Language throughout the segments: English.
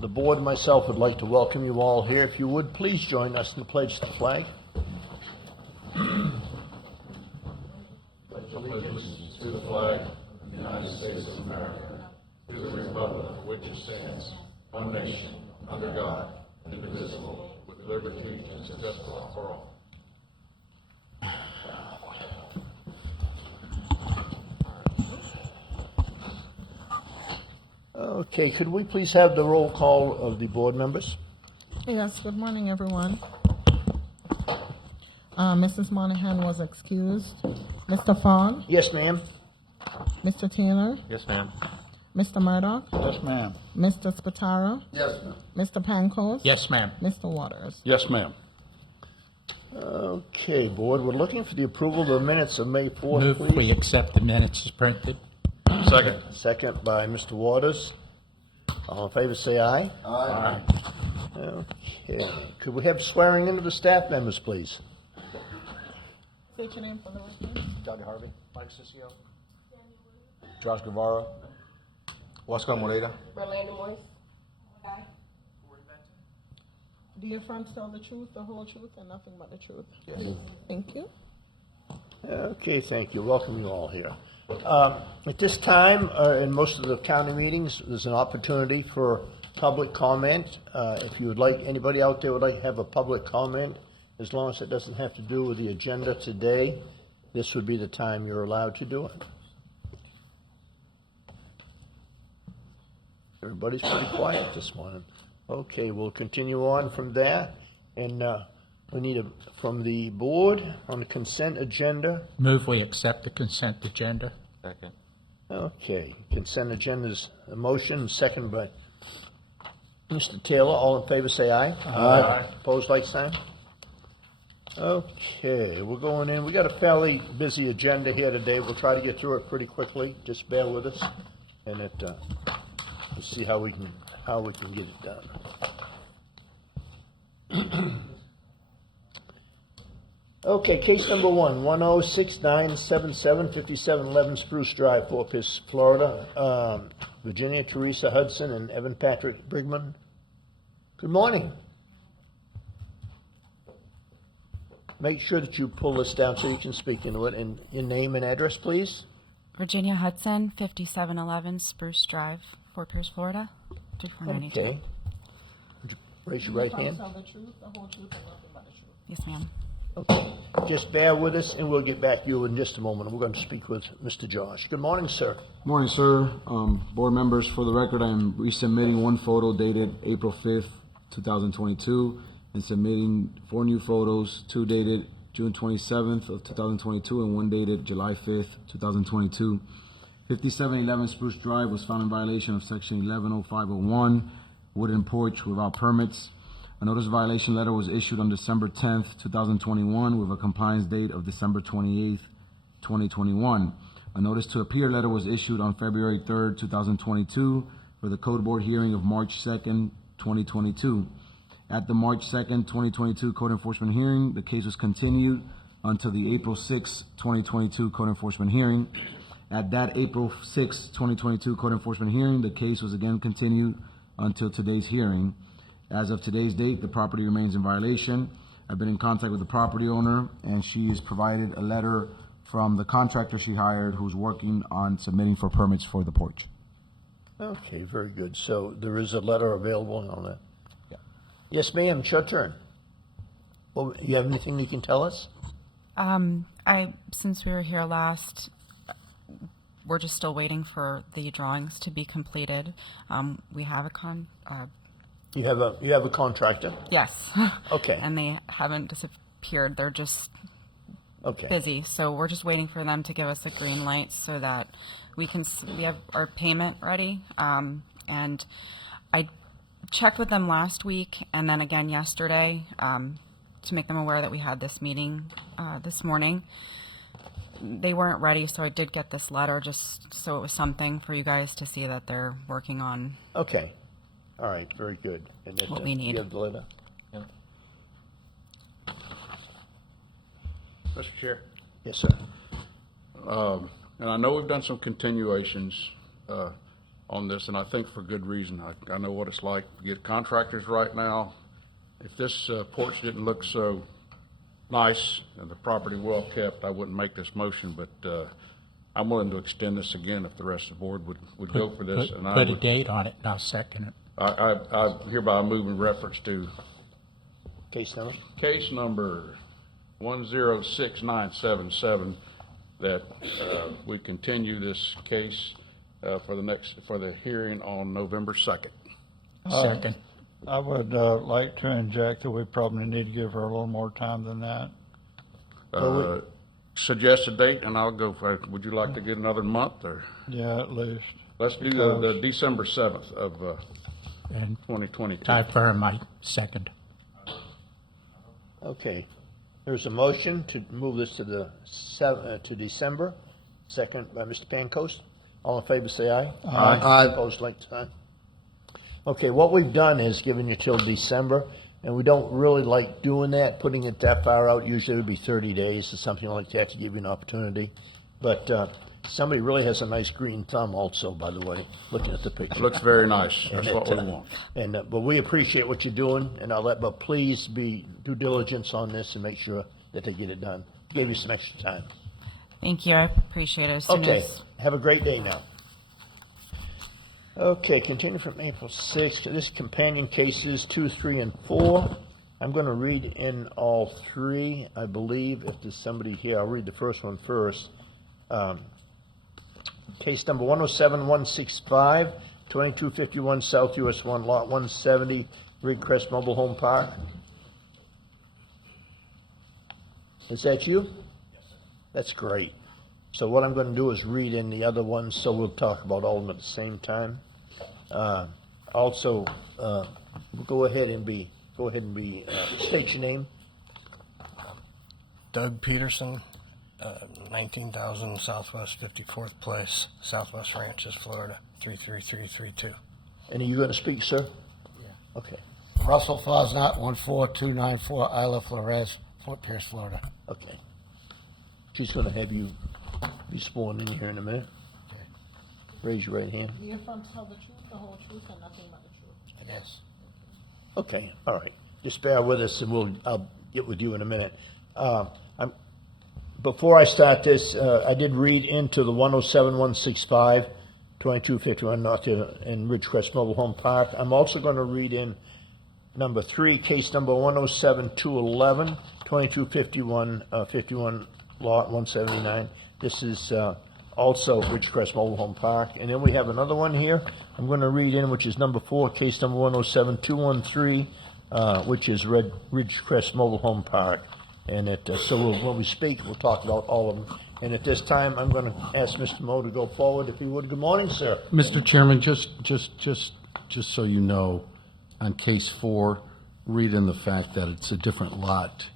The board and myself would like to welcome you all here. If you would, please join us in the pledge to the flag. Pledge allegiance to the flag of the United States of America, to the republic for which it stands, one nation, under God, indivisible, with liberty and justice for all. Okay, could we please have the roll call of the board members? Yes, good morning, everyone. Mrs. Monahan was excused. Mr. Fogg, Yes, ma'am. Mr. Taylor, Yes, ma'am. Mr. Murdoch, Yes, ma'am. Mr. Spataro, Yes, ma'am. Mr. Pankos, Yes, ma'am. Mr. Waters. Yes, ma'am. Okay, board, we're looking for the approval of the minutes of May 4th, Move we please. accept the minutes as printed. Second. Second by Mr. Waters. All in favor, say aye. Aye. Okay, could we have swearing in of the staff members, please? State your name for the record. Johnny Harvey. Mike Sisio. Josh Guevara. Oscar Moreira. Orlando Morris. Aye. Do you affirm to tell the truth, the whole truth, and nothing but the truth? Thank you. Okay, thank you. Welcome you all here. At this time, in most of the county meetings, there's an opportunity for public comment. If you would like, anybody out there would like to have a public comment, as long as it doesn't have to do with the agenda today, this would be the time you're allowed to do it. Everybody's pretty quiet this morning. Okay, we'll continue on from there. And we need from the board on the consent agenda. Move we accept the consent agenda. Second. Okay, consent agenda is a motion, second by Mr. Taylor. All in favor, say aye. Aye. Opposed, like sign. Okay, we're going in. We got a fairly busy agenda here today. We'll try to get through it pretty quickly. Just bear with us, and we'll see how we can get it done. Okay, case number 1-106977, 5711 Spruce Drive, Fort Pierce, Florida. Virginia Teresa Hudson and Evan Patrick Brigman. Good morning. Make sure that you pull this down so you can speak into it. And your name and address, please. Virginia Hudson, 5711 Spruce Drive, Fort Pierce, Florida, 2492. Okay. Raise your right Do you hand. affirm to tell the truth, the whole truth, and nothing but the truth? Yes, ma'am. Okay. Just bear with us, and we'll get back to you in just a moment. We're going to speak with Mr. Josh. Good morning, sir. Morning, sir. Board members, for the record, I'm resubmitting one photo dated April 5th, 2022, and submitting 4 new photos, 2 dated June 27th of 2022, and 1 dated July 5th, 2022. 5711 Spruce Drive was found in violation of section 110501, wooden porch without permits. A notice of violation letter was issued on December 10th, 2021, with a compliance date of December 28th, 2021. A notice to appear letter was issued on February 3rd, 2022, for the Code Board hearing of March 2nd, 2022. At the March 2nd, 2022 Code Enforcement hearing, the case was continued until the April 6th, 2022 Code Enforcement hearing. At that April 6th, 2022 Code Enforcement hearing, the case was again continued until today's hearing. As of today's date, the property remains in violation. I've been in contact with the property owner, and she has provided a letter from the contractor she hired who's working on submitting for permits for the porch. Okay, very good. So there is a letter available and all that. Yeah. Yes, ma'am. It's your turn. Well, you have anything you can tell us? Since we were here last, we're just still waiting for the drawings to be completed. We have a You have a contractor? yes. Okay. And they haven't disappeared. They're just Okay. busy. So we're just waiting for them to give us a green light so that we have our payment ready. And I checked with them last week and then again yesterday to make them aware that we had this meeting this morning. They weren't ready, so I did get this letter just so it was something for you guys to see that they're working on. Okay. All right, very good. And What we need. You have the letter? Yeah. Mr. Chair, Yes, sir. and I know we've done some continuations. on this, and I think for good reason. I know what it's like to get contractors right now. If this porch didn't look so nice and the property well kept, I wouldn't make this motion, but I'm willing to extend this again if the rest of the board would go for this. And I Put a would- date on it, and I'll second it. I hereby move in reference to Case number? case number 106977, that we continue this case for the hearing on November 2nd. Second. I would like to inject that we probably need to give her a little more time than that. Suggest a date, and I'll go for it. Would you like to get another month, or? Yeah, at least. Let's do the December 7th of And 2022. Ty Firm, I second. Okay. There's a motion to move this to to December, second by Mr. Pancoast. All in favor, say aye. Aye. Opposed, like sign. Okay, what we've done is given you till December, and we don't really like doing that, putting it that far out. Usually it would be 30 days or something like that to give you an opportunity. But somebody really has a nice green thumb also, by the way, looking at the picture. Looks very nice. That's And what it, we want. But we appreciate what you're doing, and but please be due diligence on this and make sure that they get it done. Give you some extra time. Thank you. I appreciate it. As soon Okay, as have a great day now. Okay, continue from April 6th. This companion cases 2, 3, and 4. I'm going to read in all three, I believe. If there's somebody here, I'll read the first one first. Case number 107165, 2251 South US 1, Lot 170, Ridgecrest Mobile Home Park. Is that you? That's great. So what I'm going to do is read in the other ones, so we'll talk about all of them at the same time. Also, go ahead and state your name. Doug Peterson, 19,000 Southwest 54th Place, Southwest Ranches, Florida, 33332. And are you going to speak, sir? Yeah. Okay, Russell Fosnot, 14294 Isla Flores, Fort Pierce, Florida. okay. She's going to have you be sworn in here in a minute. Raise your right hand. Do you affirm to tell the truth, the whole truth, and nothing but the truth? Yes. Okay, all right. Just bear with us, and I'll get with you in a minute. Before I start this, I did read into the 107165, 2251 North in Ridgecrest Mobile Home Park. I'm also going to read in number 3, case number 107211, 2251 51 Lot 179. This is also Ridgecrest Mobile Home Park. And then we have another one here I'm going to read in, which is number 4, case number 107213, which is Ridgecrest Mobile Home Park. And when we speak, we'll talk about all of them. And at this time, I'm going to ask Mr. Moe to go forward, if he would. Good morning, sir. Mr. Chairman, just so you know, on case 4, read in the fact that it's a different lot.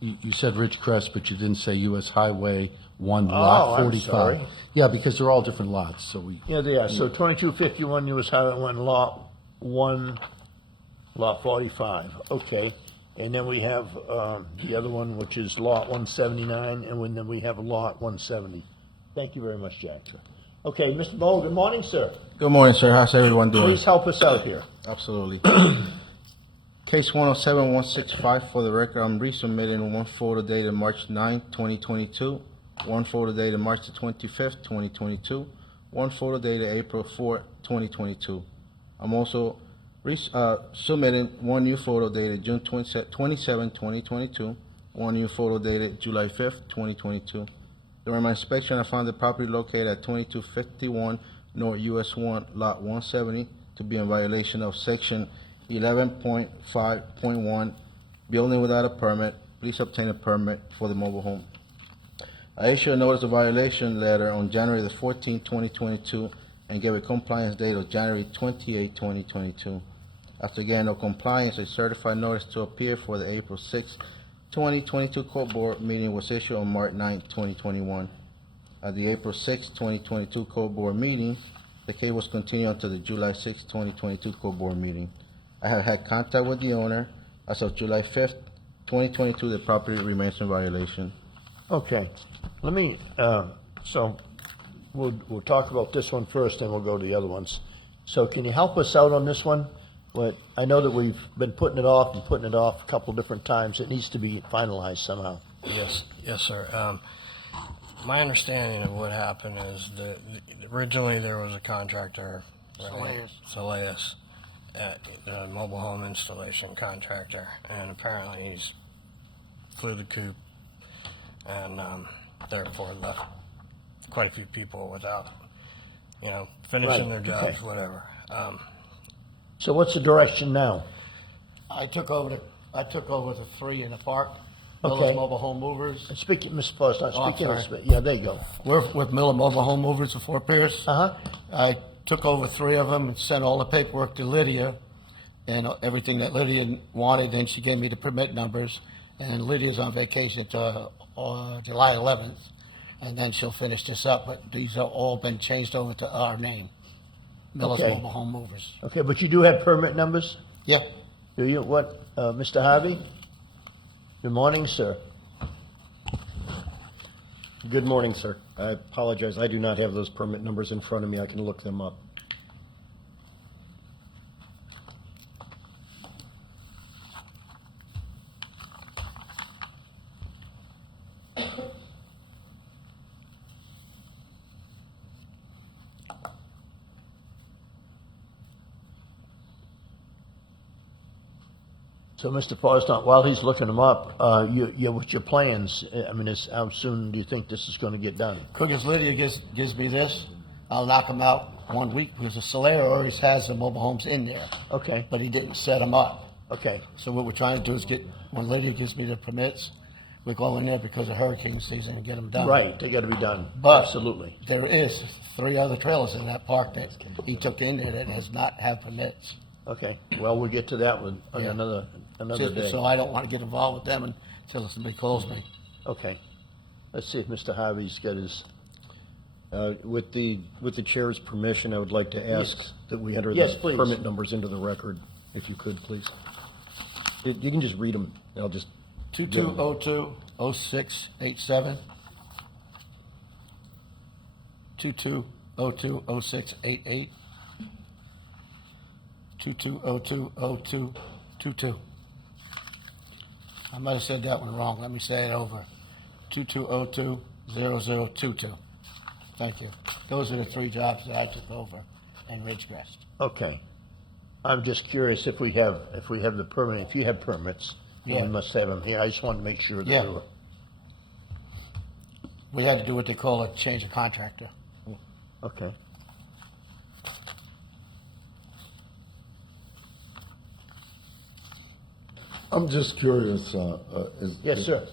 You said Ridgecrest, but you didn't say U.S. Highway 1, Lot I'm 45. sorry. Yeah, because they're all different lots, so we, Yeah, they are. So 2251 US Highway 1, Lot 1, Lot 45. Okay. And then we have the other one, which is Lot 179, and then we have Lot 170. Thank you very much, Jack. Okay, Mr. Moe, good morning, sir. Good morning, sir. How's everyone doing? Please help us out here. Absolutely. Case 107165, for the record, I'm resubmitting one photo dated March 9, 2022, one photo dated March the 25th, 2022, one photo dated April 4, 2022. I'm also submitting one new photo dated June 27, 2022, one new photo dated July 5th, 2022. During my inspection, I found the property located at 2251 North US 1, Lot 170, to be in violation of Section 11.5.1, building without a permit. Please obtain a permit for the mobile home. I issued a notice of violation letter on January the 14th, 2022, and gave a compliance date of January 28, 2022. After getting no compliance, a certified notice to appear for the April 6, 2022 court board meeting was issued on March 9, 2021. At the April 6, 2022 court board meeting, the case was continued until the July 6, 2022 court board meeting. I have had contact with the owner. As of July 5th, 2022, the property remains in violation. Okay. Let me, so we'll talk about this one first, then we'll go to the other ones. So can you help us out on this one? What, I know that we've been putting it off a couple different times. It needs to be finalized somehow. Yes, sir. My understanding of what happened is that originally there was a contractor, Soleus, the mobile home installation contractor, and apparently he's flew the coop and therefore left quite a few people without, finishing their jobs, okay. whatever. So what's the direction now? I took over the three in the park, Okay. Miller's Mobile Home Movers. And speaking, Mr. Forrest, I'm speaking of, sorry. yeah, there you go. We're with Miller Mobile Home Movers of Fort Pierce. Uh-huh. I took over three of them and sent all the paperwork to Lydia and everything that Lydia wanted, and she gave me the permit numbers. And Lydia's on vacation to July 11th, and then she'll finish this up. But these have all been changed over to our name, Miller's Okay. Mobile Home Movers. Okay, but you do have permit numbers? Yeah. Do you, Mr. Harvey? Good morning, sir. Good morning, sir. I apologize, I do not have those permit numbers in front of me. I can look them up. So, Mr. Forrest, while he's looking them up, what's your plans? I mean, how soon do you think this is going to get done? Quick as Lydia gives me this, I'll knock them out 1 week, because the Solaire always has the mobile homes in there, Okay, but he didn't set them up. okay, So what we're trying to do is when Lydia gives me the permits, we go in there because of hurricane season and get them done. right, they got to be done. But Absolutely. there is 3 other trailers in that park that he took in there that does not have permits. Okay, well, we'll get to that one on Yeah. another day. So I don't want to get involved with them until somebody calls me. Okay. Let's see if Mr. Harvey's got his, With the chair's permission, I would like to ask Yes. that we enter Yes, the please. permit numbers into the record, if you could, please. You can just read them. I'll just, 2202-0687. 2202-0688. 2202-0222. I might have said that one wrong. Let me say it over. 2202-0022. Thank you. Those are the 3 jobs that I took over in Ridgecrest. okay. I'm just curious if we have the permit, if you have permits, then we Yeah. must have them here. I just wanted to make sure that Yeah. we were. We had to do what they call a change of contractor. Okay. I'm just curious, Yes, sir.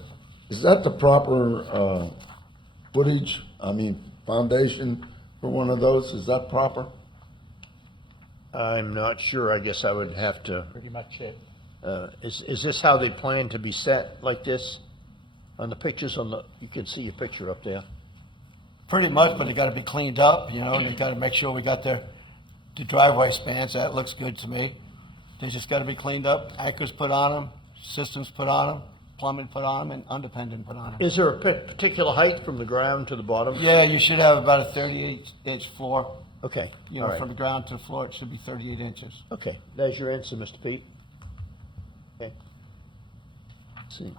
Is that the proper, footage, foundation for one of those? Is that proper? I'm not sure. I guess I would have to, Pretty much it. is this how they plan to be set, like this? On the pictures you can see your picture up there. Pretty much, but they gotta be cleaned up, they gotta make sure we got the driveway spans, that looks good to me. They just gotta be cleaned up, anchors put on them, systems put on them, plumbing put on them, and underpinning put on them. Is there a particular height from the ground to the bottom? Yeah, you should have about a 38-inch floor, Okay, all from right. the ground to the floor, it should be 38 inches. Okay, there's your answer, Mr. Pete. Okay. Let's see.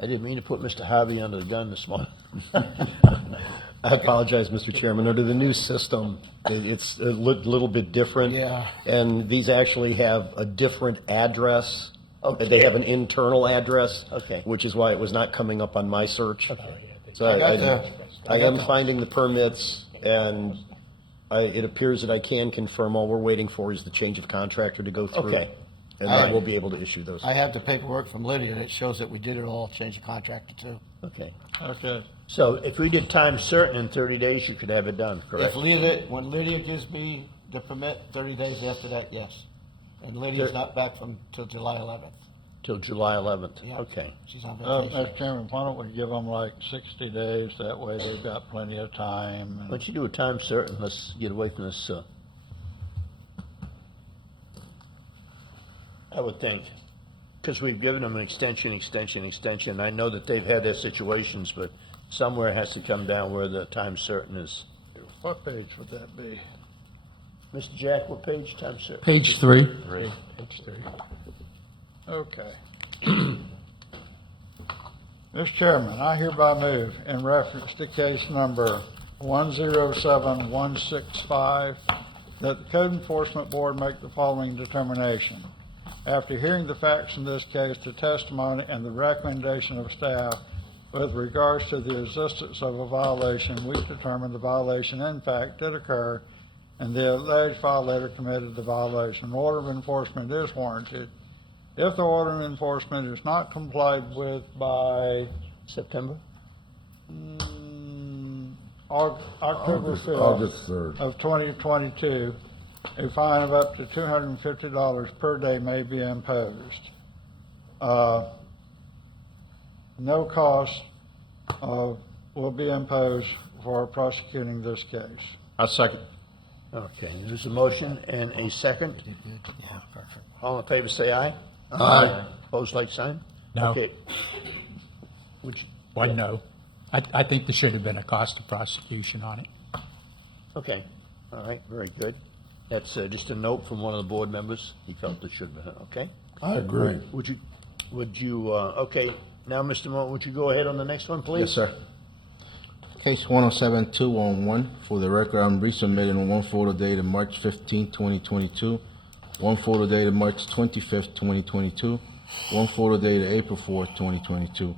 I didn't mean to put Mr. Harvey under the gun this morning. I apologize, Mr. Chairman. Under the new system, it's a little bit different. Yeah. And these actually have a different address. Okay. They have an internal address. Okay. Which is why it was not coming up on my search. So I got I the- am finding the permits, and it appears that I can confirm all we're waiting for is the change of contractor to go through. Okay. And All then right. we'll be able to issue those. I have the paperwork from Lydia that shows that we did it all, change the contractor too. Okay. Okay. So if we did time certain in 30 days, you could have it done, correct? When Lydia gives me the permit, 30 days after that, yes. And Lydia's not back till July 11th. Till July 11th? Yeah. Okay. She's on vacation. Mr. Chairman, why don't we give them like 60 days? That way they've got plenty of time. Why don't you do a time certain? Let's get away from this, I would think, because we've given them an extension. I know that they've had their situations, but somewhere it has to come down where the time certain is. What page would that be? Mr. Jack, what page, time certain? Page 3. Okay. Mr. Chairman, I hereby move in reference to case number 107165 that the Code Enforcement Board make the following determination. After hearing the facts in this case, the testimony, and the recommendation of staff with regards to the existence of a violation, we determine the violation in fact did occur and the alleged violator committed the violation. An order of enforcement is warranted. If the order of enforcement is not complied with by September? October 5th August 3rd. of 2022, a fine of up to $250 per day may be imposed. No cost will be imposed for prosecuting this case. I second. Okay, there's a motion and a second. Yeah, perfect. All in favor, say aye. Aye. Opposed, like sign? No. Okay. Which, Why, no. I think there should have been a cost of prosecution on it. okay, all right, very good. That's just a note from one of the board members. He felt there should have been, okay? I agree. Would you, okay, now, Mr. Moore, would you go ahead on the next one, please? Yes, sir. Case 107211, for the record, I'm resubmitting one photo dated March 15, 2022, one photo dated March 25th, 2022, one photo dated April 4th, 2022.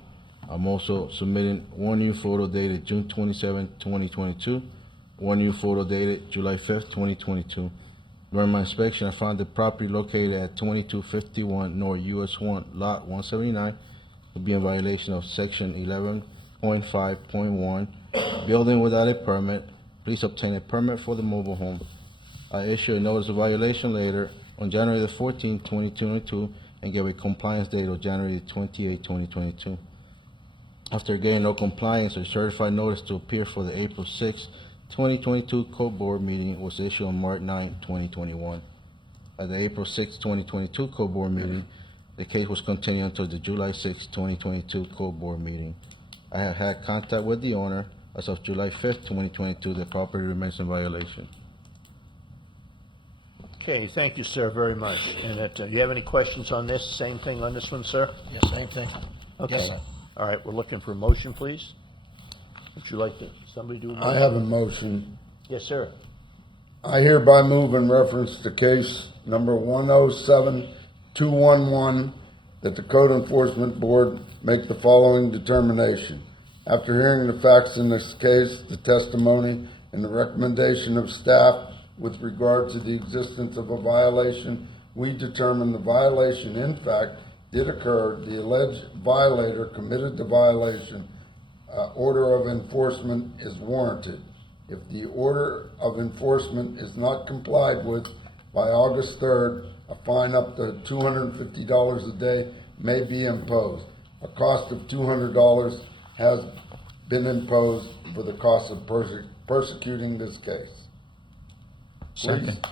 I'm also submitting one new photo dated June 27th, 2022, one new photo dated July 5th, 2022. During my inspection, I found the property located at 2251 North US 1, Lot 179, to be in violation of Section 11.5.1, building without a permit. Please obtain a permit for the mobile home. I issue a notice of violation later on January the 14th, 2022, and give a compliance date of January 28, 2022. After getting no compliance, a certified notice to appear for the April 6, 2022 Code Board meeting was issued on March 9, 2021. At the April 6, 2022 Code Board meeting, the case was continued until the July 6, 2022 Code Board meeting. I have had contact with the owner. As of July 5th, 2022, the property remains in violation. Okay, thank you, sir, very much. And do you have any questions on this? Same thing on this one, sir? Yes, same thing. Okay. Yes, sir. All right, we're looking for a motion, please. Would you like to, somebody do a motion? I have a motion. Yes, sir. I hereby move in reference to case number 107211 that the Code Enforcement Board make the following determination. After hearing the facts in this case, the testimony, and the recommendation of staff with regard to the existence of a violation, we determine the violation in fact did occur, the alleged violator committed the violation, order of enforcement is warranted. If the order of enforcement is not complied with by August 3rd, a fine up to $250 a day may be imposed. A cost of $200 has been imposed for the cost of persecuting this case. Second.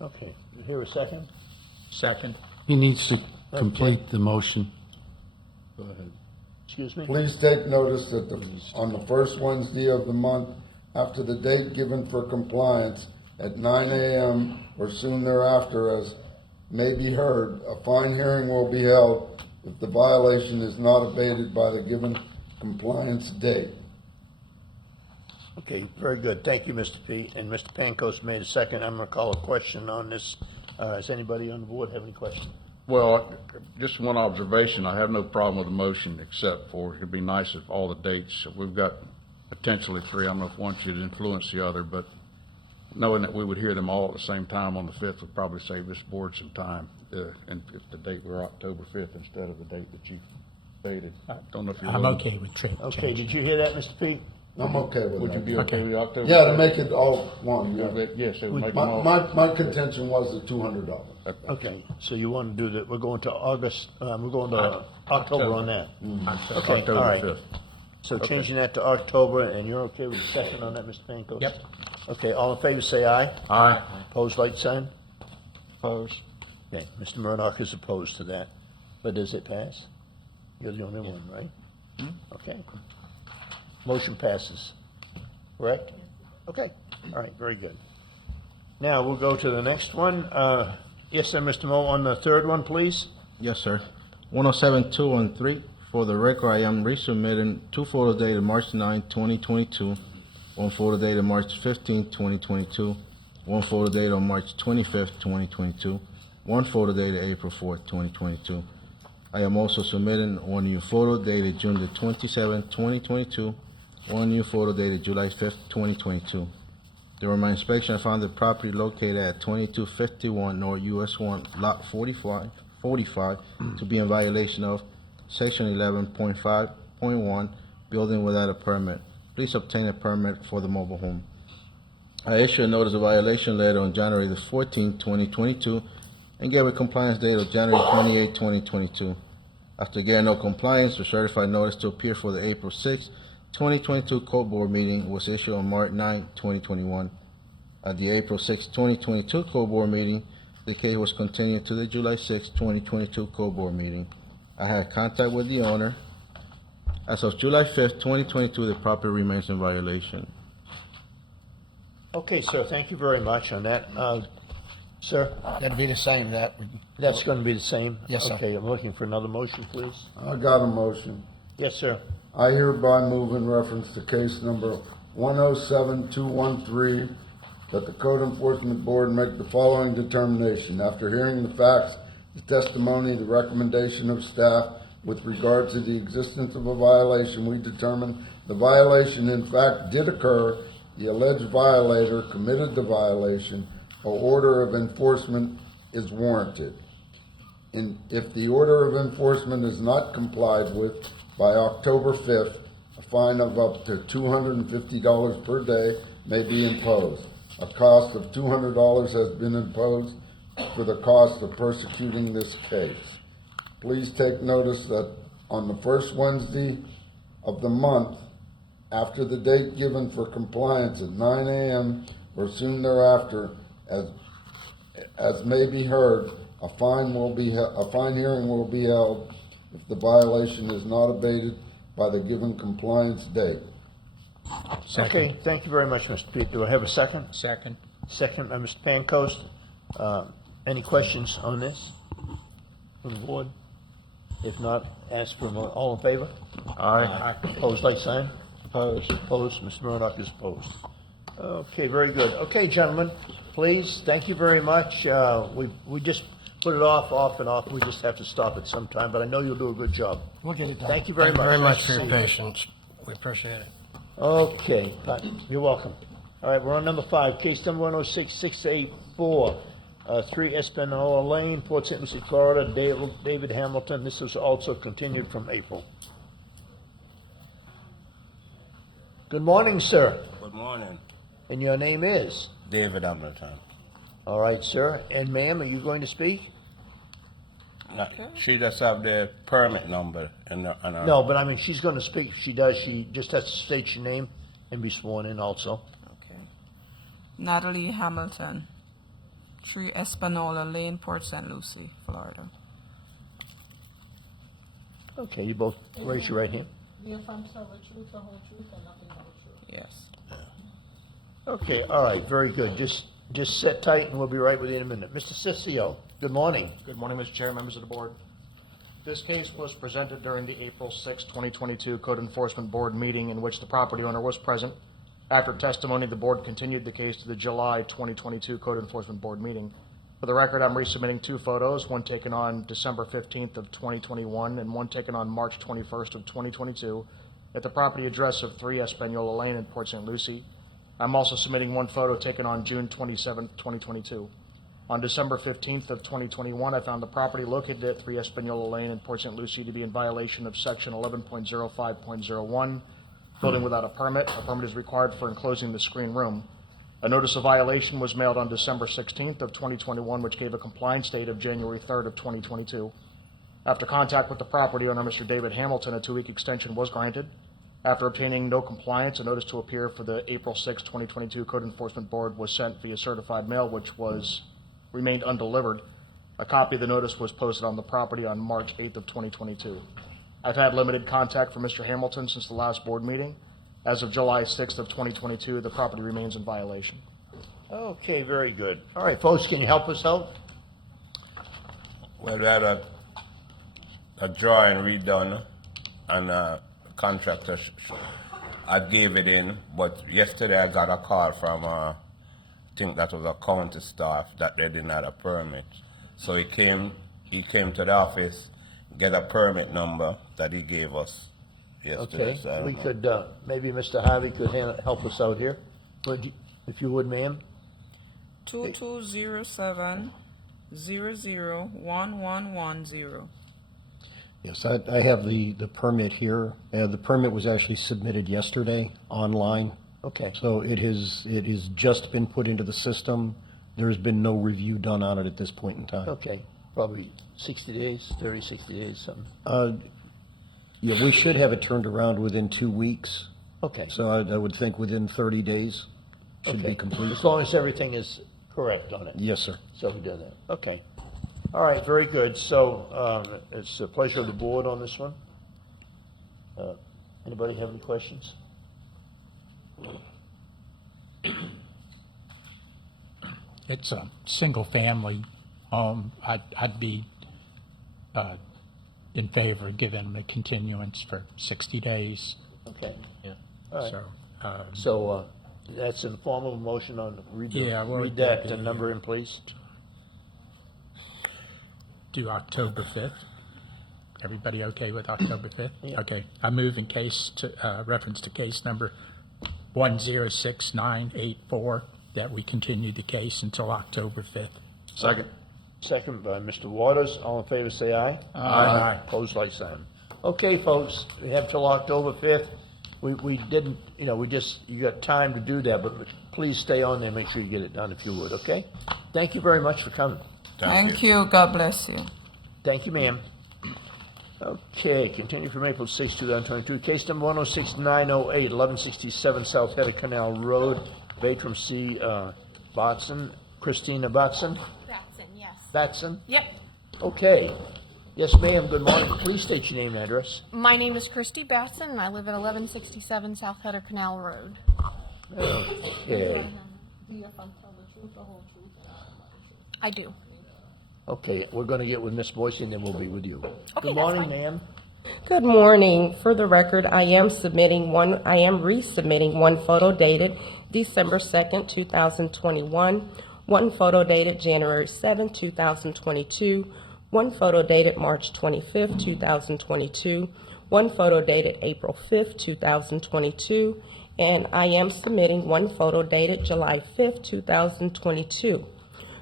Okay, you hear a second? Second. He needs to complete the motion. Go ahead. Excuse me? Please take notice that on the first Wednesday of the month, after the date given for compliance, at 9 a.m. or soon thereafter, as may be heard, a fine hearing will be held if the violation is not abated by the given compliance date. Okay, very good. Thank you, Mr. Pete. And Mr. Pankos made a second. I'm going to call a question on this. Does anybody on the board have any questions? Well, just one observation. I have no problem with the motion, except for it'd be nice if all the dates, we've got potentially three. I don't know if one should influence the other, but knowing that we would hear them all at the same time on the 5th would probably save this board some time. And if the date were October 5th instead of the date that you stated. I don't know if you're I'm willing- okay with change. Okay, did you hear that, Mr. Pete? I'm okay with Would you that. be okay with October? Yeah, to 5th? make it all one, yeah. Yes, it would make them all. My contention was the $200. Okay, so you want to do that, we're going to August, we're going to October on that. Okay, all October right. 5th. So changing that to October, and you're okay with the second on that, Mr. Pankos? Yep. Okay, all in favor, say aye. Aye. Opposed, like sign? Opposed? Okay, Mr. Murdoch is opposed to that, but does it pass? You're the only one, right? Okay. Motion passes. Correct? Okay, all right, very good. Now, we'll go to the next one. Yes, sir, Mr. Mo, on the third one, please? Yes, sir. 107-213, for the record, I am resubmitting two photos dated March 9, 2022, one photo dated March 15, 2022, one photo dated on March 25, 2022, one photo dated April 4, 2022. I am also submitting one new photo dated June the 27th, 2022, one new photo dated July 5th, 2022. During my inspection, I found the property located at 2251 North US 1, Lot 45, to be in violation of Section 11.5.1, building without a permit. Please obtain a permit for the mobile home. I issued a notice of violation letter on January the 14th, 2022, and gave a compliance date of January 28, 2022. After getting no compliance, the certified notice to appear for the April 6, 2022 Code Board meeting was issued on March 9, 2021. At the April 6, 2022 Code Board meeting, the case was continued to the July 6, 2022 Code Board meeting. I had contact with the owner. As of July 5th, 2022, the property remains in violation. Okay, sir, thank you very much on that. Sir, That'd be the same, that's going to be the same? Yes, sir. Okay, I'm looking for another motion, please. I got a motion. Yes, sir. I hereby move in reference to case number 107-213, that the Code Enforcement Board make the following determination. After hearing the facts, the testimony, the recommendation of staff with regard to the existence of a violation, we determine the violation in fact did occur, the alleged violator committed the violation, an order of enforcement is warranted. And if the order of enforcement is not complied with by October 5th, a fine of up to $250 per day may be imposed. A cost of $200 has been imposed for the cost of prosecuting this case. Please take notice that on the first Wednesday of the month, after the date given for compliance at 9 a.m. or soon thereafter, as may be heard, a fine hearing will be held if the violation is not abated by the given compliance date. Okay, thank you very much, Mr. Pete. Do I have a second? Second. Second by Mr. Pancoast. Any questions on this from the board? If not, ask for a vote. All in favor? Aye. Opposed, like sign? Opposed. Opposed, Mr. Murdock is opposed. Okay, very good. Okay, gentlemen, please, thank you very much. We just put it off and off. We just have to stop it sometime, but I know you'll do a good job. We'll get it done. Thank you very Thank you much. very Nice much to for your see you. patience. We appreciate it. Okay, you're welcome. All right, we're on number 5, case number 106-684, 3 Espanola Lane, Port St. Lucie, Florida, David Hamilton. This is also continued from April. Good morning, sir. Good morning, And your name is? David Hamilton. All right, sir. And ma'am, are you going to speak? She just have the permit number in her. No, but I mean, she's going to speak. She does. She just has to state your name and be sworn in also. Okay. Natalie Hamilton, 3 Espanola Lane, Port St. Lucie, Florida. Okay, you both raise your right hand. Do you affirm to tell the truth, the whole truth, and nothing but the truth? Yes. Okay, all right, very good. Just sit tight and we'll be right with you in a minute. Mr. Ciccio, good morning. Good morning, Mr. Chair, members of the board. This case was presented during the April 6, 2022 Code Enforcement Board meeting in which the property owner was present. After testimony, the board continued the case to the July 2022 Code Enforcement Board meeting. For the record, I'm resubmitting 2 photos, one taken on December 15th of 2021 and one taken on March 21st of 2022 at the property address of 3 Espanola Lane in Port St. Lucie. I'm also submitting one photo taken on June 27th, 2022. On December 15th of 2021, I found the property located at 3 Espanola Lane in Port St. Lucie to be in violation of Section 11.05.01, building without a permit. A permit is required for enclosing the screen room. A notice of violation was mailed on December 16th of 2021, which gave a compliance date of January 3rd of 2022. After contact with the property owner, Mr. David Hamilton, a 2-week extension was granted. After obtaining no compliance, a notice to appear for the April 6, 2022 Code Enforcement Board was sent via certified mail, which remained undelivered. A copy of the notice was posted on the property on March 8th of 2022. I've had limited contact from Mr. Hamilton since the last board meeting. As of July 6th of 2022, the property remains in violation. Okay, very good. All right, folks, can you help us out? Well, we had a drawing redone, and contractor, I gave it in, but yesterday I got a call from, I think that was a county staff, that they didn't have a permit. So he came to the office, get a permit number that he gave us yesterday. Okay, So I don't we know. could, maybe Mr. Harvey could help us out here. If you would, ma'am? 2207-001110. Yes, I have the permit here. The permit was actually submitted yesterday online. Okay. So it has just been put into the system. There's been no review done on it at this point in time. Okay, probably 60 days, 30, 60 days, something. Yeah, we should have it turned around within 2 weeks. Okay. So I would think within 30 days should Okay. be complete. As long as everything is correct on it. Yes, sir. So we did that. Okay. All right, very good. So it's a pleasure of the board on this one. Anybody have any questions? It's a single-family home. I'd be in favor of giving them a continuance for 60 days. Okay. Yeah. All right. So, So that's in the form of a motion on, read Yeah, we'll read that redact it. number in, please. do October 5th. Everybody okay with October 5th? Yeah. Okay. I move in case to, reference to case number 106984, that we continue the case until October 5th. Second. Second by Mr. Waters. All in favor, say aye. Aye. Opposed, like sign. Okay, folks, we have till October 5th. We didn't, you got time to do that, but please stay on there, make sure you get it done if you would, okay? Thank you very much for coming. Thank you. God bless you. Thank you, ma'am. Okay, continue from April 6, 2022. Case number 106908, 1167 South Header Canal Road, Batram C. Batson, Christina Batson? Batson, yes. Batson? Yep. Okay. Yes, ma'am, good morning. Please state your name and address. My name is Christy Batson, and I live at 1167 South Header Canal Road. Okay. I do. Okay, we're gonna get with Miss Boyce and then we'll be with you. Okay, Good that's morning, fine. ma'am. Good morning. For the record, I am resubmitting one photo dated December 2nd, 2021, one photo dated January 7th, 2022, one photo dated March 25th, 2022, one photo dated April 5th, 2022, and I am submitting one photo dated July 5th, 2022.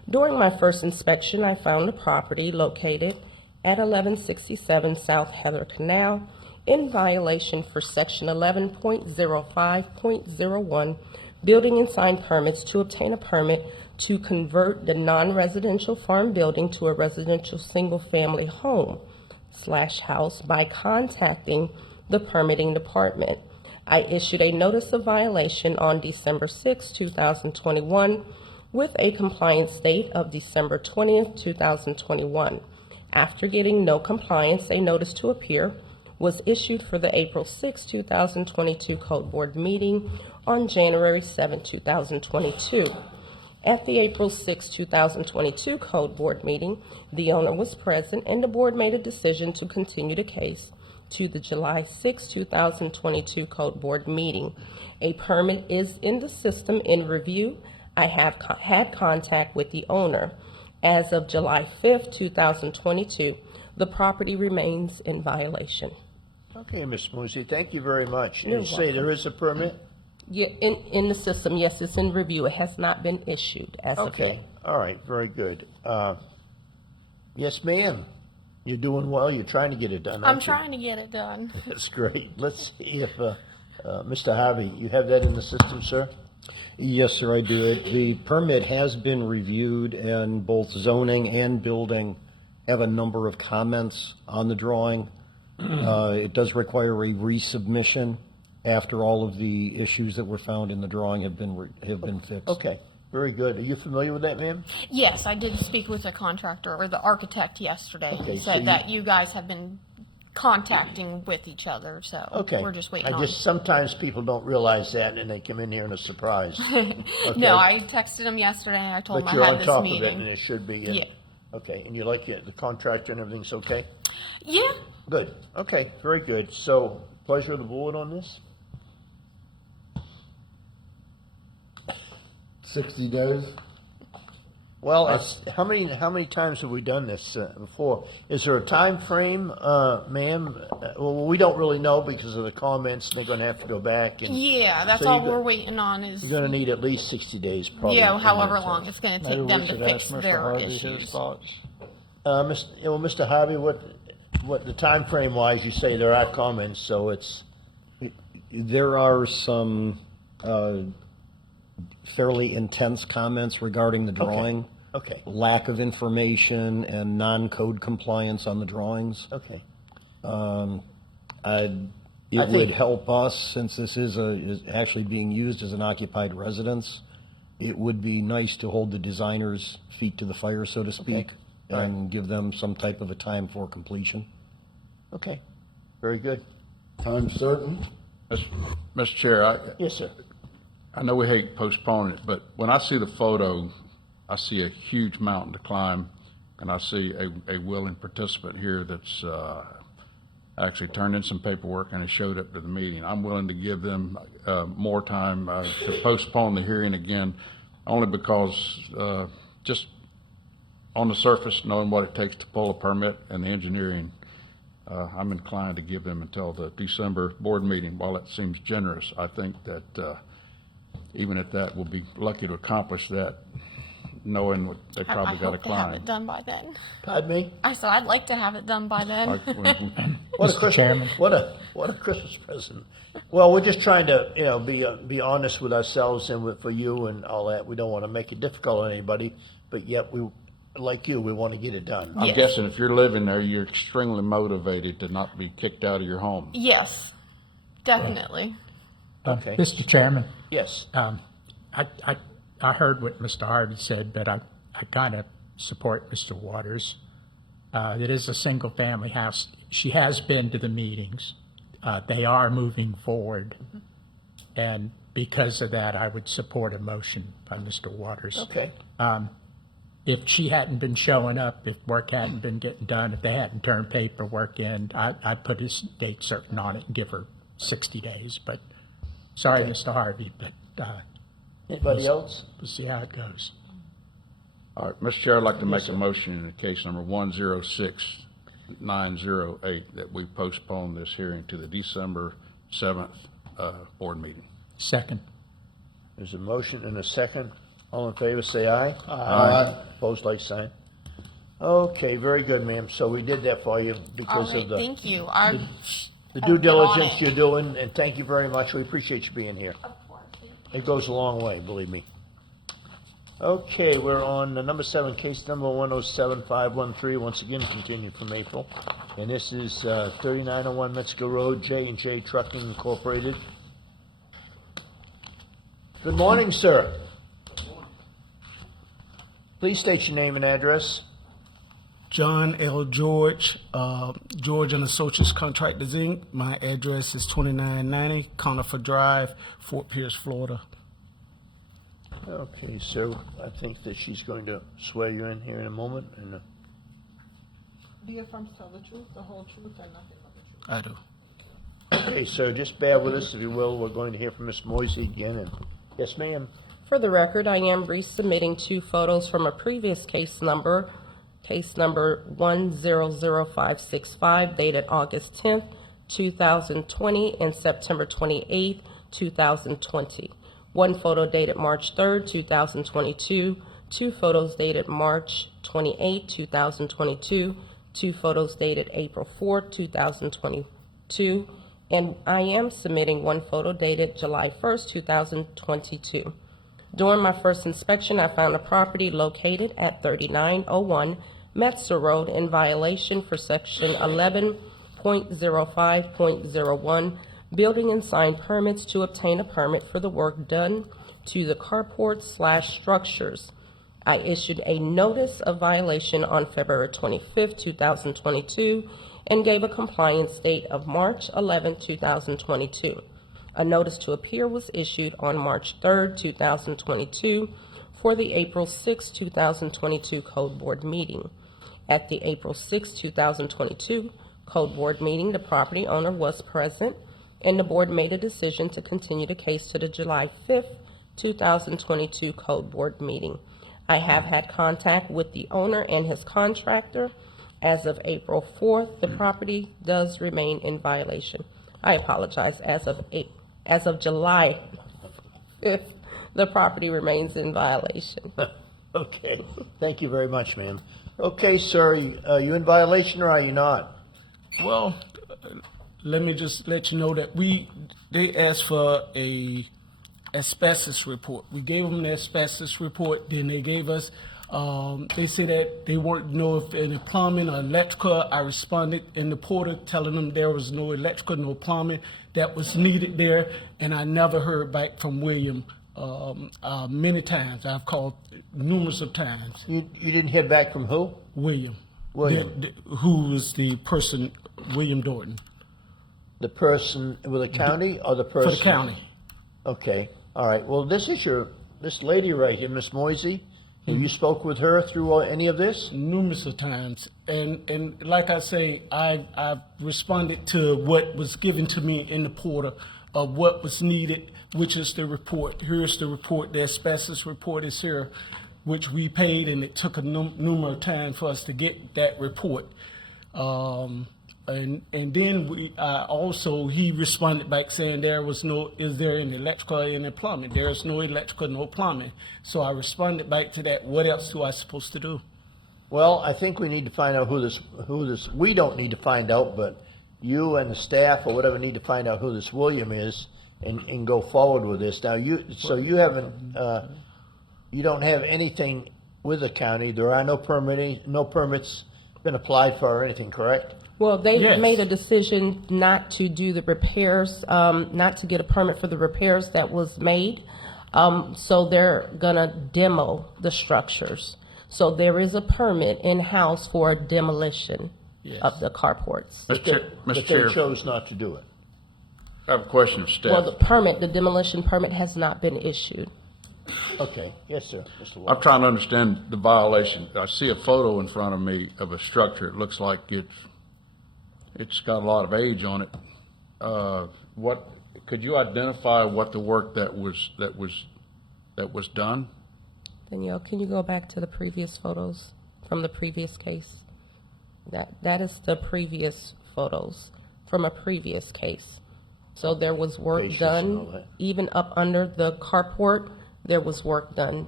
During my first inspection, I found the property located at 1167 South Heather Canal in violation for Section 11.05.01, Building and Sign Permits, to obtain a permit to convert the non-residential farm building to a residential single-family home/house by contacting the permitting department. I issued a notice of violation on December 6, 2021, with a compliance date of December 20th, 2021. After getting no compliance, a notice to appear was issued for the April 6, 2022 Code Board meeting on January 7, 2022. At the April 6, 2022 Code Board meeting, the owner was present and the board made a decision to continue the case to the July 6, 2022 Code Board meeting. A permit is in the system in review. I have had contact with the owner. As of July 5th, 2022, the property remains in violation. Okay, Ms. Moosey, thank you very much. You're You say there is a permit? Yeah, in the system, yes, it's in review. It has not been issued as of yet. Okay, all right, very good. Yes, ma'am. You're doing well. You're trying to get it done, I'm aren't you? trying to get it done. That's great. Let's see if, Mr. Harvey, you have that in the system, sir? Yes, sir, I do. The permit has been reviewed, and both zoning and building have a number of comments on the drawing. It does require a resubmission after all of the issues that were found in the drawing have been fixed. Okay, very good. Are you familiar with that, ma'am? Yes, I did speak with the contractor or the architect yesterday. Okay, He so said you- that you guys have been contacting with each other, so Okay. we're just waiting I on. just, sometimes people don't realize that, and they come in here and a surprise. Okay. No, I texted him yesterday and I told him But I you're had on this top meeting. of it, and it should be. Yeah. Okay, and you like it, the contractor and everything's okay? Yeah. Good, okay, very good. So, pleasure of the board on this? 60 days? Well, it's, how many times have we done this before? Is there a time frame, ma'am? Well, we don't really know because of the comments, they're gonna have to go back and. Yeah, that's So all you we're go- waiting on is, You're gonna need at least 60 days, probably. yeah, in however that long sense. it's gonna Maybe take we them to should fix ask Mr. their Harvey his issues. thoughts. Well, Mr. Harvey, what the time frame wise, you say there are comments, so it's, There are some fairly intense comments regarding the drawing. okay, Lack of information and non-code compliance on the drawings. okay. It I would think- help us, since this is actually being used as an occupied residence, it would be nice to hold the designers' feet to the fire, so to speak, All right. and give them some type of a time for completion. Okay, very good. Time certain? Mr. Chair, Yes, sir. I know we hate postponing it, but when I see the photo, I see a huge mountain to climb, and I see a willing participant here that's actually turned in some paperwork and has showed up to the meeting. I'm willing to give them more time to postpone the hearing again, only because just on the surface, knowing what it takes to pull a permit and the engineering, I'm inclined to give them until the December board meeting. While it seems generous, I think that even at that, we'll be lucky to accomplish that, knowing what they I probably got to hope to have climb. it done by then. Pardon me? I said I'd like to have it done by then. Like, What a Mr. Christmas, Chairman. what a Christmas present. Well, we're just trying to, be honest with ourselves and for you and all that. We don't want to make it difficult on anybody, but yet we, like you, we want to get it done. I'm Yes. guessing if you're living there, you're extremely motivated to not be kicked out of your home. Yes, definitely. Okay. Mr. Chairman, Yes. I heard what Mr. Harvey said, but I kind of support Mr. Waters. It is a single-family house. She has been to the meetings. They are moving forward. And because of that, I would support a motion by Mr. Waters. Okay. If she hadn't been showing up, if work hadn't been getting done, if they hadn't turned paperwork in, I'd put a date certain on it and give her 60 days. But sorry, Mr. Harvey, but Anybody else? we'll see how it goes. All right, Mr. Chair, I'd like to make a motion in case number 106908 that we postpone this hearing to the December 7th board meeting. Second. There's a motion and a second. All in favor, say aye. Aye. Opposed, like sign. Okay, very good, ma'am. So we did that for you All because right, of the thank you. due diligence you're doing, and thank you very much. We appreciate you being here. It goes a long way, believe me. Okay, we're on the number 7, case number 107513, once again continued from April. And this is 3901 Metzger Road, J&J Trucking Incorporated. Good morning, sir. Please state your name and address. John L. George, George and Associates Contractors Inc. My address is 2990 Conifer Drive, Fort Pierce, Florida. Okay, sir, I think that she's going to swear you in here in a moment. And Do you affirm to tell the truth, the whole truth, and nothing but the truth? I do. Okay, sir, just bear with us if you will. We're going to hear from Ms. Moisey again. And yes, ma'am. For the record, I am resubmitting 2 photos from a previous case number 100565, dated August 10th, 2020, and September 28th, 2020. 1 photo dated March 3rd, 2022, 2 photos dated March 28th, 2022, 2 photos dated April 4th, 2022, and I am submitting 1 photo dated July 1st, 2022. During my first inspection, I found a property located at 3901 Metzger Road in violation for Section 11.05.01, building and sign permits to obtain a permit for the work done to the carport/structures. I issued a notice of violation on February 25th, 2022, and gave a compliance date of March 11, 2022. A notice to appear was issued on March 3, 2022 for the April 6, 2022 Code Board meeting. At the April 6, 2022 Code Board meeting, the property owner was present, and the board made a decision to continue the case to the July 5, 2022 Code Board meeting. I have had contact with the owner and his contractor. As of April 4th, the property does remain in violation. I apologize, as of July 5th, the property remains in violation. Okay, thank you very much, ma'am. Okay, sir, are you in violation or are you not? Well, let me just let you know that they asked for a asbestos report. We gave them the asbestos report, then they gave us, they said that they weren't know if any plumbing or electrical. I responded in the portal telling them there was no electrical, no plumbing that was needed there, and I never heard back from William. Many times, I've called numerous of times. You didn't hear back from who? William. William. Who was the person, William Dorton. The person with the county or the person? For the county. Okay, all right. Well, this lady right here, Miss Moisey. Have you spoke with her through any of this? Numerous of times. And like I say, I responded to what was given to me in the portal of what was needed, which is the report. Here's the report. The asbestos report is here, which we paid, and it took a number of times for us to get that report. And then he responded back saying is there any electrical or any plumbing? There is no electrical, no plumbing. So I responded back to that. What else do I supposed to do? Well, I think we need to find out who this, we don't need to find out, but you and the staff or whatever need to find out who this William is and go forward with this. Now, you don't have anything with the county. There are no permits been applied for or anything, correct? Well, they Yes. made a decision not to do the repairs, not to get a permit for the repairs that was made. So they're gonna demo the structures. So there is a permit in-house for demolition of the carports. But they chose not to do it. I have a question of staff. Well, the demolition permit has not been issued. Okay, yes, sir, Mr. I'm Walker. trying to understand the violation. I see a photo in front of me of a structure. It looks like it's got a lot of age on it. Could you identify what the work that was done? Danielle, can you go back to the previous photos from the previous case? That is the previous photos from a previous case. So there was work Patients and all done, that. even up under the carport, there was work done.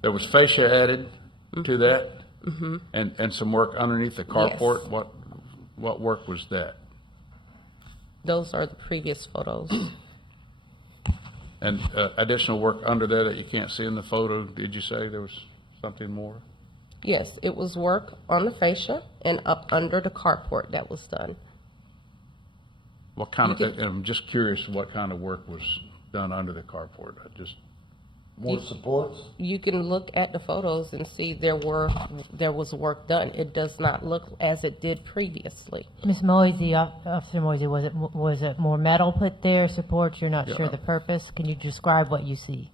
There was fascia added to that? Mm-hmm. And some work underneath the carport? Yes. What work was that? Those are the previous photos. And additional work under there that you can't see in the photo, did you say there was something more? Yes, it was work on the fascia and up under the carport that was done. What kind of, I'm just curious what kind of work was done under the carport. More supports? You can look at the photos and see there was work done. It does not look as it did previously. Ms. Moisey, Officer Moisey, was it more metal put there, supports? You're not sure the purpose? Can you describe what you see?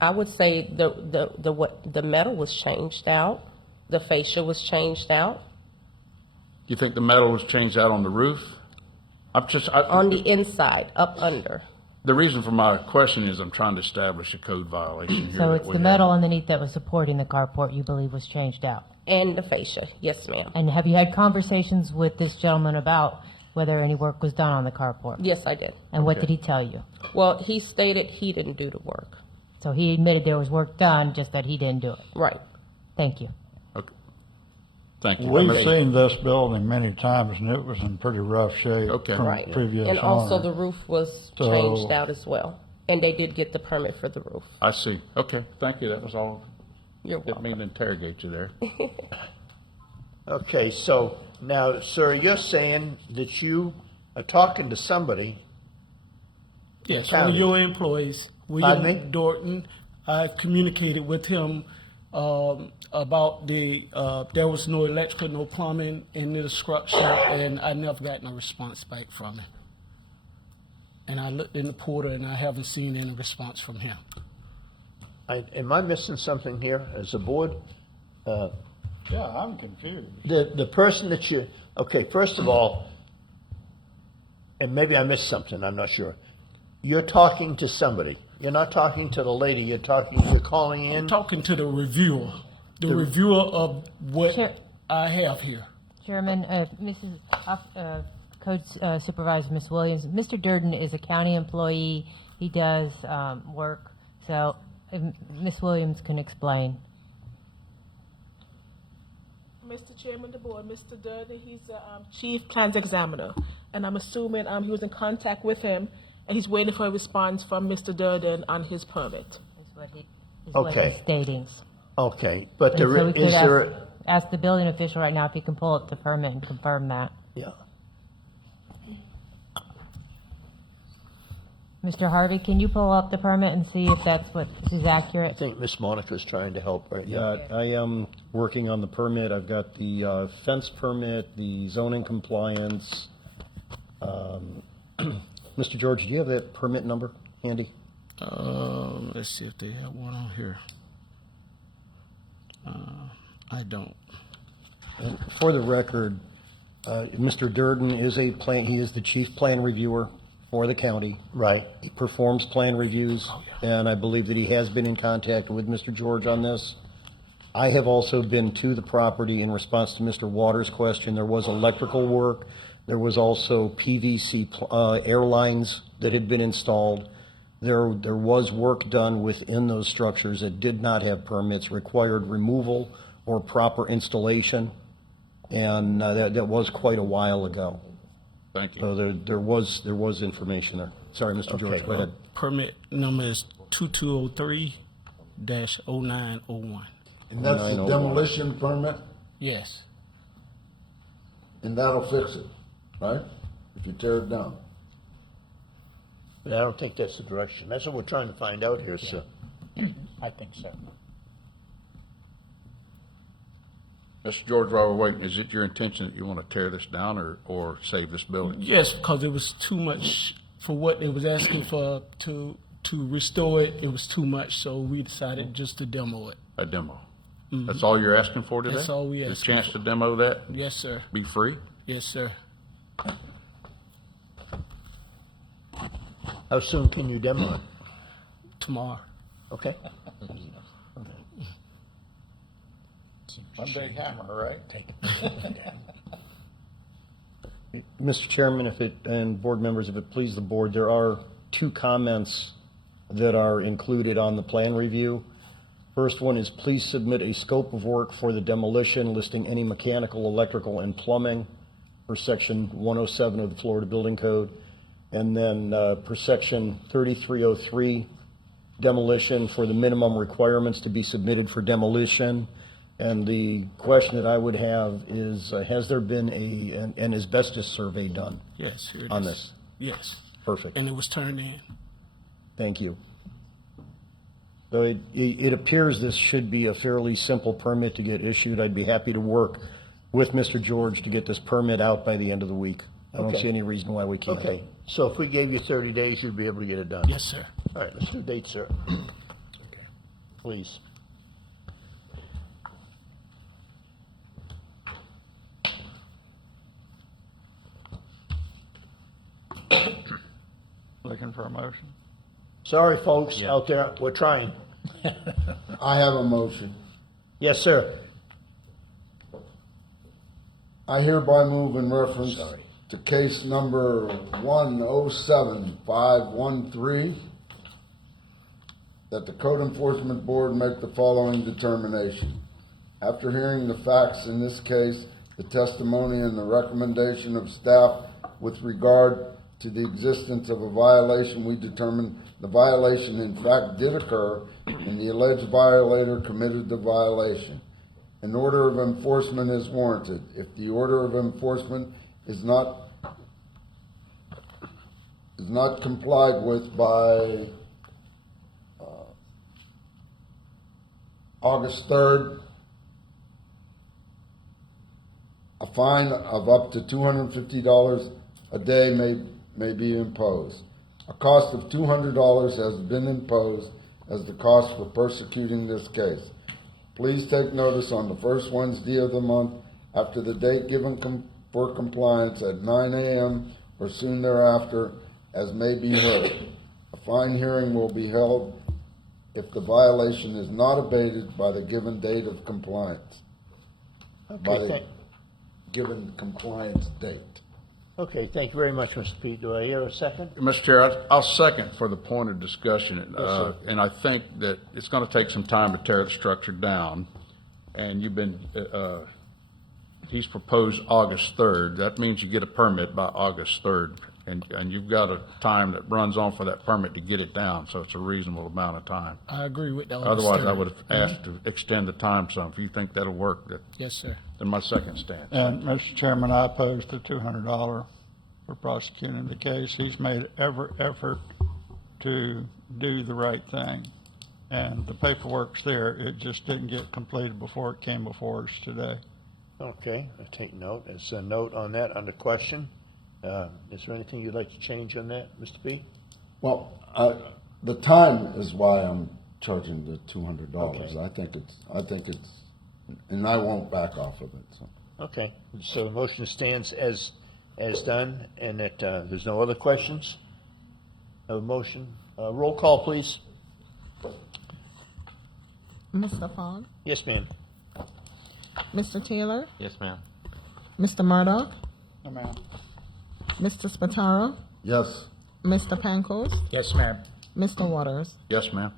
I would say the metal was changed out, the fascia was changed out. You think the metal was changed out on the roof? On the inside, up under. The reason for my question is I'm trying to establish a code violation here. So that it's we the have. metal underneath that was supporting the carport you believe was changed out? And the fascia, yes, ma'am. And have you had conversations with this gentleman about whether any work was done on the carport? Yes, I did. And what did he tell you? Well, he stated he didn't do the work. So he admitted there was work done, just that he didn't do it? Right. Thank you. Okay. Thank you. We've seen this building many times, and it was in pretty rough shape Okay. from Right. previous And also owner. the roof was So- changed out as well. And they did get the permit for the roof. I see. Okay, thank you. That was all. You're Didn't mean to interrogate you there. Okay, so now, sir, you're saying that you are talking to somebody. Yes, one of County. your employees, Pardon me? William Dorton. I communicated with him about there was no electrical, no plumbing in the structure, and I never got no response back from him. And I looked in the portal, and I haven't seen any response from him. Am I missing something here as a board? Yeah, I'm confused. The person that you, okay, first of all, and maybe I missed something, I'm not sure. You're talking to somebody. You're not talking to the lady, you're calling in? I'm talking to the reviewer, the reviewer of what Sure. I have here. Chairman, Code Supervisor Ms. Williams, Mr. Durden is a county employee. He does work, so Ms. Williams can explain. Mr. Chairman of the board, Mr. Durden, he's the chief plans examiner, and I'm assuming he was in contact with him, and he's waiting for a response from Mr. Durden on his permit. Is what he's Okay. stating. Okay, but And so there we could is there, ask the building official right now if he can pull up the permit and confirm that. yeah. Mr. Harvey, can you pull up the permit and see if that's what is I accurate? think Miss Monica's trying to help right now. Yeah, I am working on the permit. I've got the fence permit, the zoning compliance. Mr. George, do you have that permit number handy? Let's see if they have one on here. I don't. And for the record, Mr. Durden is he is the chief plan reviewer for the county. Right. He performs plan reviews, and I believe that he has been in contact with Mr. George on this. I have also been to the property in response to Mr. Waters' question. There was electrical work. There was also PVC airlines that had been installed. There was work done within those structures that did not have permits, required removal or proper installation, and that was quite a while ago. Thank you. So there was information there. Sorry, Mr. George, go ahead. Permit number is 2203-0901. And that's the demolition permit, Yes. and that'll fix it, right? If you tear it down. But I don't think that's the direction. That's what we're trying to find out here, sir. I think so. Mr. George, while we're waiting, is it your intention that you want to tear this down or save this building? Yes, because it was too much for what they was asking for to restore it. It was too much, so we decided just to demo it. A demo? That's all you're asking for today? That's all we Your asking chance to demo that? Yes, sir. Be free? Yes, sir. How soon can you demo it? Tomorrow. Okay. One big hammer, right? Mr. Chairman, and board members, if it please the board, there are two comments that are included on the plan review. First one is, please submit a scope of work for the demolition listing any mechanical, electrical, and plumbing for section 107 of the Florida Building Code. And then per section 3303, demolition for the minimum requirements to be submitted for demolition. And the question that I would have is, has there been an asbestos survey done Yes, here it on is. this? Yes. Perfect. And it was turned in. Thank you. So it appears this should be a fairly simple permit to get issued. I'd be happy to work with Mr. George to get this permit out by the end of the week. I don't Okay. see any reason why we can't. Okay, so if we gave you 30 days, you'd be able to get it done? Yes, sir. All right, let's do date, sir. Please. Looking for a motion? Sorry, folks out there, we're trying. I have a motion. Yes, sir. I hereby move in reference to case number 107513 that the Code Enforcement Board make the following determination. After hearing the facts in this case, the testimony and the recommendation of staff with regard to the existence of a violation, we determine the violation in fact did occur and the alleged violator committed the violation. An order of enforcement is warranted. If the order of enforcement is not complied with by August 3rd, a fine of up to $250 a day may be imposed. A cost of $200 has been imposed as the cost for prosecuting this case. Please take notice on the first Wednesday of the month after the date given for compliance at 9 a.m. or soon thereafter, as may be heard. A fine hearing will be held if the violation is not abated by the given date of compliance. By the given compliance date. Okay, thank you very much, Mr. Pete. Do I hear a second? Mr. Chair, I'll second for the point of discussion. sir. And I think that it's going to take some time to tear the structure down. And you've been, he's proposed August 3rd. That means you get a permit by August 3rd. And you've got a time that runs on for that permit to get it down, so it's a reasonable amount of time. I agree with that. Otherwise, I would have asked to extend the time some. If you think that'll work, Yes, sir. then my second stance. And, Mr. Chairman, I oppose the $200 for prosecuting the case. He's made every effort to do the right thing, and the paperwork's there. It just didn't get completed before it came before us today. Okay, I'll take note. There's a note on that, on the question. Is there anything you'd like to change on that, Mr. P? Well, the time is why I'm charging the $200. Okay. I think it's, and I won't back off of it, so. Okay, so the motion stands as done, and that there's no other questions? No motion. Roll call, please. Mr. Fogg? Yes, ma'am. Mr. Taylor? Yes, ma'am. Mr. Murdoch? No, ma'am. Mr. Spataro? Yes. Mr. Pankos? Yes, ma'am. Mr. Waters? Yes, ma'am.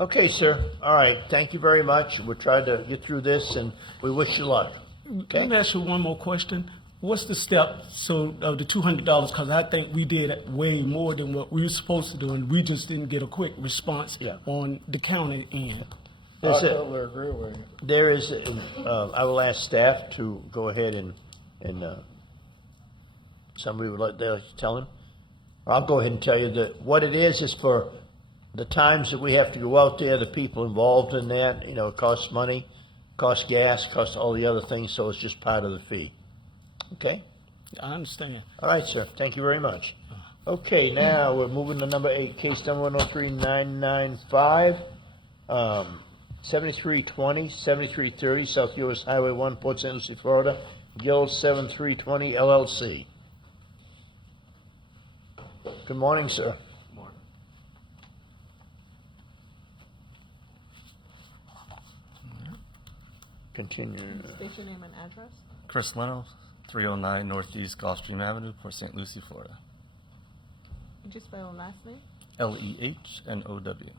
Okay, sir. All right, thank you very much. We'll try to get through this, and we wish you luck. Let me ask you one more question. What's the step of the $200? Because I think we did way more than what we were supposed to do, and we just didn't get a quick response on the county end. I totally agree with you. There is, I will ask staff to go ahead and somebody would like to tell him? I'll go ahead and tell you that what it is for the times that we have to go out there, the people involved in that, it costs money, costs gas, costs all the other things, so it's just part of the fee. Okay? I understand. All right, sir. Thank you very much. Okay, now we're moving to number 8, case number 103995, 7320, 7330, South US Highway 1, Port St. Lucie, Florida, Guild 7320 LLC. Good morning, sir. Continue. State your name and address. Chris Leno, 309 Northeast Gulfstream Avenue, Port St. Lucie, Florida. Could you spell your last name? Lehnow.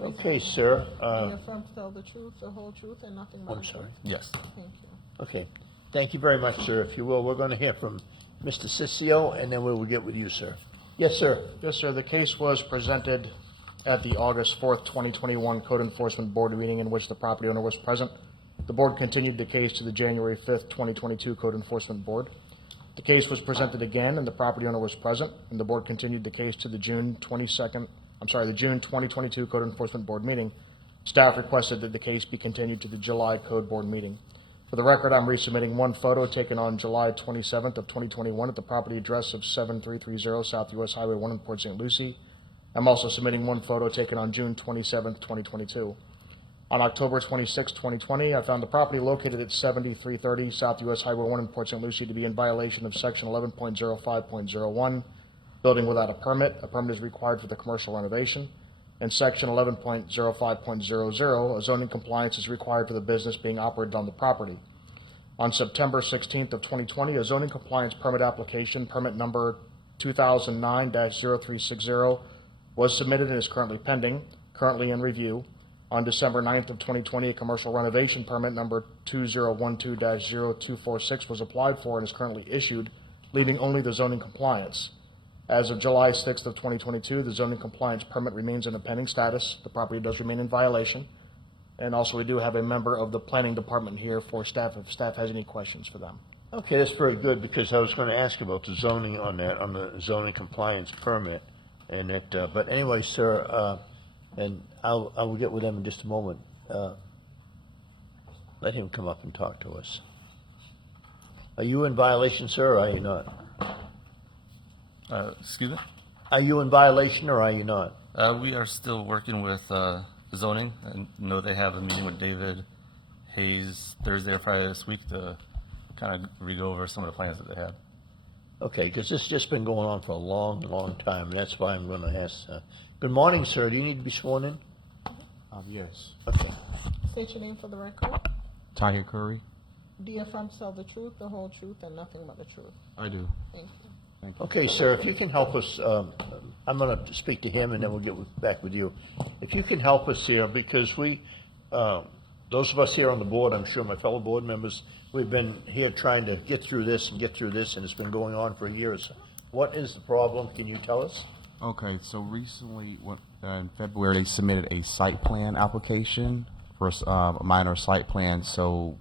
Okay, sir. And your firm tell the truth, the whole truth, and nothing but I'm the sorry. truth? Yes. Thank you. Okay. Thank you very much, sir. If you will, we're going to hear from Mr. Ciccio, and then we will get with you, sir. Yes, sir. Yes, sir. The case was presented at the August 4th, 2021 Code Enforcement Board meeting in which the property owner was present. The board continued the case to the January 5th, 2022 Code Enforcement Board. The case was presented again and the property owner was present, and the board continued the case to the June 2022 Code Enforcement Board meeting. Staff requested that the case be continued to the July Code Board meeting. For the record, I'm resubmitting one photo taken on July 27th of 2021 at the property address of 7330 South US Highway 1 in Port St. Lucie. I'm also submitting one photo taken on June 27th, 2022. On October 26, 2020, I found the property located at 7330 South US Highway 1 in Port St. Lucie to be in violation of Section 11.05.01, building without a permit. A permit is required for the commercial renovation. And Section 11.05.00, a zoning compliance is required for the business being operated on the property. On September 16th of 2020, a zoning compliance permit application, permit number 2009-0360, was submitted and is currently pending, currently in review. On December 9th of 2020, a commercial renovation permit number 2012-0246 was applied for and is currently issued, leaving only the zoning compliance. As of July 6th of 2022, the zoning compliance permit remains in a pending status. The property does remain in violation. And also, we do have a member of the planning department here for staff, if staff has any questions for them. Okay, that's very good, because I was going to ask about the zoning on that, on the zoning compliance permit. And it, but anyway, sir, and I will get with them in just a moment. Let him come up and talk to us. Are you in violation, sir, or are you not? Excuse me? Are you in violation or are you not? We are still working with zoning. I know they have a meeting with David Hayes Thursday or Friday this week to kind of read over some of the plans that they have. Okay, because this has just been going on for a long, long time, and that's why I'm going to ask. Good morning, sir. Do you need to be sworn in? Yes. Okay. State your name for the record. Tahir Curry? Do you affirm to tell the truth, the whole truth, and nothing but the truth? I do. Thank you. Okay, sir, if you can help us, I'm going to speak to him and then we'll get back with you. If you can help us here, because we, those of us here on the board, I'm sure my fellow board members, we've been here trying to get through this, and it's been going on for years. What is the problem? Can you tell us? Okay, so recently, in February, they submitted a site plan application for a minor site plan. So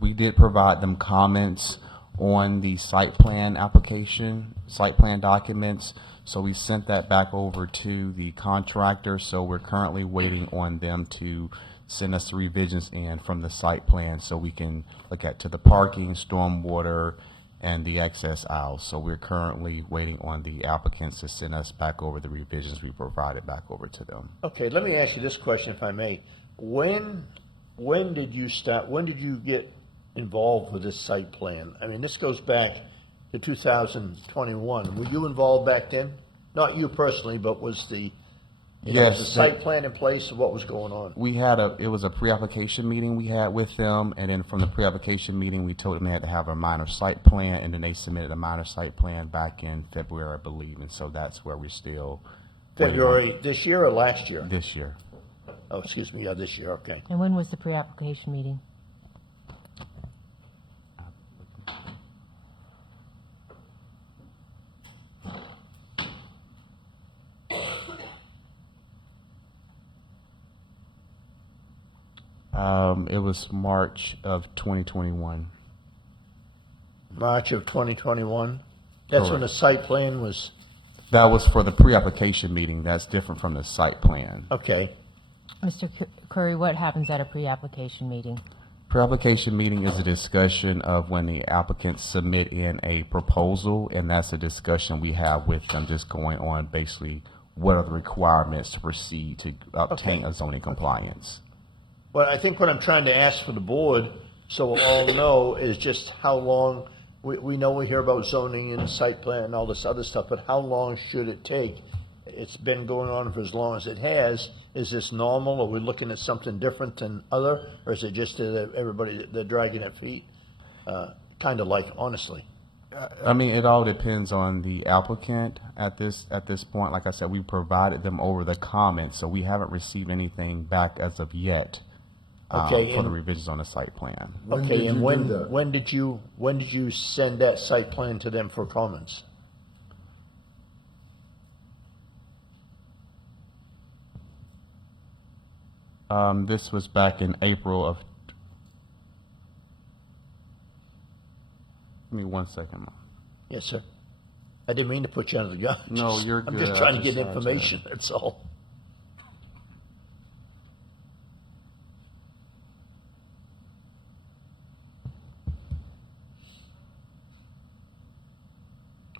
we did provide them comments on the site plan application, site plan documents. So we sent that back over to the contractor. So we're currently waiting on them to send us the revisions in from the site plan so we can look at to the parking, stormwater, and the access aisles. So we're currently waiting on the applicants to send us back over the revisions we provided back over to them. Okay, let me ask you this question, if I may. When did you start, when did you get involved with this site plan? I mean, this goes back to 2021. Were you involved back then? Not you personally, but was the, was the site plan in place, or what was going on? We had it was a pre-application meeting we had with them, and then from the pre-application meeting, we told them they had to have a minor site plan, and then they submitted a minor site plan back in February, I believe, and so that's where we're still. February this year or last year? This year. Oh, excuse me, yeah, this year, okay. And when was the pre-application meeting? It was March of 2021. March of 2021? That's when the site plan was? That was for the pre-application meeting. That's different from the site plan. Okay. Mr. Curry, what happens at a pre-application meeting? Pre-application meeting is a discussion of when the applicants submit in a proposal, and that's a discussion we have with them, just going on basically what are the requirements to proceed to obtain a zoning compliance. Well, I think what I'm trying to ask for the board, so we'll all know, is just how long, we know we hear about zoning and site plan and all this other stuff, but how long should it take? It's been going on for as long as it has. Is this normal? Are we looking at something different than other? Or is it just that everybody, they're dragging their feet? Kind of like, honestly. I mean, it all depends on the applicant at this point. Like I said, we provided them over the comments, so we haven't received anything back as of yet. Okay, for the revisions on the site plan. Okay, and when did you send that site plan to them for comments? This was back in April of. Give me 1 second. Yes, sir. I didn't mean to put you under the gun. No, you're I'm good. just trying to get information. That's all.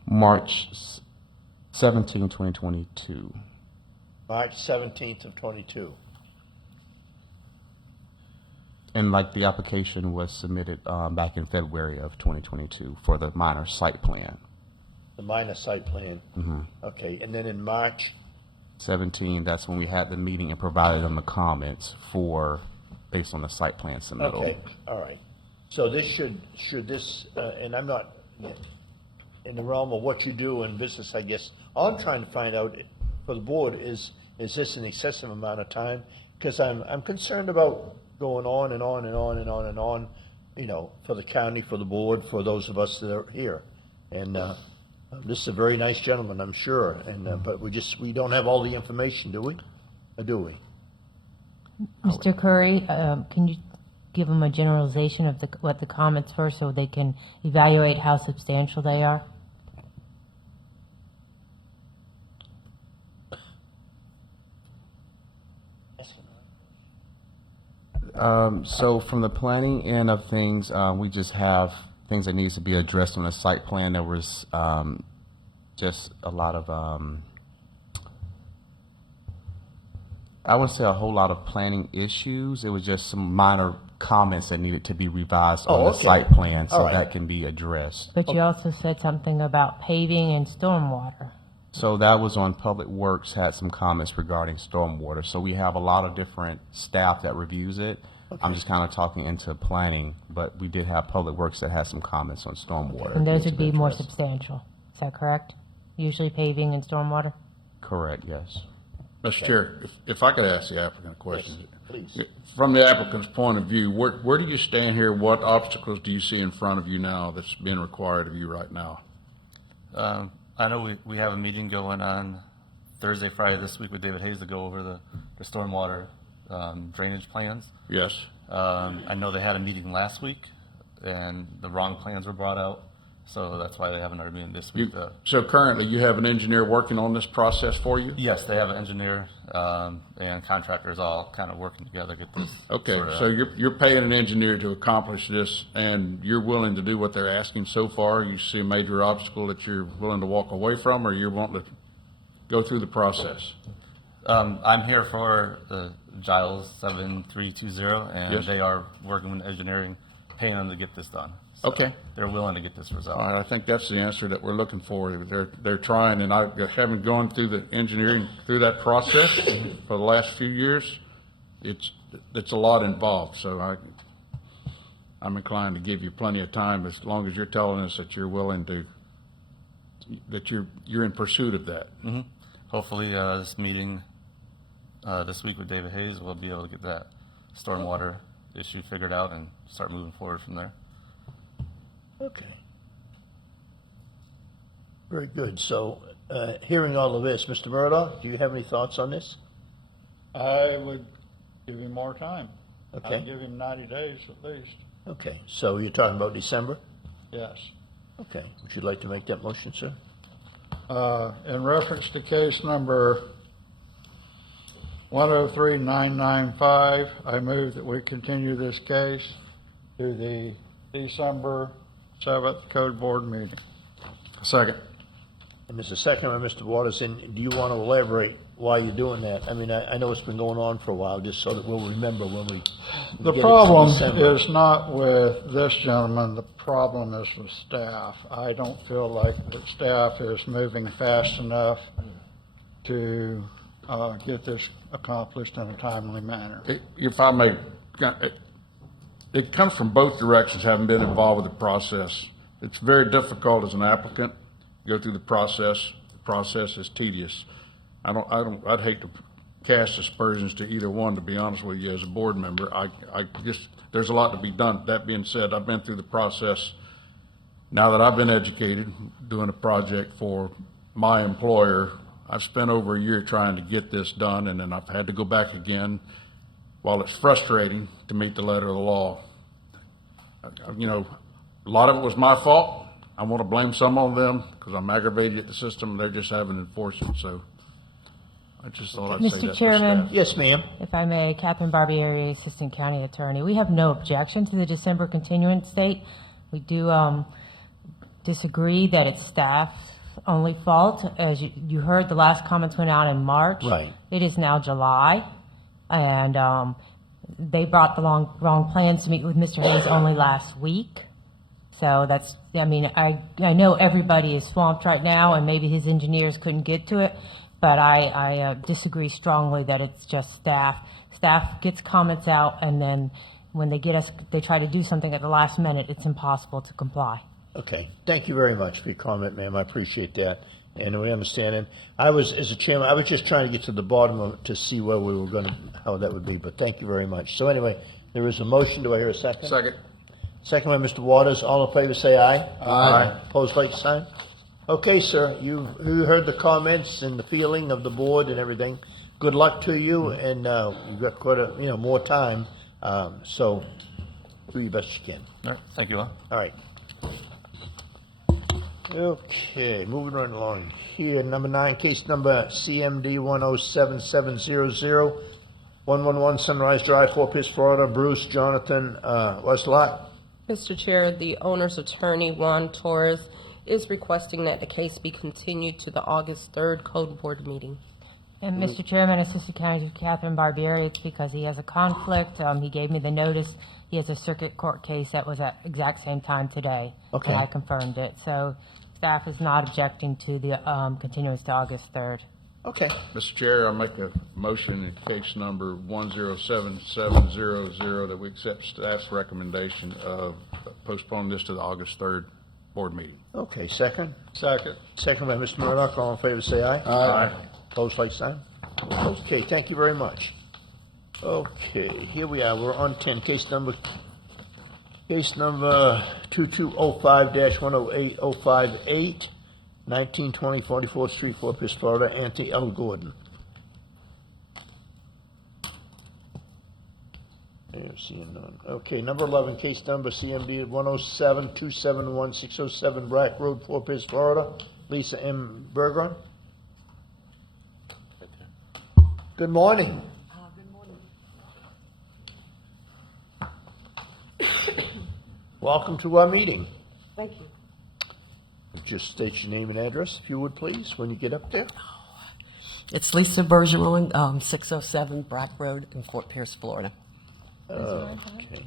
March 17, 2022. March 17th of 22. And like the application was submitted back in February of 2022 for the minor site plan. The minor site plan. Mm-hmm. Okay, and then in March 17, that's when we had the meeting and provided them the comments based on the site plan submittal. Okay, all right. So this should this, and I'm not in the realm of what you do in business, I guess. All I'm trying to find out for the board is this an excessive amount of time? Because I'm concerned about going on and on and on and on and on, you know, for the county, for the board, for those of us that are here. And this is a very nice gentleman, I'm sure. And but we don't have all the information, do we? Or do we? Mr. Curry, can you give them a generalization of what the comments were so they can evaluate how substantial they are? So from the planning end of things, we just have things that needs to be addressed on the site plan. There was just a lot of, I wouldn't say a whole lot of planning issues. It was just some minor comments that needed to be revised on the okay. site plan, so All right. that can be addressed. But you also said something about paving and stormwater. So that was on Public Works, had some comments regarding stormwater. So we have a lot of different staff that reviews it. I'm just kind of talking into planning, but we did have Public Works that had some comments on stormwater. And those would be more substantial. Is that correct? Usually paving and stormwater? Correct, yes. Mr. Chair, if I could ask the applicant a question. Please. From the applicant's point of view, where do you stand here? What obstacles do you see in front of you now that's being required of you right now? I know we have a meeting going on Thursday, Friday this week with David Hayes to go over the stormwater drainage plans. Yes. I know they had a meeting last week, and the wrong plans were brought out, so that's why they have another meeting this week. So currently, you have an engineer working on this process for you? Yes, they have an engineer and contractors all kind of working together to get this. Okay, sorted out. so you're paying an engineer to accomplish this, and you're willing to do what they're asking so far? You see a major obstacle that you're willing to walk away from, or you're wanting to go through the process? I'm here for Giles 7320, and Yes. they are working with engineering, paying them to get this done. So Okay. They're willing to get this resolved. All right, I think that's the answer that we're looking for. They're trying, and I haven't gone through the engineering, through that process for the last few years. It's a lot involved, so I'm inclined to give you plenty of time as long as you're telling us that you're willing to, that you're in pursuit of that. hmm Hopefully, this meeting this week with David Hayes, we'll be able to get that stormwater issue figured out and start moving forward from there. Okay. Very good. So, hearing all of this, Mr. Murdoch, do you have any thoughts on this? I would give him more time. Okay. I'd give him 90 days at least. Okay, so you're talking about December? Yes. Okay. Would you like to make that motion, sir? In reference to case number 103995, I move that we continue this case to the December 7th Code Board meeting. Second. And there's a second by Mr. Waters, and do you want to elaborate why you're doing that? I mean, I know it's been going on for a while, just so that we'll remember when we The get it to problem December. is not with this gentleman, the problem is with staff. I don't feel like the staff is moving fast enough to get this accomplished in a timely manner. If I may, it comes from both directions, having been involved with the process. It's very difficult as an applicant to go through the process. The process is tedious. I'd hate to cast aspersions to either one, to be honest with you, as a board member. There's a lot to be done. That being said, I've been through the process. Now that I've been educated, doing a project for my employer, I've spent over a year trying to get this done, and then I've had to go back again. While it's frustrating to meet the letter of the law, you know, a lot of it was my fault. I want to blame some on them because I'm aggravated at the system, and they're just having to enforce it, so I just thought I'd say that. Mr. Chairman. Yes, ma'am. If I may, Catherine Barbieri, Assistant County Attorney. We have no objection to the December continuance date. We do disagree that it's staff's only fault. As you heard, the last comments went out in March. Right. It is now July, and they brought the wrong plans to meet with Mr. Hayes only last week. So that's, I mean, I know everybody is swamped right now, and maybe his engineers couldn't get to it, but I disagree strongly that it's just staff. Staff gets comments out, and then when they try to do something at the last minute, it's impossible to comply. Okay, thank you very much for your comment, ma'am. I appreciate that, and we understand it. As a chairman, I was just trying to get to the bottom of it to see where we were going to, how that would be, but thank you very much. So anyway, there is a motion. Do I hear a second? Second. Second by Mr. Waters. All in favor, say aye. Aye. Opposed, like sign. Okay, sir, you heard the comments and the feeling of the board and everything. Good luck to you, and we've got quite a, more time, so do your best you can. All right, thank you all. All right. Okay, moving right along here, number 9, case number CMD 107700, 111 Sunrise Drive, Fort Pierce, Florida. Bruce Jonathan Westlot. Mr. Chair, the owner's attorney, Juan Torres, is requesting that the case be continued to the August 3rd Code Board meeting. And Mr. Chairman, Assistant County Chief Catherine Barbieri, it's because he has a conflict. He gave me the notice. He has a circuit court case that was at exact same time today. Okay. And I confirmed it. So staff is not objecting to the continuance to August 3rd. Okay. Mr. Chair, I make a motion in case number 107700 that we accept staff's recommendation of postponing this to the August 3rd board meeting. Okay, second? Second. Second by Mr. Murdock. All in favor, say aye. Aye. Opposed, like sign. Okay, thank you very much. Okay, here we are. We're on 10. Case number 2205-108-058, 1920 44th Street, Fort Pierce, Florida. Anthony L. Gordon. Seeing none. Okay, number 11, case number CMD 107-271-607 Brack Road, Fort Pierce, Florida. Lisa M. Bergeron. Good morning. Welcome to our meeting. Thank you. Just state your name and address, if you would, please, when you get up there. It's Lisa Bergeron, 607 Brack Road in Fort Pierce, Florida. Okay.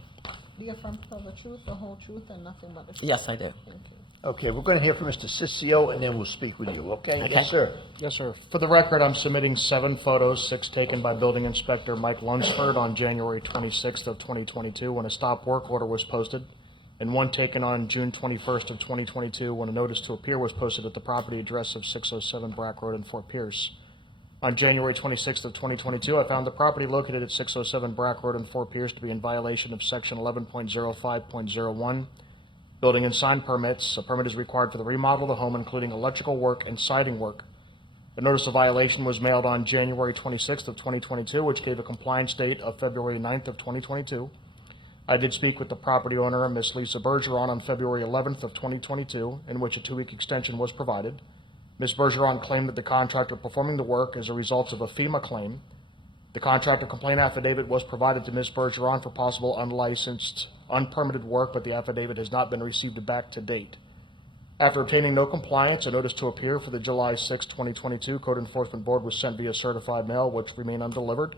Do you affirm to tell the truth, the whole truth, and nothing but the truth? Yes, I do. Thank you. Okay, we're going to hear from Mr. Ciccio, and then we'll speak with you, okay? Yes, sir. Yes, sir. For the record, I'm submitting 7 photos, 6 taken by Building Inspector Mike Lunsford on January 26th of 2022 when a stop work order was posted, and 1 taken on June 21st of 2022 when a notice to appear was posted at the property address of 607 Brack Road in Fort Pierce. On January 26th of 2022, I found the property located at 607 Brack Road in Fort Pierce to be in violation of Section 11.05.01, building and sign permits. A permit is required for the remodel of the home, including electrical work and siding work. The notice of violation was mailed on January 26th of 2022, which gave a compliance date of February 9th of 2022. I did speak with the property owner, Ms. Lisa Bergeron, on February 11th of 2022, in which a 2-week extension was provided. Ms. Bergeron claimed that the contractor performing the work is a result of a FEMA claim. The contractor complaint affidavit was provided to Ms. Bergeron for possible unlicensed, unpermitted work, but the affidavit has not been received back to date. After obtaining no compliance, a notice to appear for the July 6, 2022 Code Enforcement Board was sent via certified mail, which remained undelivered.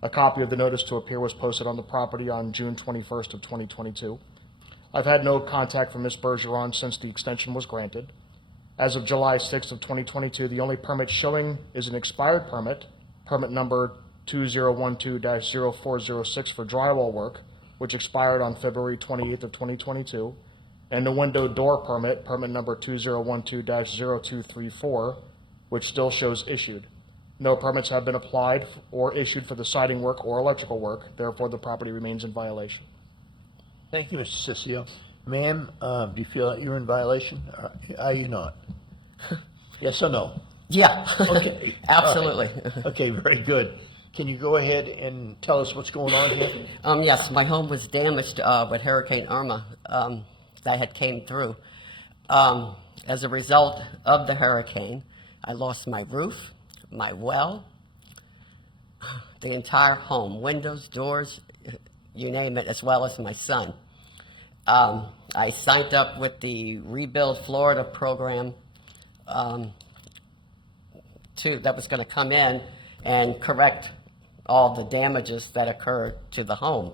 A copy of the notice to appear was posted on the property on June 21st of 2022. I've had no contact from Ms. Bergeron since the extension was granted. As of July 6th of 2022, the only permit showing is an expired permit, permit number 2012-0406 for drywall work, which expired on February 28th of 2022, and the window door permit, permit number 2012-0234, which still shows issued. No permits have been applied or issued for the siding work or electrical work. Therefore, the property remains in violation. Thank you, Mr. Ciccio. Ma'am, do you feel that you're in violation? Are you not? Yes or no? Yeah. Okay. Absolutely. All right. Okay, very good. Can you go ahead and tell us what's going on here? Yes, my home was damaged with Hurricane Irma that had came through. As a result of the hurricane, I lost my roof, my well, the entire home, windows, doors, you name it, as well as my son. I signed up with the Rebuild Florida program that was going to come in and correct all the damages that occurred to the home.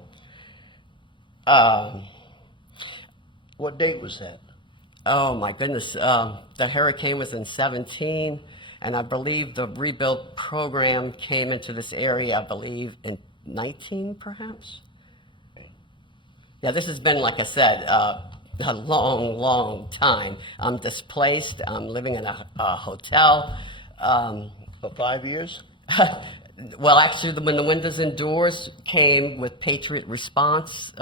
What date was that? Oh my goodness, the hurricane was in 17, and I believe the Rebuild program came into this area, I believe, in 19 perhaps? Yeah, this has been, like I said, a long, long time. I'm displaced. I'm living in a hotel. For 5 years? Well, actually, when the windows and doors came with Patriot Response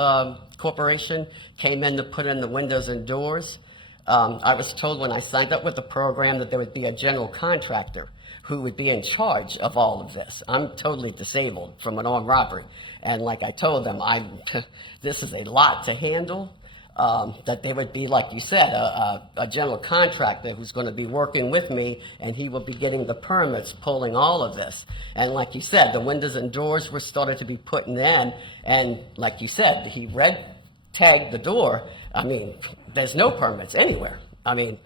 Corporation, came in to put in the windows and doors, I was told when I signed up with the program that there would be a general contractor who would be in charge of all of this. I'm totally disabled from an armed robbery. And like I told them, this is a lot to handle. that they would be, like you said, a general contractor who's going to be working with me, and he will be getting the permits, pulling all of this. And like you said, the windows and doors were started to be put in, and like you said, he red tagged the door. I mean, there's no permits anywhere. I mean,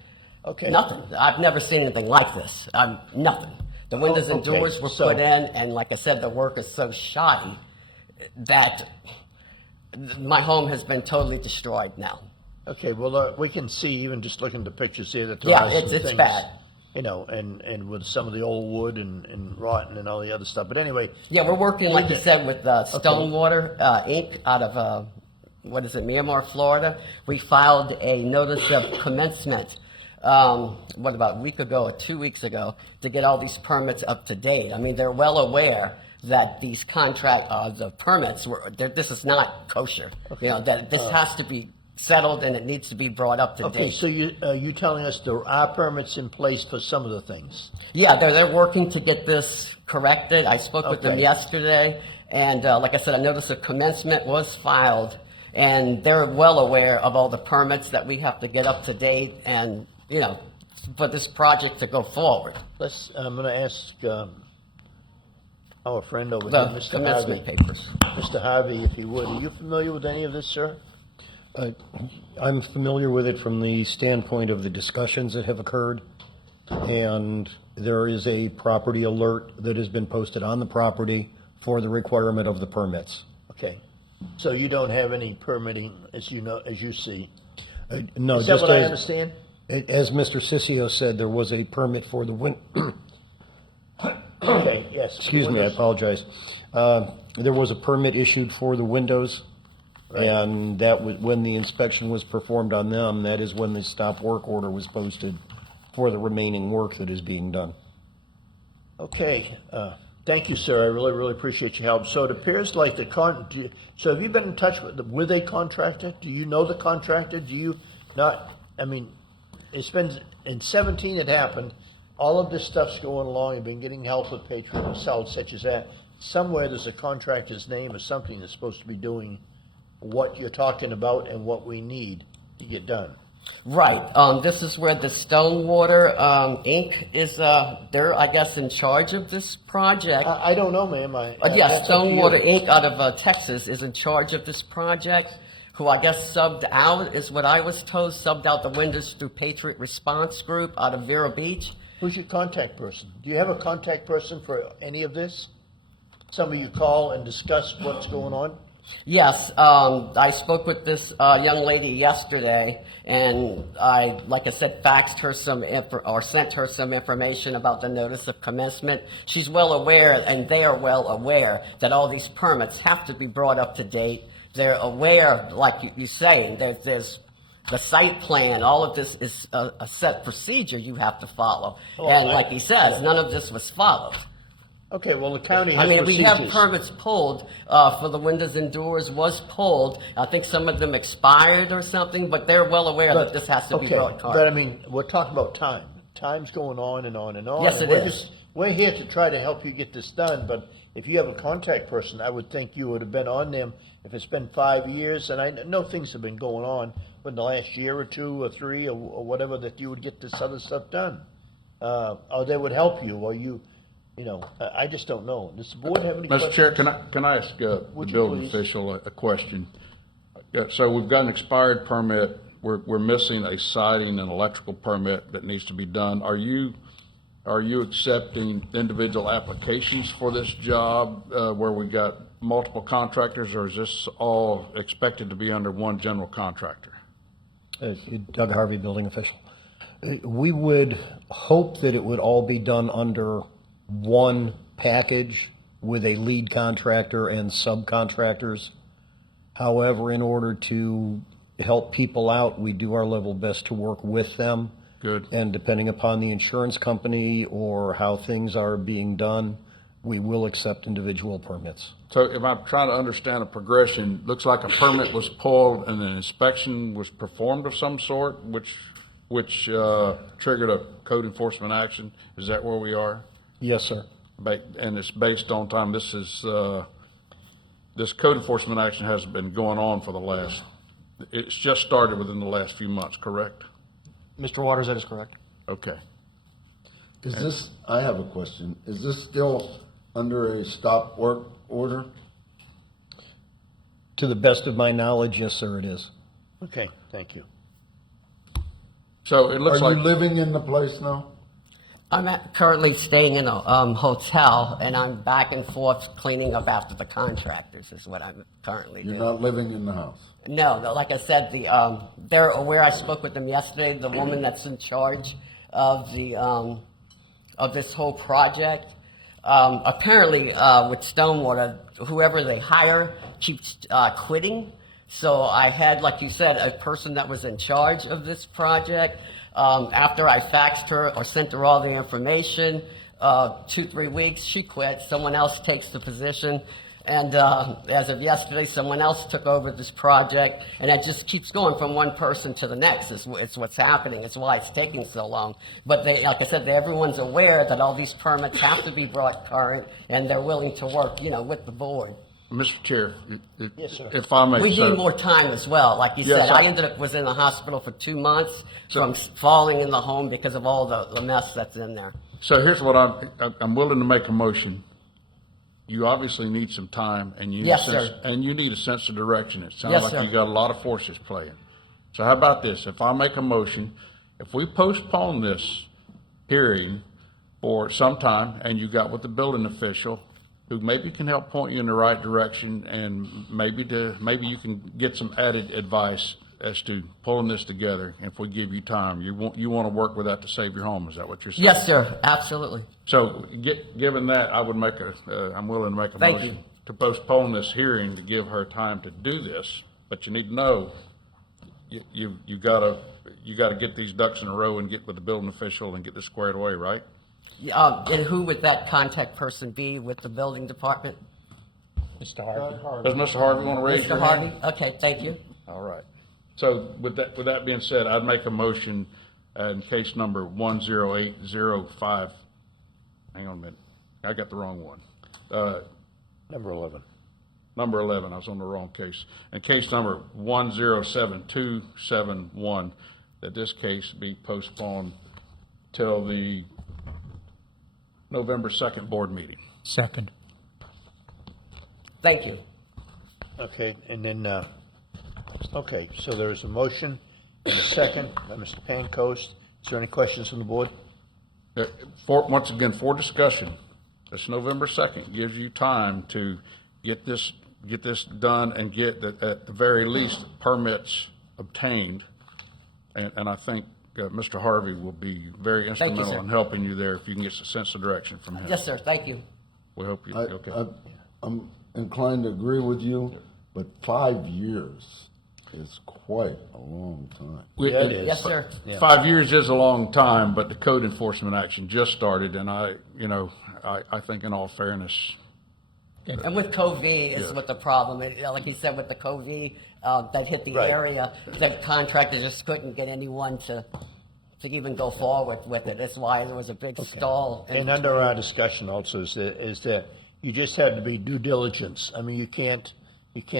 nothing. I've never seen anything like this. Nothing. The windows and doors were put in, and like I said, the work is so shoddy that my home has been totally destroyed now. Okay, well, we can see, even just looking at the pictures here, that there Yeah, are some it's things, bad. you know, and with some of the old wood and rotten and all the other stuff. But anyway. Yeah, we're working, like you said, with Stonewater Inc. out of, Miramar, Florida. We filed a notice of commencement, about a week ago or 2 weeks ago, to get all these permits up to date. I mean, they're well aware that these the permits this is not kosher. You know, that this has to be settled and it needs to be brought up to Okay, date. so you telling us there are permits in place for some of the things? Yeah, they're working to get this corrected. I spoke with them Okay. yesterday, and like I said, a notice of commencement was filed, and they're well aware of all the permits that we have to get up to date, and you know, for this project to go forward. I'm going to ask our friend over The here, Mr. commencement Harvey. papers. Mr. Harvey, if you would, are you familiar with any of this, sir? I'm familiar with it from the standpoint of the discussions that have occurred, and there is a property alert that has been posted on the property for the requirement of the permits. Okay, so you don't have any permitting, as you see? No, Is that just what I as- understand? As Mr. Sissio said, there was a permit for the Okay, yes. Excuse me, I apologize. There was a permit issued for the windows, and that was, when the inspection was performed on them, that is when the stop work order was posted for the remaining work that is being done. Okay, thank you, sir. I really, really appreciate your help. So it appears like so have you been in touch with a contractor? Do you know the contractor? Do you not, I mean, it's been, in 17 it happened, all of this stuff's going along, you've been getting help with Patriot and South, such as that. Somewhere there's a contractor's name or something that's supposed to be doing what you're talking about and what we need to get done. Right. This is where the Stonewater Inc. is. They're, I guess, in charge of this project. I don't know, ma'am. Yes, Stonewater Inc. out of Texas is in charge of this project. Who I guess subbed out, is what I was told, subbed out the windows through Patriot Response Group out of Vero Beach. Who's your contact person? Do you have a contact person for any of this? Somebody you call and discuss what's going on? Yes, I spoke with this young lady yesterday, and I, like I said, faxed her sent her some information about the notice of commencement. She's well aware, and they are well aware, that all these permits have to be brought up to date. They're aware, like you say, there's the site plan. All of this is a set procedure you have to follow, and like he says, none of this was followed. Okay, well, the county I has mean, we have procedures. permits pulled for the windows and doors was pulled. I think some of them expired or something, but they're well aware that this has to be brought. But I mean, we're talking about time. Time's going on and on and on. Yes, and it we're is. We're here to try to help you get this done, but if you have a contact person, I would think you would have been on them. If it's been 5 years, and I know things have been going on, but in the last year or 2 or 3 or whatever, that you would get this other stuff done. Or they would help you, or you know, I just don't know. Does the board have any questions? Mr. Chair, can I ask the Would you building please? official a question? Yeah, so we've got an expired permit. We're missing a siding and electrical permit that needs to be done. Are you accepting individual applications for this job where we've got multiple contractors, or is this all expected to be under one general contractor? Doug Harvey, building official. We would hope that it would all be done under one package with a lead contractor and subcontractors. However, in order to help people out, we do our level best to work with them. Good. And depending upon the insurance company or how things are being done, we will accept individual permits. So if I'm trying to understand a progression, looks like a permit was pulled and an inspection was performed of some sort, which triggered a code enforcement action. Is that where we are? Yes, sir. And it's based on time. This code enforcement action has been going on for the last it's just started within the last few months, correct? Mr. Waters, that is correct. Okay. Is this, I have a question, is this still under a stop work order? To the best of my knowledge, yes, sir, it is. Okay, thank you. So it looks Are like. you living in the place now? I'm currently staying in a hotel, and I'm back and forth cleaning up after the contractors is what I'm currently You're doing. not living in the house? No, like I said, they're aware. I spoke with them yesterday. The woman that's in charge of the of this whole project. Apparently, with Stonewater, whoever they hire keeps quitting. So I had, like you said, a person that was in charge of this project. After I faxed her or sent her all the information, 2-3 weeks, she quit. Someone else takes the position. And as of yesterday, someone else took over this project, and it just keeps going from one person to the next. It's what's happening. It's why it's taking so long. But they, like I said, everyone's aware that all these permits have to be brought current, and they're willing to work, with the board. Mr. Chair, Yes, sir. if I may. We so- need more time as well. Like you Yes, said, I sir. was in the hospital for 2 months from falling in the home because of all the mess that's in there. So here's what I'm willing to make a motion. You obviously need some time, and you need Yes, a sense, sir. and you need a sense of direction. It sounds Yes, like sir. you got a lot of forces playing. So how about this? If I make a motion, if we postpone this hearing for some time, and you got with the building official, who maybe can help point you in the right direction, and maybe you can get some added advice as to pulling this together. If we give you time, you want to work with that to save your home. Is that what you're saying? Yes, sir. Absolutely. So, given that, I would I'm willing to make a Thank motion you. to postpone this hearing to give her time to do this. But you need to know, you gotta get these ducks in a row and get with the building official and get this squared away, right? And who would that contact person be with the building department? Mr. Harvey. Does Mr. Harvey want to raise Mr. your Harvey? hand? Okay, thank you. All right. So with that being said, I'd make a motion in case number 10805. Hang on a minute. I got the wrong one. Number 11. Number 11, I was on the wrong case. In case number 107271, that this case be postponed till the November 2nd board meeting. Second. Thank you. Okay, and then, okay, so there's a motion and a second by Mr. Pancoast. Is there any questions from the board? Once again, for discussion, this November 2nd gives you time to get this done and get, at the very least, permits obtained. And I think Mr. Harvey will be very Thank you, instrumental sir. in helping you there if you can get a sense of direction from him. Yes, sir. Thank you. We hope you, okay. I'm inclined to agree with you, but 5 years is quite a long time. Yeah, it is. Yes, sir. 5 years is a long time, but the code enforcement action just started, and I think in all fairness, And with COVID is Yeah. what the problem is. Like you said, with the COVID that hit the Right. area, the contractors just couldn't get anyone to even go forward with it. That's why there was a big stall. And under our discussion also is that you just have to be due diligence. I mean, you can't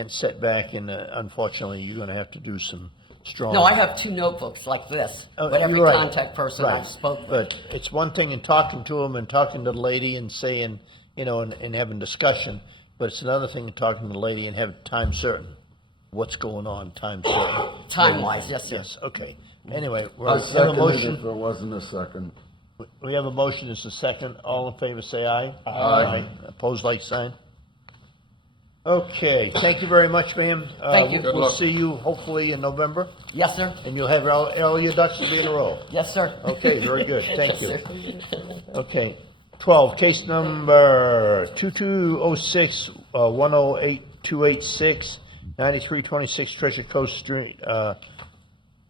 sit back and, unfortunately, you're gonna have to do some strong. No, I have 2 notebooks like this, but every You're right. contact person Right. I've spoken with. But it's one thing in talking to them and talking to the lady and saying, and having discussion, but it's another thing in talking to the lady and having time certain what's going on, time certain. Time-wise, yes, sir. Yes, okay. Anyway, I we have a second it motion. if there wasn't a second. We have a motion, it's a second. All in favor, say aye. Aye. Opposed, like sign. Okay, thank you very much, ma'am. Thank you. Good We'll luck. see you hopefully in November, Yes, sir. and you'll have all your ducks to be in a row. Yes, sir. Okay, very good. Thank Yes, you. sir. Okay, 12, case number 2206, 108286, 9326 Treasure Coast Street,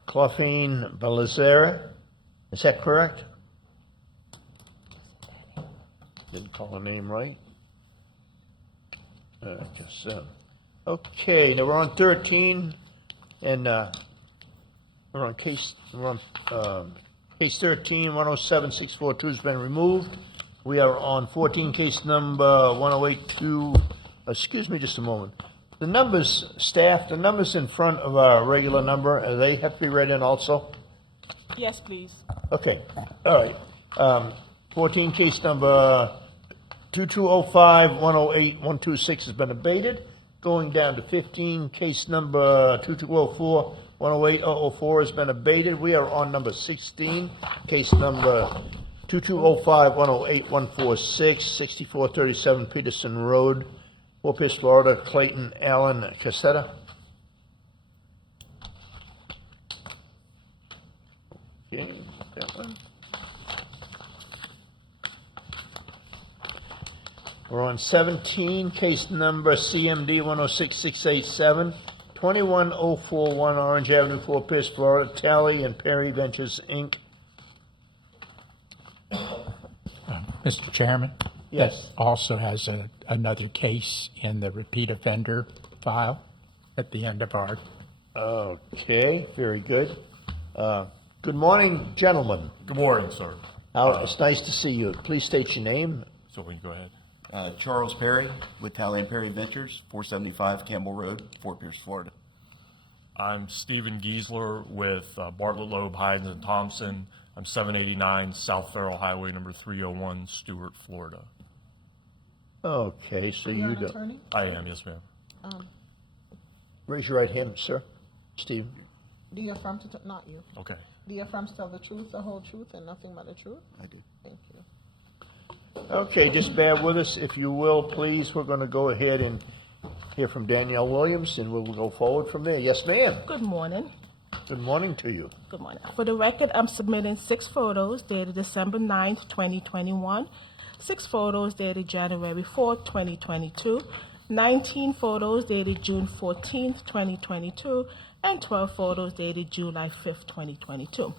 Clophine Balizera. Is that correct? Didn't call her name right. I guess so. Okay, now we're on 13, and we're on case 13, 107-642 has been removed. We are on 14, case number 1082, excuse me just a moment, The numbers, staff, the numbers in front of our regular number, they have to be read in also? Yes, please. Okay, all right. 14, case number 2205-108-126 has been abated. Going down to 15, case number 2204-108-004 has been abated. We are on number 16, case number 2205-108-146, 6437 Peterson Road, Fort Pierce, Florida, Clayton Allen Cassetta. Okay, that one. We're on 17, case number CMD 106687, 21041 Orange Avenue, Fort Pierce, Florida, Tally and Perry Ventures, Inc. Mr. Chairman? Yes. That also has another case in the repeat offender file at the end of our... Okay, very good. Good morning, gentlemen. Good morning, sir. It's nice to see you. Please state your name. So we can go ahead. Charles Perry with Tally and Perry Ventures, 475 Campbell Road, Fort Pierce, Florida. I'm Stephen Giesler with Bartlett Loeb, Hines and Thompson. I'm 789 South Farrell Highway, number 301, Stuart, Florida. Okay, so you don't... Attorney? I am, yes, ma'am. Raise your right hand, sir. Steve. Do you affirm to, not you, Okay. do you affirm to tell the truth, the whole truth, and nothing but the truth? I do. Thank you. Okay, just bear with us, if you will, please. We're going to go ahead and hear from Danielle Williams, and we'll go forward from there. Yes, ma'am. Good morning. Good morning to you. Good morning. For the record, I'm submitting 6 photos dated December 9th, 2021, 6 photos dated January 4th, 2022, 19 photos dated June 14th, 2022, and 12 photos dated July 5th, 2022.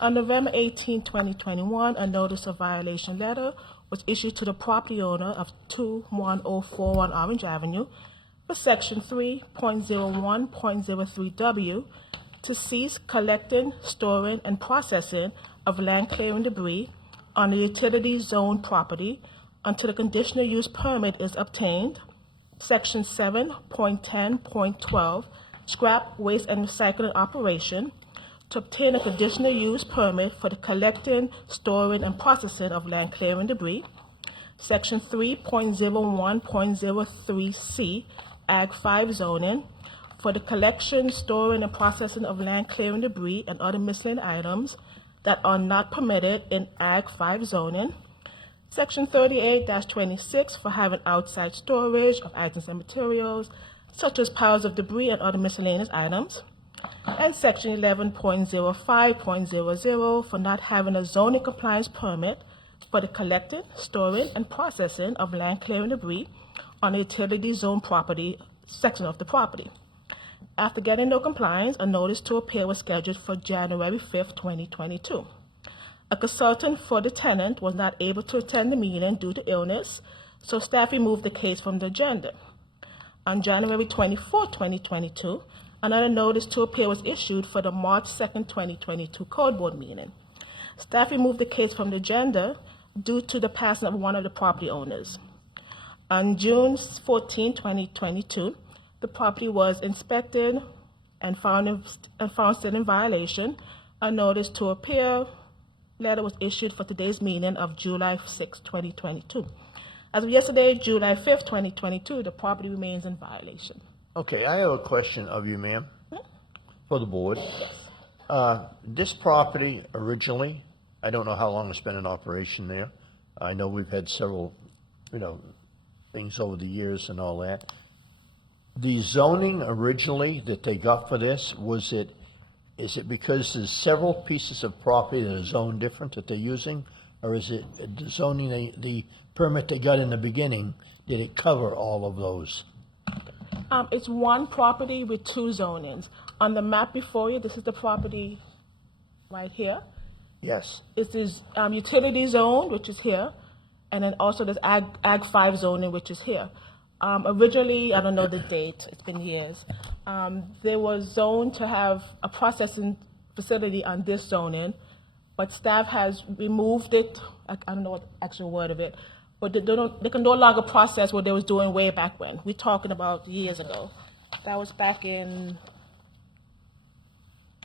On November 18, 2021, a notice of violation letter was issued to the property owner of 21041 Orange Avenue for Section 3.01.03W to cease collecting, storing, and processing of land clearing debris on the utility zone property until the conditional use permit is obtained. Section 7.10.12, scrap, waste, and recycling operation, to obtain a conditional use permit for the collecting, storing, and processing of land clearing debris. Section 3.01.03C, Ag 5 zoning, for the collection, storing, and processing of land clearing debris and other miscellaneous items that are not permitted in Ag 5 zoning. Section 38-26, for having outside storage of items and materials, such as piles of debris and other miscellaneous items. And Section 11.05.00, for not having a zoning compliance permit for the collecting, storing, and processing of land clearing debris on the utility zone property section of the property. After getting no compliance, a notice to appear was scheduled for January 5th, 2022. A consultant for the tenant was not able to attend the meeting due to illness, so staff removed the case from the agenda. On January 24th, 2022, another notice to appear was issued for the March 2nd, 2022 Code Board meeting. Staff removed the case from the agenda due to the passing of one of the property owners. On June 14, 2022, the property was inspected and found still in violation. A notice to appear letter was issued for today's meeting of July 6, 2022. As of yesterday, July 5th, 2022, the property remains in violation. Okay, I have a question of you, ma'am, for the board. This property originally, I don't know how long it's been in operation there. I know we've had several, things over the years and all that. The zoning originally that they got for this, is it because there's several pieces of property that are zoned different that they're using? Or is it the zoning, the permit they got in the beginning, did it cover all of those? It's one property with 2 zonings. On the map before you, this is the property right here. Yes. This is utility zone, which is here, and then also there's Ag 5 zoning, which is here. Originally, I don't know the date, it's been years, they were zoned to have a processing facility on this zoning, but staff has removed it, I don't know what the actual word of it, but they can no longer process what they was doing way back when. We're talking about years ago. That was back in,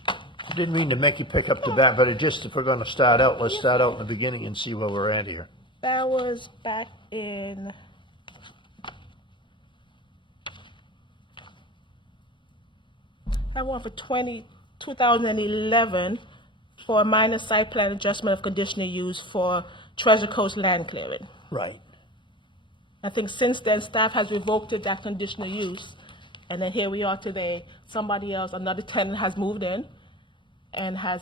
I didn't mean to make you pick up the bat, but if we're gonna start out, let's start out in the beginning and see where we're at here. that was back in, that one for 2011 for a minor site plan adjustment of conditional use for Treasure Coast land clearing. Right. I think since then, staff has revoked that conditional use, and then here we are today. Somebody else, another tenant has moved in and has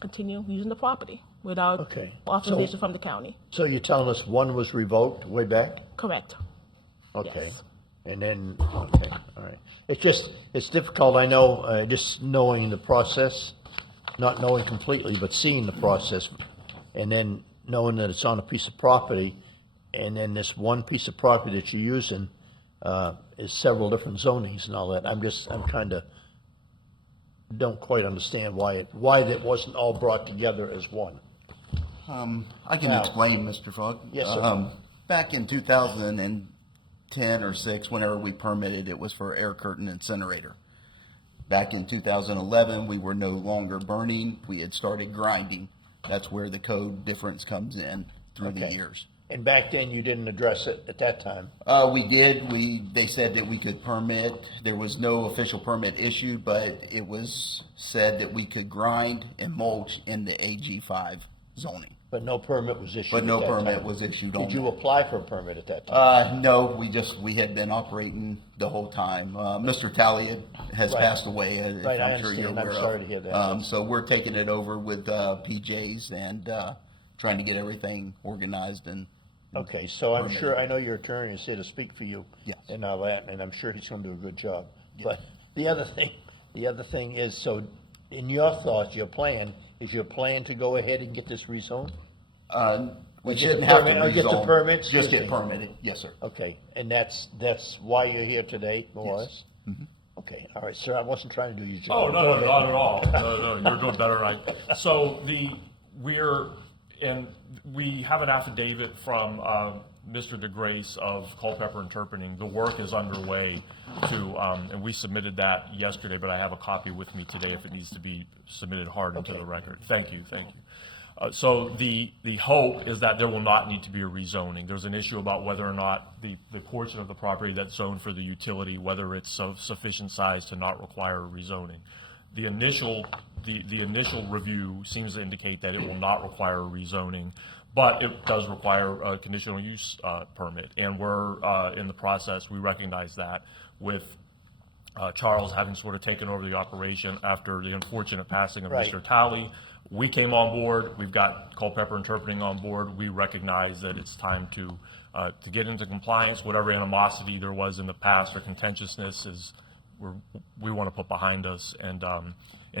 continued using the property without Okay. authorization from the county. So you're telling us one was revoked way back? Correct. Okay. And then, okay, all right. It's difficult, I know, just knowing the process, not knowing completely, but seeing the process, and then knowing that it's on a piece of property, and then this one piece of property that you're using is several different zonings and all that. I'm kind of, don't quite understand why that wasn't all brought together as one. I can Wow. explain, Mr. Fogg. Yes, sir. Back in 2010 or 6, whenever we permitted, it was for air curtain incinerator. Back in 2011, we were no longer burning. We had started grinding. That's where the code difference comes in through the Okay. years. And back then, you didn't address it at that time? We did. They said that we could permit. There was no official permit issued, but it was said that we could grind and mulch in the AG5 zoning. But no permit was issued But at no that permit time. was issued on Did you that. apply for a permit at that time? No, we had been operating the whole time. Mr. Talia has Right. passed away, if Right, I I'm sure you're understand. aware I'm of. sorry to hear that. So we're taking it over with PJs and trying to get everything organized and. Okay, so I'm permitted. sure, I know your attorney is here to speak for you. Yes. And all that, and I'm sure he's gonna do a good job. But the other thing is, so in your thoughts, your plan to go ahead and get this rezoned? We Get shouldn't the have to permit- or get the rezone, permits? just get Excuse me. permitted, yes, sir. Okay, and that's why you're here today, more or Yes. less? Okay, all right, sir, I wasn't trying to do your Oh, job. no, Go no, ahead. not at all. No, you're doing better than I. So we have an affidavit from Mr. DeGrace of Culpeper Interpreting. The work is underway and we submitted that yesterday, but I have a copy with me today if it needs to be submitted hard into the record. Thank you. So the hope is that there will not need to be a rezoning. There's an issue about whether or not the portion of the property that's zoned for the utility, whether it's of sufficient size to not require a rezoning. The initial review seems to indicate that it will not require a rezoning, but it does require a conditional use permit. And we're in the process, we recognize that with Charles having sort of taken over the operation after the unfortunate passing of Right. Mr. Talley. We came on board, we've got Culpeper Interpreting on board. We recognize that it's time to get into compliance. Whatever animosity there was in the past or contentiousness we want to put behind us and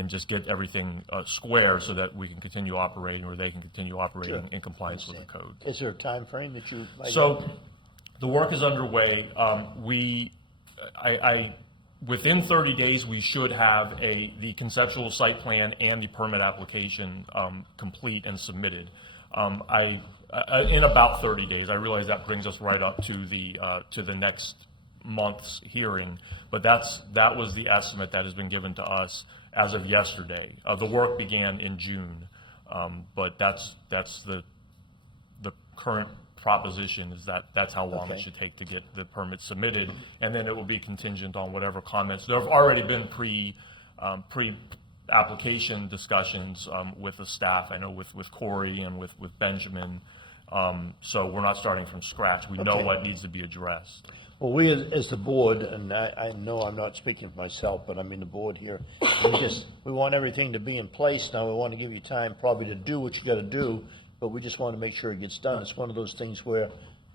just get everything square so that we can continue operating, or they can continue operating Sure. in compliance with the code. Is there a time frame that you? might- So the work is underway. Within 30 days, we should have the conceptual site plan and the permit application complete and submitted. In about 30 days. I realize that brings us right up to the next month's hearing, but that was the estimate that has been given to us as of yesterday. The work began in June, but that's the current proposition is that's how long it Okay. should take to get the permit submitted, and then it will be contingent on whatever comments. There have already been pre-application discussions with the staff. I know with Corey and with Benjamin. So we're not starting from scratch. We know Okay. what needs to be addressed. Well, we as the board, and I know I'm not speaking for myself, but I mean the board here, we want everything to be in place now. We want to give you time probably to do what you got to do, but we just want to make sure it gets done. It's one of those things where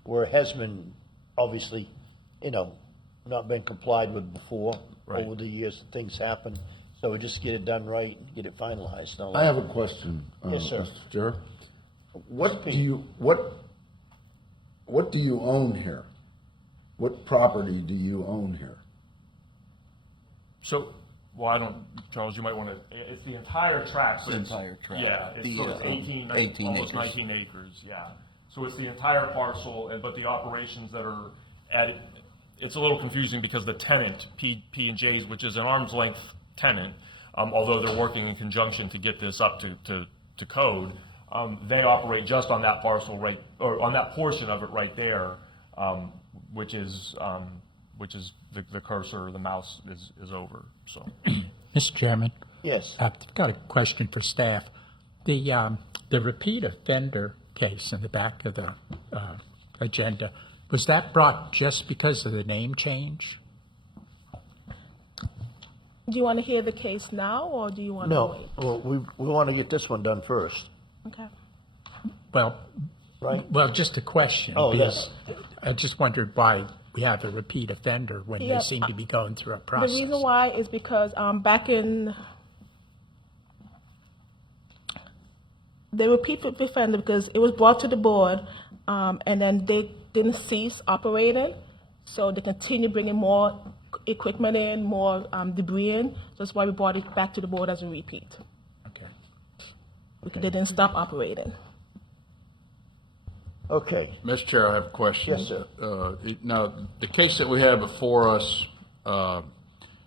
it has been obviously, not been complied with before. Right. Over the years, things happen. So we just get it done right and get it finalized. Now, I have a question, Yes, sir. Mr. Chair. What do you own here? What property do you own here? So, Charles, you might want to, it's the entire tract. So The it's- entire tract. Yeah, it's The, sort of 18, 18 almost acres. 19 acres, yeah. So it's the entire parcel, but the operations that are at it, it's a little confusing because the tenant, P&J's, which is an arm's length tenant, although they're working in conjunction to get this up to code, they operate just on that parcel or on that portion of it right there, which is the cursor or the mouse is over. So, Mr. Chairman? Yes. I've got a question for staff. The repeat offender case in the back of the agenda, was that brought just because of the name change? Do you want to hear the case now, or do you want to No, wait? well, we want to get this one done first, Okay. Well, right? well, just a question. Oh, because I just wondered why we have a repeat offender when Yeah, they seem to be going through a The process. reason why is because back in they repeat offender because it was brought to the board, and then they didn't cease operating, so they continue bringing more equipment in, more debris in. So that's why we brought it back to the board as a repeat. Okay. Because they didn't stop operating. Okay. Mr. Chair, I have a question. Yes, sir. Now, the case that we have before us,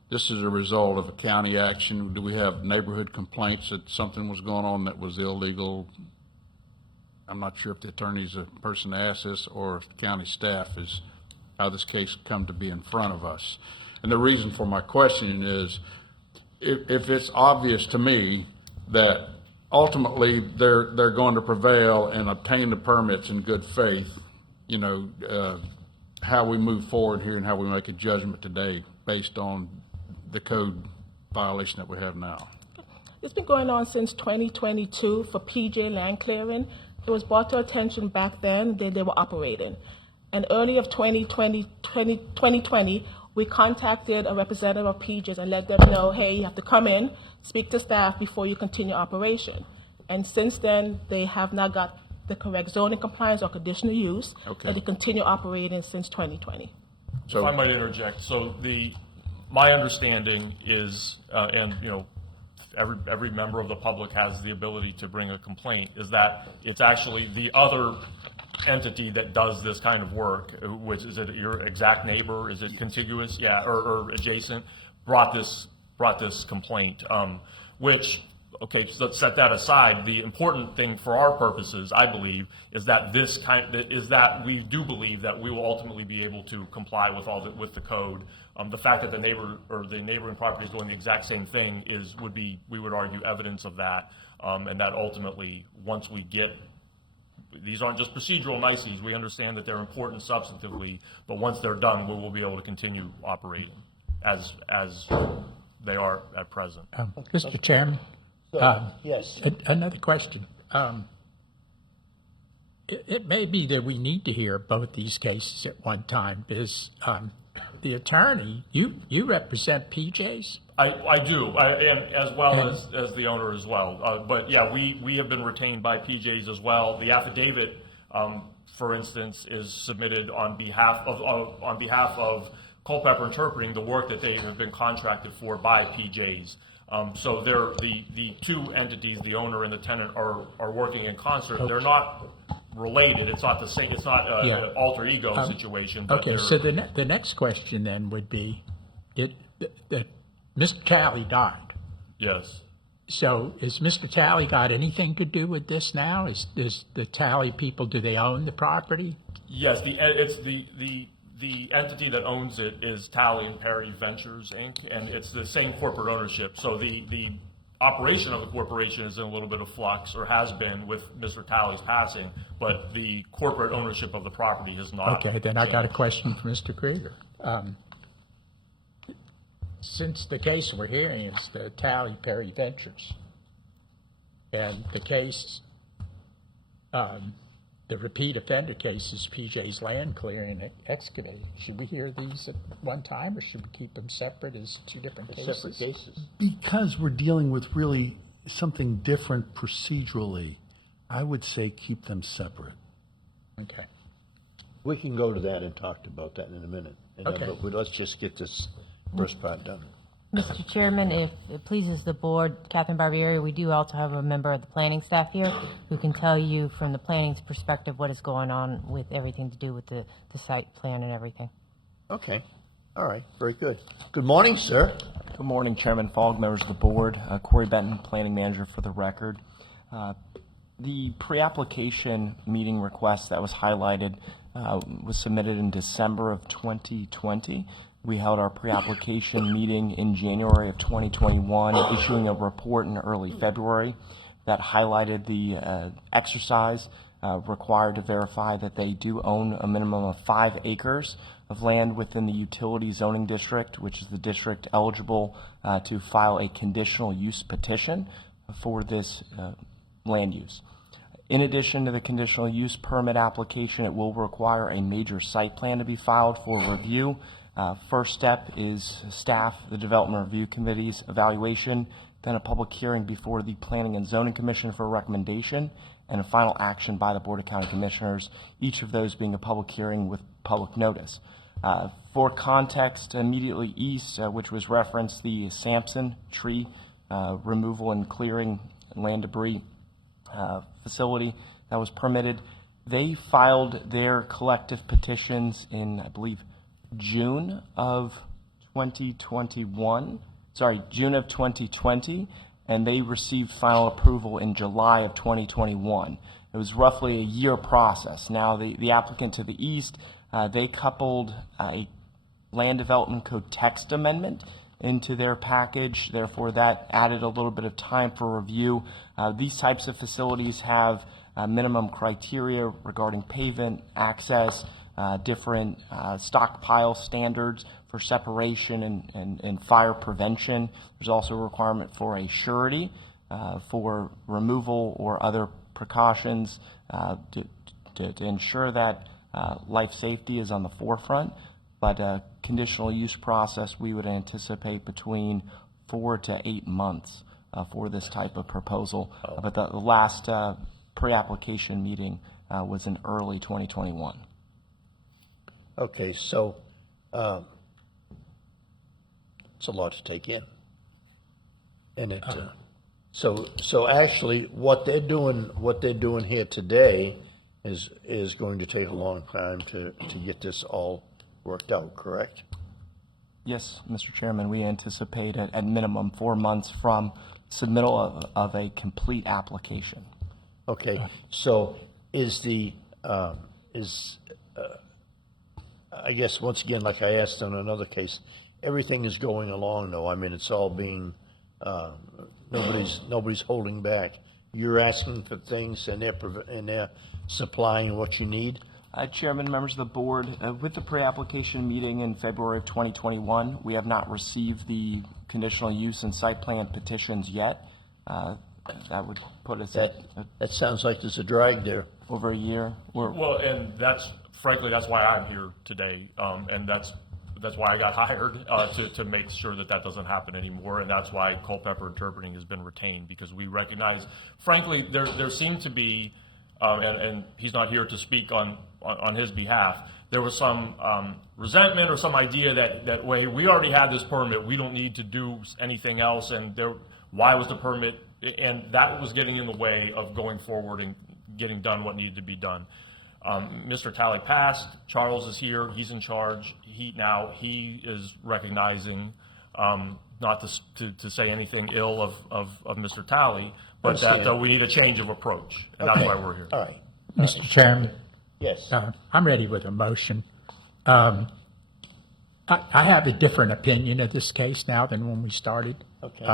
this is a result of a county action. Do we have neighborhood complaints that something was going on that was illegal? I'm not sure if the attorney's the person to ask this or if the county staff is how this case come to be in front of us. And the reason for my questioning is if it's obvious to me that ultimately they're going to prevail and obtain the permits in good faith, you know, how we move forward here and how we make a judgment today based on the code violation that we have now. It's been going on since 2022 for PJ Land Clearing. It was brought to attention back then that they were operating. And early of 2020, we contacted a representative of PJ's and let them know, hey, you have to come in, speak to staff before you continue operation. And since then, they have not got the correct zoning compliance or conditional use, Okay. but they continue operating since 2020. If I might interject, so my understanding is, and you know, every member of the public has the ability to bring a complaint, is that it's actually the other entity that does this kind of work, which is it your exact neighbor, is it contiguous, yeah, or adjacent, brought this complaint, which, okay, so let's set that aside. The important thing for our purposes, I believe, is that we do believe that we will ultimately be able to comply with the code. The fact that the neighboring property is doing the exact same thing we would argue, evidence of that, and that ultimately, once we get, these aren't just procedural niceties. We understand that they're important substantively, but once they're done, we will be able to continue operating as they are at present. Mr. Chairman? Yes. Another question. It may be that we need to hear both these cases at one time, because the attorney, you represent PJ's? I do, and as well as the owner as well. But yeah, we have been retained by PJ's as well. The affidavit, for instance, is submitted on behalf of Culpeper Interpreting, the work that they have been contracted for by PJ's. So they're the two entities, the owner and the tenant, are working in concert. Okay. They're not related. It's not the same. It's not an alter ego situation. But okay. So the next question then would be, that Mr. Talley died. Yes. So is Mr. Talley got anything to do with this now? Is the Talley people, do they own the property? Yes. The entity that owns it is Talley and Perry Ventures, Inc., and it's the same corporate ownership. So the operation of the corporation is in a little bit of flux, or has been, with Mr. Talley's passing, but the corporate ownership of the property has not. Okay, then I got a question for Mr. Krieger. Since the case we're hearing is the Talley Perry Ventures, and the case, the repeat offender case is PJ's Land Clearing and Excavating, should we hear these at one time, or should we keep them separate as two different cases? Separate cases. Because we're dealing with really something different procedurally, I would say keep them separate. Okay. We can go to that and talk about that in a minute. And then, Okay. but let's just get this first part done. Mr. Chairman, if it pleases the board, Catherine Barbieri, we do also have a member of the planning staff here who can tell you from the planning's perspective what is going on with everything to do with the site plan and everything. Okay, all right, very good. Good morning, sir. Good morning, Chairman Fogg, members of the board. Corey Benton, Planning Manager for the record. The pre-application meeting request that was highlighted was submitted in December of 2020. We held our pre-application meeting in January of 2021, issuing a report in early February that highlighted the exercise required to verify that they do own a minimum of 5 acres of land within the utility zoning district, which is the district eligible to file a conditional use petition for this land use. In addition to the conditional use permit application, it will require a major site plan to be filed for review. First step is staff, the Development Review Committee's evaluation, then a public hearing before the Planning and Zoning Commission for a recommendation, and a final action by the Board of County Commissioners, each of those being a public hearing with public notice. For context, immediately east, which was referenced, the Sampson tree removal and clearing land debris facility that was permitted, they filed their collective petitions in, I believe, June of 2020, and they received final approval in July of 2021. It was roughly a year process. Now, the applicant to the east, they coupled a land development code text amendment into their package. Therefore, that added a little bit of time for review. These types of facilities have minimum criteria regarding pavement, access, different stockpile standards for separation and fire prevention. There's also a requirement for a surety for removal or other precautions to ensure that life safety is on the forefront. But a conditional use process, we would anticipate between 4 to 8 months for this type of proposal. But the last pre-application meeting was in early 2021. Okay, so it's a lot to take in, and it so actually what they're doing here today is going to take a long time to get this all worked out, correct? Yes, Mr. Chairman, we anticipate at minimum 4 months from submittal of a complete application. Okay, so I guess once again, like I asked on another case, everything is going along though. I mean, it's all being, nobody's holding back. You're asking for things and they're supplying what you need? Chairman, members of the board, with the pre-application meeting in February of 2021, we have not received the conditional use and site plan petitions yet. That would put us that sounds like there's a drag there. Over a year. Well, and frankly, that's why I'm here today, and that's why I got hired, to make sure that doesn't happen anymore, and that's why Culpeper Interpreting has been retained, because we recognize, frankly, there seemed to be, and he's not here to speak on his behalf, there was some resentment or some idea that way, we already had this permit, we don't need to do anything else, and why was the permit, and that was getting in the way of going forward and getting done what needed to be done. Mr. Talley passed. Charles is here. He's in charge. He is recognizing, not to say anything ill of Mr. Talley, but that we need a change of approach, and that's why we're here. All right. Mr. Chairman? Yes. I'm ready with a motion. I have a different opinion of this case now than when we started. Okay.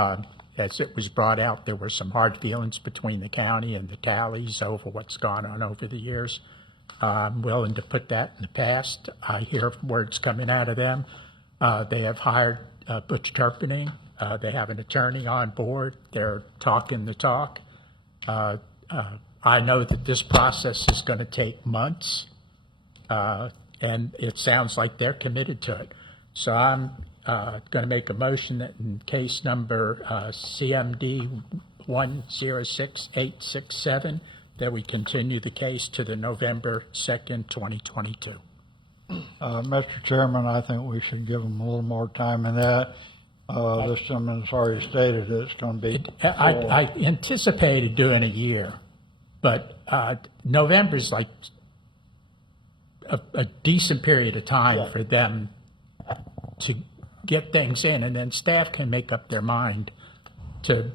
As it was brought out, there were some hard feelings between the county and the Tallies over what's gone on over the years. I'm willing to put that in the past. I hear words coming out of them. They have hired Butch Turpinning. They have an attorney on board. They're talking the talk. I know that this process is going to take months, and it sounds like they're committed to it. So I'm going to make a motion that in case number CMD 106867, that we continue the case to the November 2nd, 2022. Mr. Chairman, I think we should give them a little more time in that. This gentleman's already stated that it's going to be. I anticipated doing a year, but November's like a decent period of time for them to get things in, and then staff can make up their mind to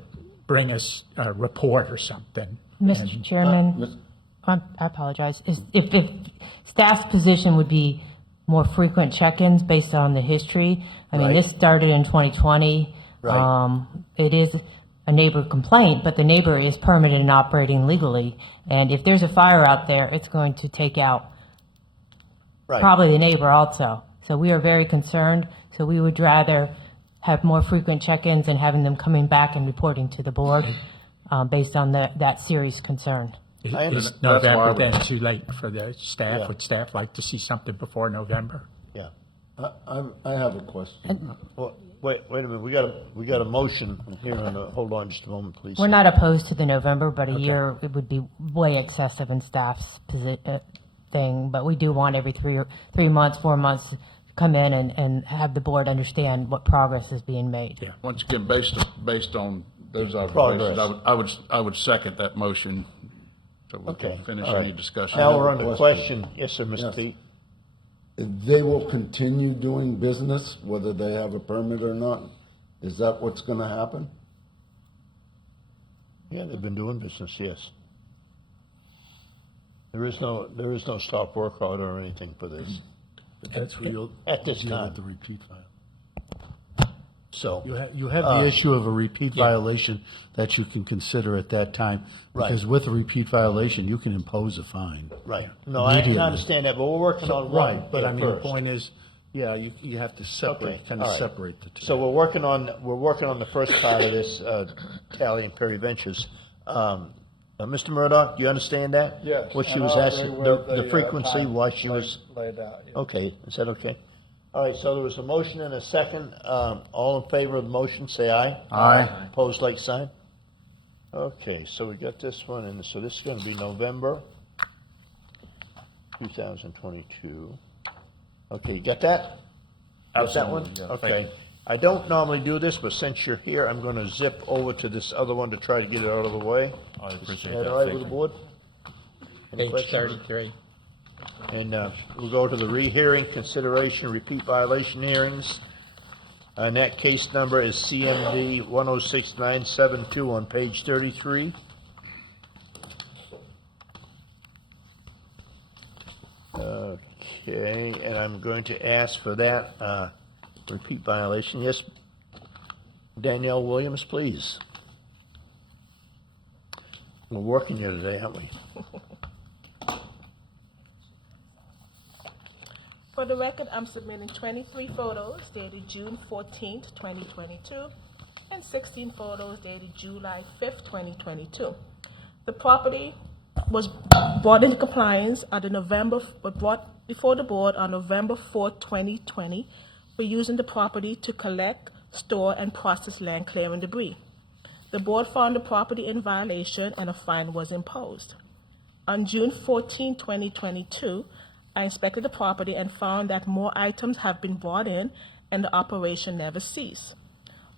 bring us a report or something. Mr. Chairman, I apologize. If staff's position would be more frequent check-ins based on the history. I mean, this started in 2020. Right. It is a neighbor complaint, but the neighbor is permitted and operating legally. And if there's a fire out there, it's going to take out probably the neighbor also. So we are very concerned. So we would rather have more frequent check-ins and having them coming back and reporting to the board based on that serious concern. Is November then too late for the staff? Would staff like to see something before November? Yeah. I have a question. Well, wait a minute. We got a motion here. Hold on just a moment, please. We're not opposed to the November, but a year, it would be way excessive in staff's thing. But we do want every 3 months, 4 months to come in and have the board understand what progress is being made. Yeah. Once again, based on those observations, I would second that motion. So we can finish any discussion. Now we're on the question. Yes, sir, Mr. Pete. They will continue doing business whether they have a permit or not? Is that what's gonna happen? Yeah, they've been doing business, yes. There is no stop work order or anything for this. That's where you'll At this deal time. with the repeat file. So. You have the issue of a repeat violation that you can consider at that time. Right. Because with a repeat violation, you can impose a fine. Right. No, I Immediately. understand that, but we're working on one. Right, but I mean, the first. point is, you have to separate, kind all of right. separate the two. So we're working on the first part of this, Tally and Perry Ventures. Mr. Murdoch, do you understand that? Yes. What she and was I asking, agree with the frequency, time why she was, laid out. Yeah. okay, is that okay? All right, so there was a motion and a second. All in favor of the motion, say aye. Aye. Opposed, like sign. Okay, so we got this one, and so this is gonna be November 2022. Okay, you got that? Got that one? Absolutely, yeah. Okay. Thank you. I don't normally do this, but since you're here, I'm gonna zip over to this other one to try to get it out of the way. I appreciate Is that. all right Thank with the you. board? Any Page questions? 33. And we'll go to the rehearing, consideration, repeat violation hearings. And that case number is CMD 106972 on page 33. Okay, and I'm going to ask for that repeat violation. Yes, Danielle Williams, please. We're working here today, aren't we? For the record, I'm submitting 23 photos dated June 14th, 2022, and 16 photos dated July 5th, 2022. The property was brought into compliance brought before the board on November 4th, 2020, for using the property to collect, store, and process land clearing debris. The board found the property in violation and a fine was imposed. On June 14, 2022, I inspected the property and found that more items have been brought in and the operation never ceased.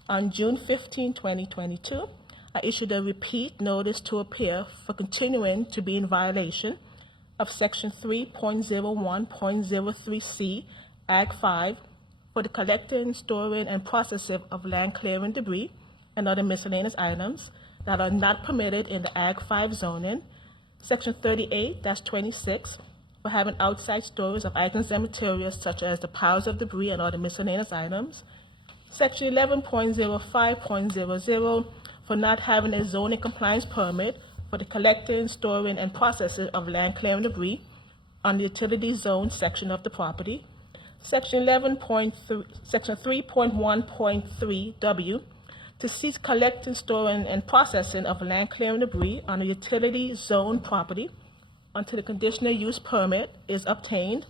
On June 15, 2022, I issued a repeat notice to appear for continuing to be in violation of Section 3.01.03C, Ag 5, for the collecting, storing, and processing of land clearing debris and other miscellaneous items that are not permitted in the Ag 5 zoning, Section 38-26, for having outside storage of items and materials such as the piles of debris and other miscellaneous items, Section 11.05.00, for not having a zoning compliance permit for the collecting, storing, and processing of land clearing debris on the utility zone section of the property, Section 3.1.3W, to cease collecting, storing, and processing of land clearing debris on a utility zone property until the conditional use permit is obtained,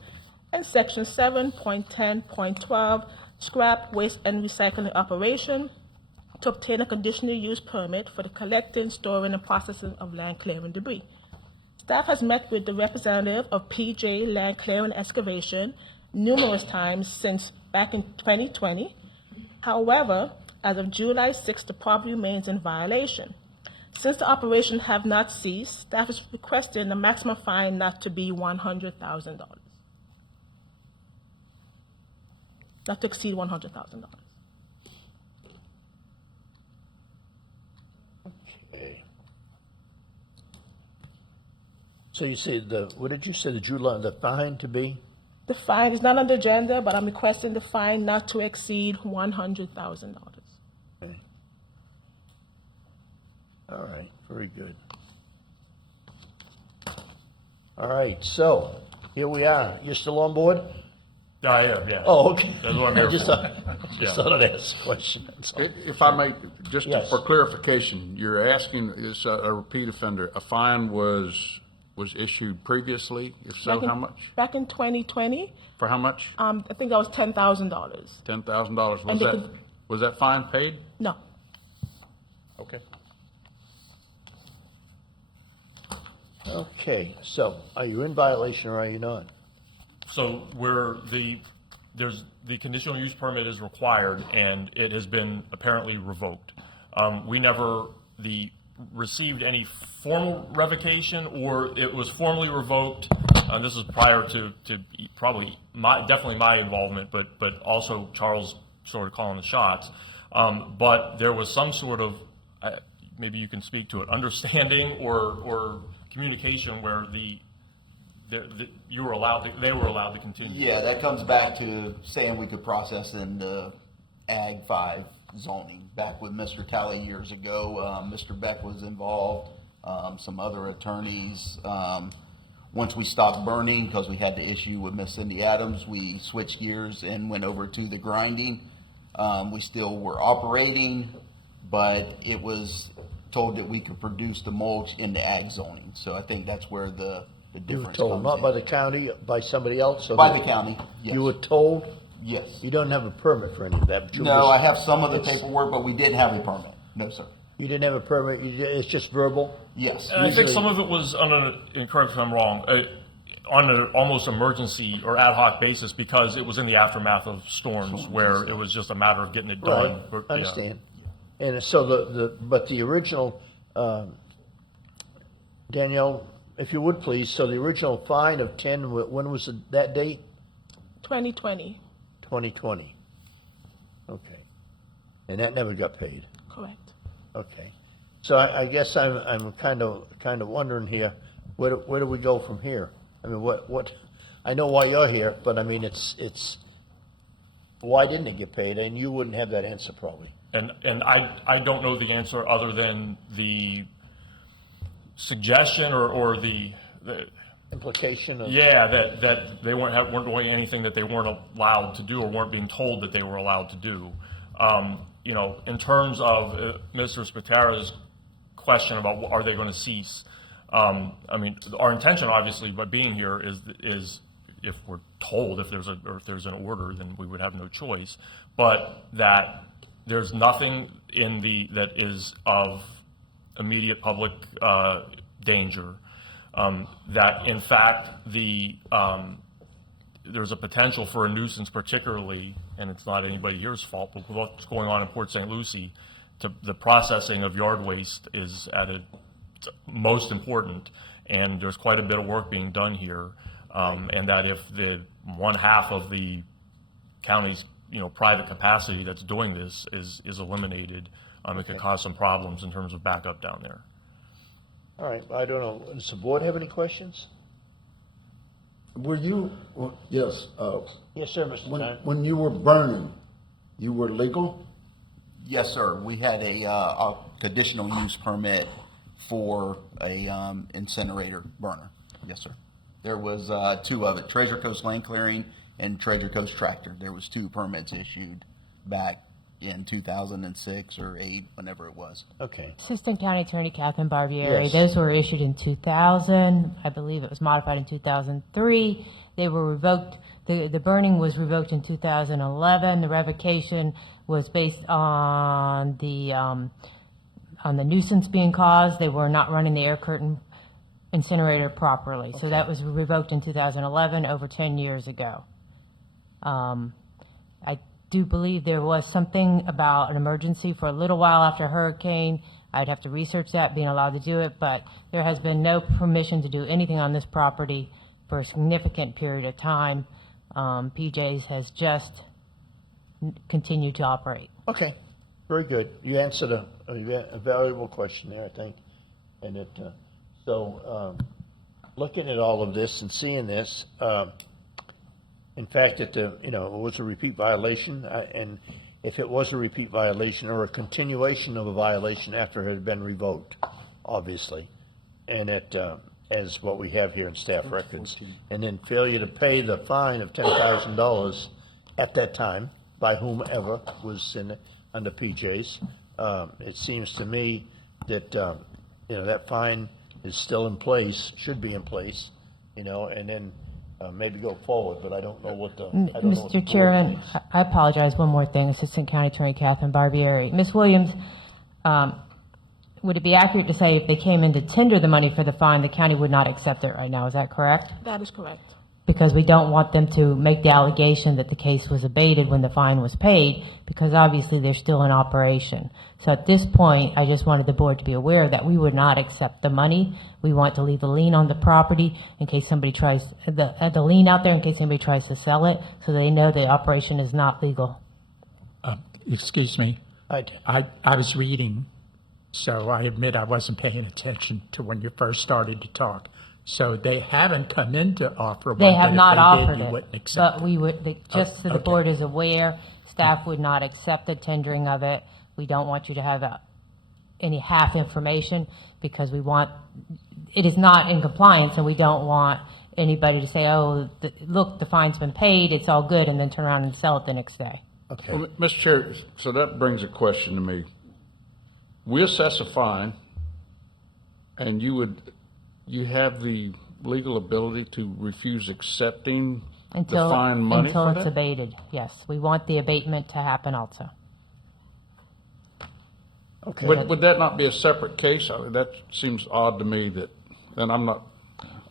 and Section 7.10.12, scrap, waste, and recycling operation, to obtain a conditional use permit for the collecting, storing, and processing of land clearing debris. Staff has met with the representative of PJ Land Clearing Excavation numerous times since back in 2020. However, as of July 6, the property remains in violation. Since the operation have not ceased, staff is requesting the maximum fine not to be $100,000. Not to exceed $100,000. Okay. So you say what did you say, the fine to be? The fine is not on the agenda, but I'm requesting the fine not to exceed $100,000. Okay. All right, very good. All right, so here we are. You're still on board? Yeah. Oh, okay. That's what I'm here I just for. thought I'd ask a question. That's all. If I may, just Yes. for clarification, you're asking, is a repeat offender, a fine was issued previously? If so, how much? Back in 2020, For how much? I think that was $10,000. $10,000. And they could- Was that fine paid? No. Okay. Okay, so are you in violation or are you not? So the conditional use permit is required, and it has been apparently revoked. We never received any formal revocation, or it was formally revoked. This is prior to probably definitely my involvement, but also Charles sort of calling the shots. But there was some sort of, maybe you can speak to it, understanding or communication where they were allowed to continue. Yeah, that comes back to saying we could process in the Ag 5 zoning. Back with Mr. Talley years ago, Mr. Beck was involved, some other attorneys. Once we stopped burning, because we had the issue with Miss Cindy Adams, we switched gears and went over to the grinding. We still were operating, but it was told that we could produce the mulch in the Ag zoning. So I think that's where the You were difference told, comes not in. by the county, by somebody else? or By the county, yes. You were told? Yes. You don't have a permit for any of that? but you No, were- I have some of the it's- paperwork, but we didn't have a permit. No, sir. You didn't have a permit, it's just verbal? Yes. And I think some of it was and correct me if I'm wrong, on an almost emergency or ad hoc basis, because it was in the aftermath of storms where it was just a matter of getting it done. Right, Yeah. understand. And so but the original, Danielle, if you would please, so the original fine of 10, when was that date? 2020, 2020. Okay. And that never got paid? correct. Okay. So I guess I'm kind of wondering here, where do we go from here? I mean, what, I know why you're here, but I mean, it's, why didn't it get paid? And you wouldn't have that answer probably. And I don't know the answer other than the suggestion or the Implication of. yeah, that they weren't doing anything that they weren't allowed to do or weren't being told that they were allowed to do. You know, in terms of Mr. Spatara's question about are they going to cease, I mean, our intention obviously by being here is if we're told if there's an order, then we would have no choice. But that there's nothing that is of immediate public danger. That in fact there's a potential for a nuisance, particularly, and it's not anybody here's fault, but what's going on in Port St. Lucie, the processing of yard waste is most important, and there's quite a bit of work being done here, and that if the one half of the county's private capacity that's doing this is eliminated, it could cause some problems in terms of backup down there. All right, I don't know, does the board have any questions? Were you, yes, Yes, sir, Mr. Stein. when you were burning, you were legal? Yes, sir. We had a conditional use permit for a incinerator burner. Yes, sir. There was two of it, Treasure Coast Land Clearing and Treasure Coast Tractor. There was two permits issued back in 2006 or 8, whenever it was. Okay. Assistant County Attorney Catherine Barbieri. Yes. Those were issued in 2000. I believe it was modified in 2003. They were revoked. The burning was revoked in 2011. The revocation was based on the nuisance being caused. They were not running the air curtain incinerator properly. So that was revoked in 2011, over 10 years ago. I do believe there was something about an emergency for a little while after hurricane. I'd have to research that, being allowed to do it, but there has been no permission to do anything on this property for a significant period of time. PJ's has just continued to operate. Okay, very good. You answered a valuable question there, I think. And looking at all of this and seeing this, in fact, it was a repeat violation, and if it was a repeat violation or a continuation of a violation after it had been revoked, obviously, and as what we have here in staff records, and then failure to pay the fine of $10,000 at that time by whomever was under PJ's, it seems to me that that fine is still in place, should be in place, and then maybe go forward, but I don't know what the. I don't know what the Mr. board Chairman, thinks. I apologize. One more thing. Assistant County Attorney Catherine Barbieri. Ms. Williams, would it be accurate to say if they came in to tender the money for the fine, the county would not accept it right now? Is that correct? That is correct. Because we don't want them to make the allegation that the case was abated when the fine was paid, because obviously they're still in operation. So at this point, I just wanted the board to be aware that we would not accept the money. We want to leave the lien on the property in case somebody tries, the lien out there in case anybody tries to sell it, so they know the operation is not legal. Excuse me. I was reading, so I admit I wasn't paying attention to when you first started to talk. So they haven't come in to offer one. They have but if not they offered did, you it, wouldn't accept but we would, just so the okay. board is aware, staff would not accept the tendering of it. We don't want you to have any half information, because it is not in compliance, and we don't want anybody to say, oh, look, the fine's been paid, it's all good, and then turn around and sell it the next day. Okay. Well, Mr. Chair, so that brings a question to me. We assess a fine, and you have the legal ability to refuse accepting the fine money Until for it's that? abated, yes. We want the abatement to happen also. Okay. Would that not be a separate case? That seems odd to me and I'm not.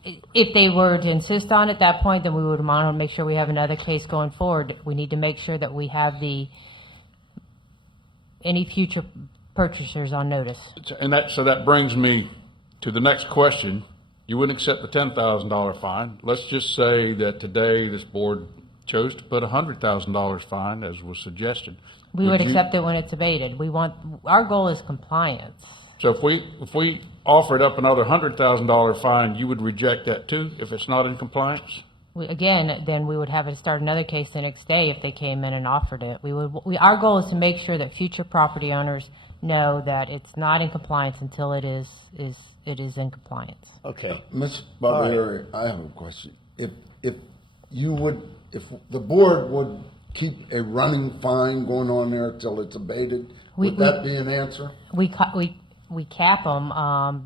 If they were to insist on it at that point, then we would want to make sure we have another case going forward. We need to make sure that we have any future purchasers on notice. So that brings me to the next question. You wouldn't accept the $10,000 fine. Let's just say that today this board chose to put a $100,000 fine, as was suggested. We would accept it when it's abated. Our goal is compliance. So if we offered up another $100,000 fine, you would reject that too if it's not in compliance? Then we would have to start another case the next day if they came in and offered it. Our goal is to make sure that future property owners know that it's not in compliance until it is in compliance. Okay. Ms. Barbieri, I have a question. If the board would keep a running fine going on there till it's abated, would that be an answer? We cap them.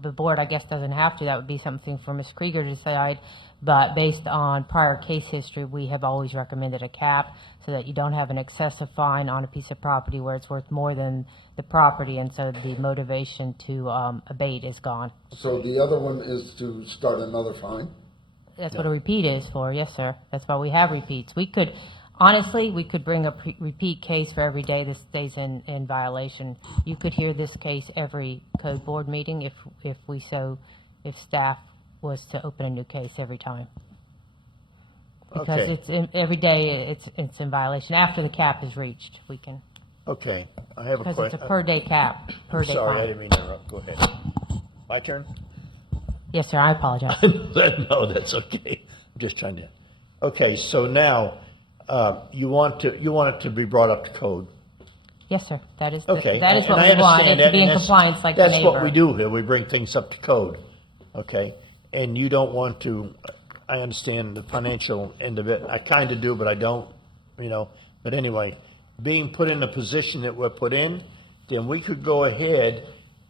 The board, I guess, doesn't have to. That would be something for Ms. Krieger to decide. But based on prior case history, we have always recommended a cap so that you don't have an excessive fine on a piece of property where it's worth more than the property, and so the motivation to abate is gone. So the other one is to start another fine? That's what a repeat is for, yes, sir. That's why we have repeats. Honestly, we could bring a repeat case for every day this stays in violation. You could hear this case every code board meeting if staff was to open a new case every time. Because every day it's in violation. After the cap is reached, we can. Okay, I have a question. Because it's a per day cap, per day Sorry, I fine. didn't mean to interrupt. Go ahead. My turn? Yes, sir, I apologize. No, that's okay. I'm just trying to. Okay, so now you want it to be brought up to code. Yes, sir, that is Okay. that is and what I we want, understand it to that, be and in compliance like the That's neighbor. what we do here. We bring things up to code. Okay, and you don't want to. I understand the financial end of it. I kind of do, but I don't. But anyway, being put in the position that we're put in, then we could go ahead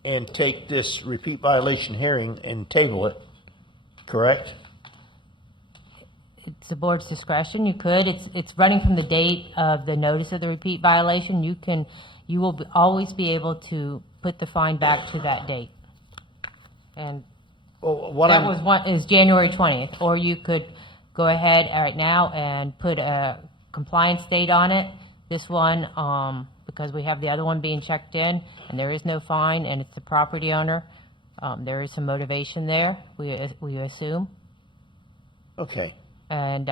and take this repeat violation hearing and table it. Correct? It's the board's discretion. You could. It's running from the date of the notice of the repeat violation. You will always be able to put the fine back to that date. And is January 20th. Or you could go ahead right now and put a compliance date on it This one, because we have the other one being checked in, and there is no fine, and it's the property owner, there is some motivation there, we assume. Okay. And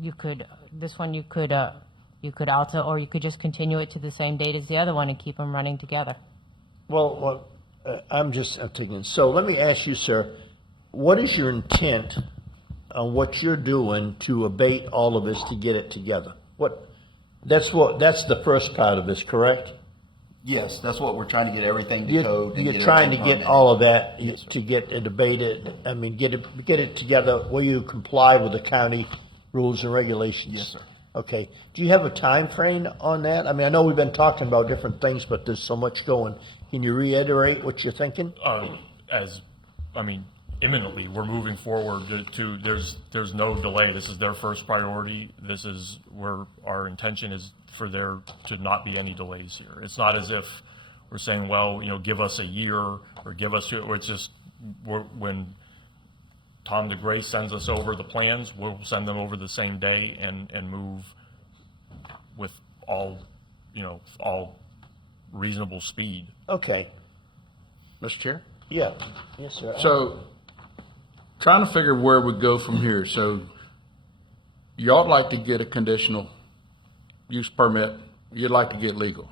you could, this one you could also, or you could just continue it to the same date as the other one and keep them running together. Well, I'm thinking, so let me ask you, sir, what is your intent on what you're doing to abate all of this to get it together? That's the first part of this, correct? Yes, that's what we're trying to get everything to code. You're trying to get all of that to get it abated, I mean, get it together where you comply with the county rules and regulations? Yes, sir. Okay. Do you have a time frame on that? I mean, I know we've been talking about different things, but there's so much going. Can you reiterate what you're thinking? Imminently, we're moving forward to there's no delay. This is their first priority. This is where our intention is for there to not be any delays here. It's not as if we're saying, well, give us a year or give us, it's just when Tom DeGrace sends us over the plans, we'll send them over the same day and move with all reasonable speed. Okay. Mr. Chair? Yeah. Yes, sir. So, trying to figure where we go from here. So, y'all like to get a conditional use permit. You'd like to get legal.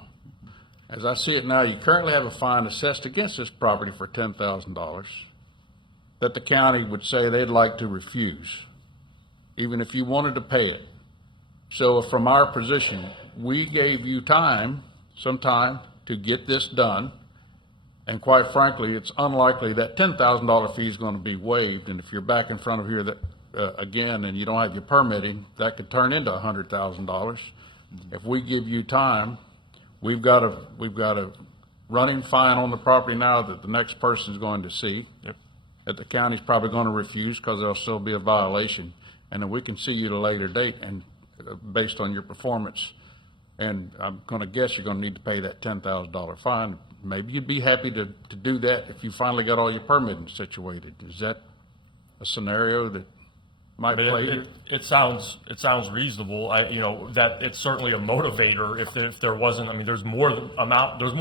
As I see it now, you currently have a fine assessed against this property for $10,000 that the county would say they'd like to refuse, even if you wanted to pay it. So from our position, we gave you some time to get this done. And quite frankly, it's unlikely that $10,000 fee is going to be waived. And if you're back in front of here again and you don't have your permitting, that could turn into $100,000. If we give you time, we've got a running fine on the property now that the next person is going to see. Yep. That the county's probably going to refuse because there'll still be a violation. And then we can see you at a later date and based on your performance. And I'm going to guess you're going to need to pay that $10,000 fine. Maybe you'd be happy to do that if you finally got all your permitting situated. Is that a scenario that might play here? It sounds reasonable. That it's certainly a motivator. If there wasn't, there's more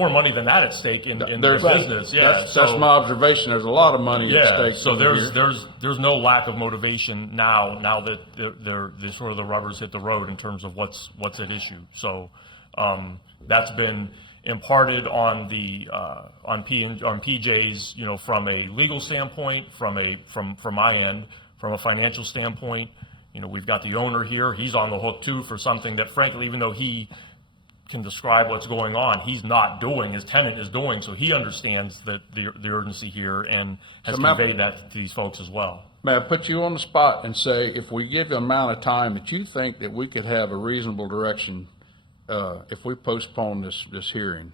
money than that at stake in their business. Yeah, that's my observation. There's a lot of money at stake. So there's no lack of motivation now that they're sort of the rubbers hit the road in terms of what's at issue. So that's been imparted on the on PJ's, from a legal standpoint, from my end. From a financial standpoint, we've got the owner here. He's on the hook too for something that, frankly, even though he can describe what's going on, he's not doing. His tenant is doing, so he understands the urgency here and has conveyed that to these folks as well. May I put you on the spot and say, if we give the amount of time that you think that we could have a reasonable direction, if we postpone this hearing,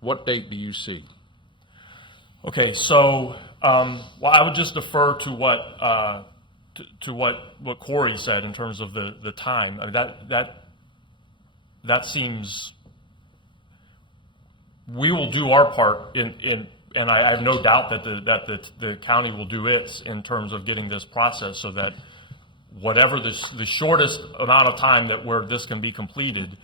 what date do you see? Okay, so I would just defer to what Corey said in terms of the time. That seems, we will do our part and I have no doubt that the county will do its in terms of getting this process so that whatever the shortest amount of time that where this can be completed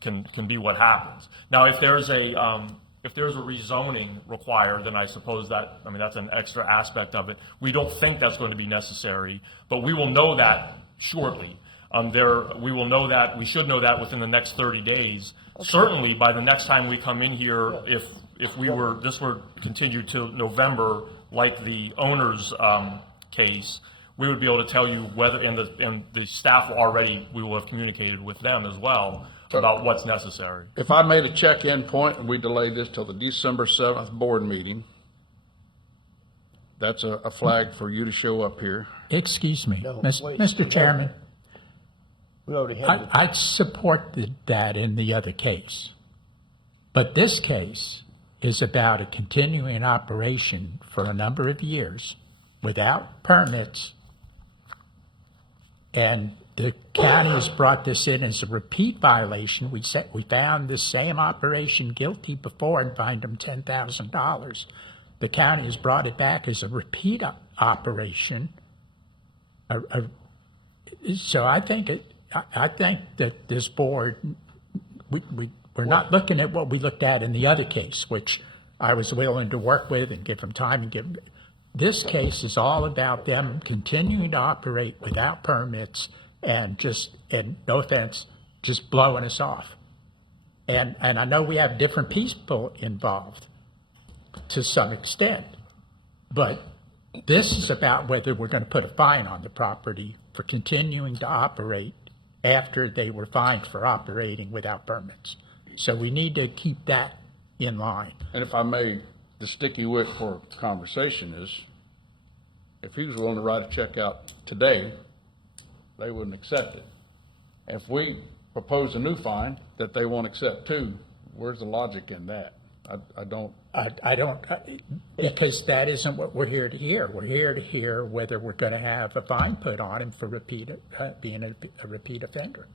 can be what happens. Now, if there's a rezoning required, then I suppose that's an extra aspect of it. We don't think that's going to be necessary, but we will know that shortly. We should know that within the next 30 days. Okay. Certainly by the next time we come in here, if this were continued till November, like the owner's case, we would be able to tell you whether, and the staff we will have communicated with them as well about what's necessary. If I made a check-in point and we delayed this till the December 7th board meeting, that's a flag for you to show up here. Excuse me, No, Mr. Chairman. We already had I'd support that in the other case. But this case is about a continuing operation for a number of years without permits. And the county has brought this in as a repeat violation. We found the same operation guilty before and fined them $10,000. The county has brought it back as a repeat operation. So I think I think that this board, we're not looking at what we looked at in the other case, which I was willing to work with and give them time and give. This case is all about them continuing to operate without permits and just, and no offense, just blowing us off. And I know we have different people involved to some extent, but this is about whether we're going to put a fine on the property for continuing to operate after they were fined for operating without permits. So we need to keep that in line. And if I may, the sticky wick for conversation is, if he was willing to write a check out today, they wouldn't accept it. If we propose a new fine that they won't accept too, where's the logic in that? I don't. Because that isn't what we're here to hear. We're here to hear whether we're going to have a fine put on him for being a repeat offender.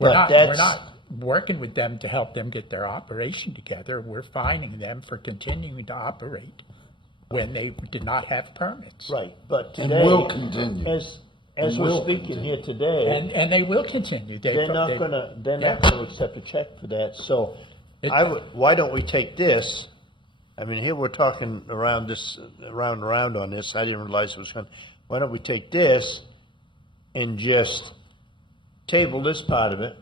We're not working with them to help them get their operation together. We're fining them for continuing to operate when they did not have permits. Right, but today. And will continue. As we're speaking here today. And they will continue. They're not gonna accept a check for that, so why don't we take this? I mean, here we're talking around and around on this. I didn't realize it was going. Why don't we take this and just table this part of it?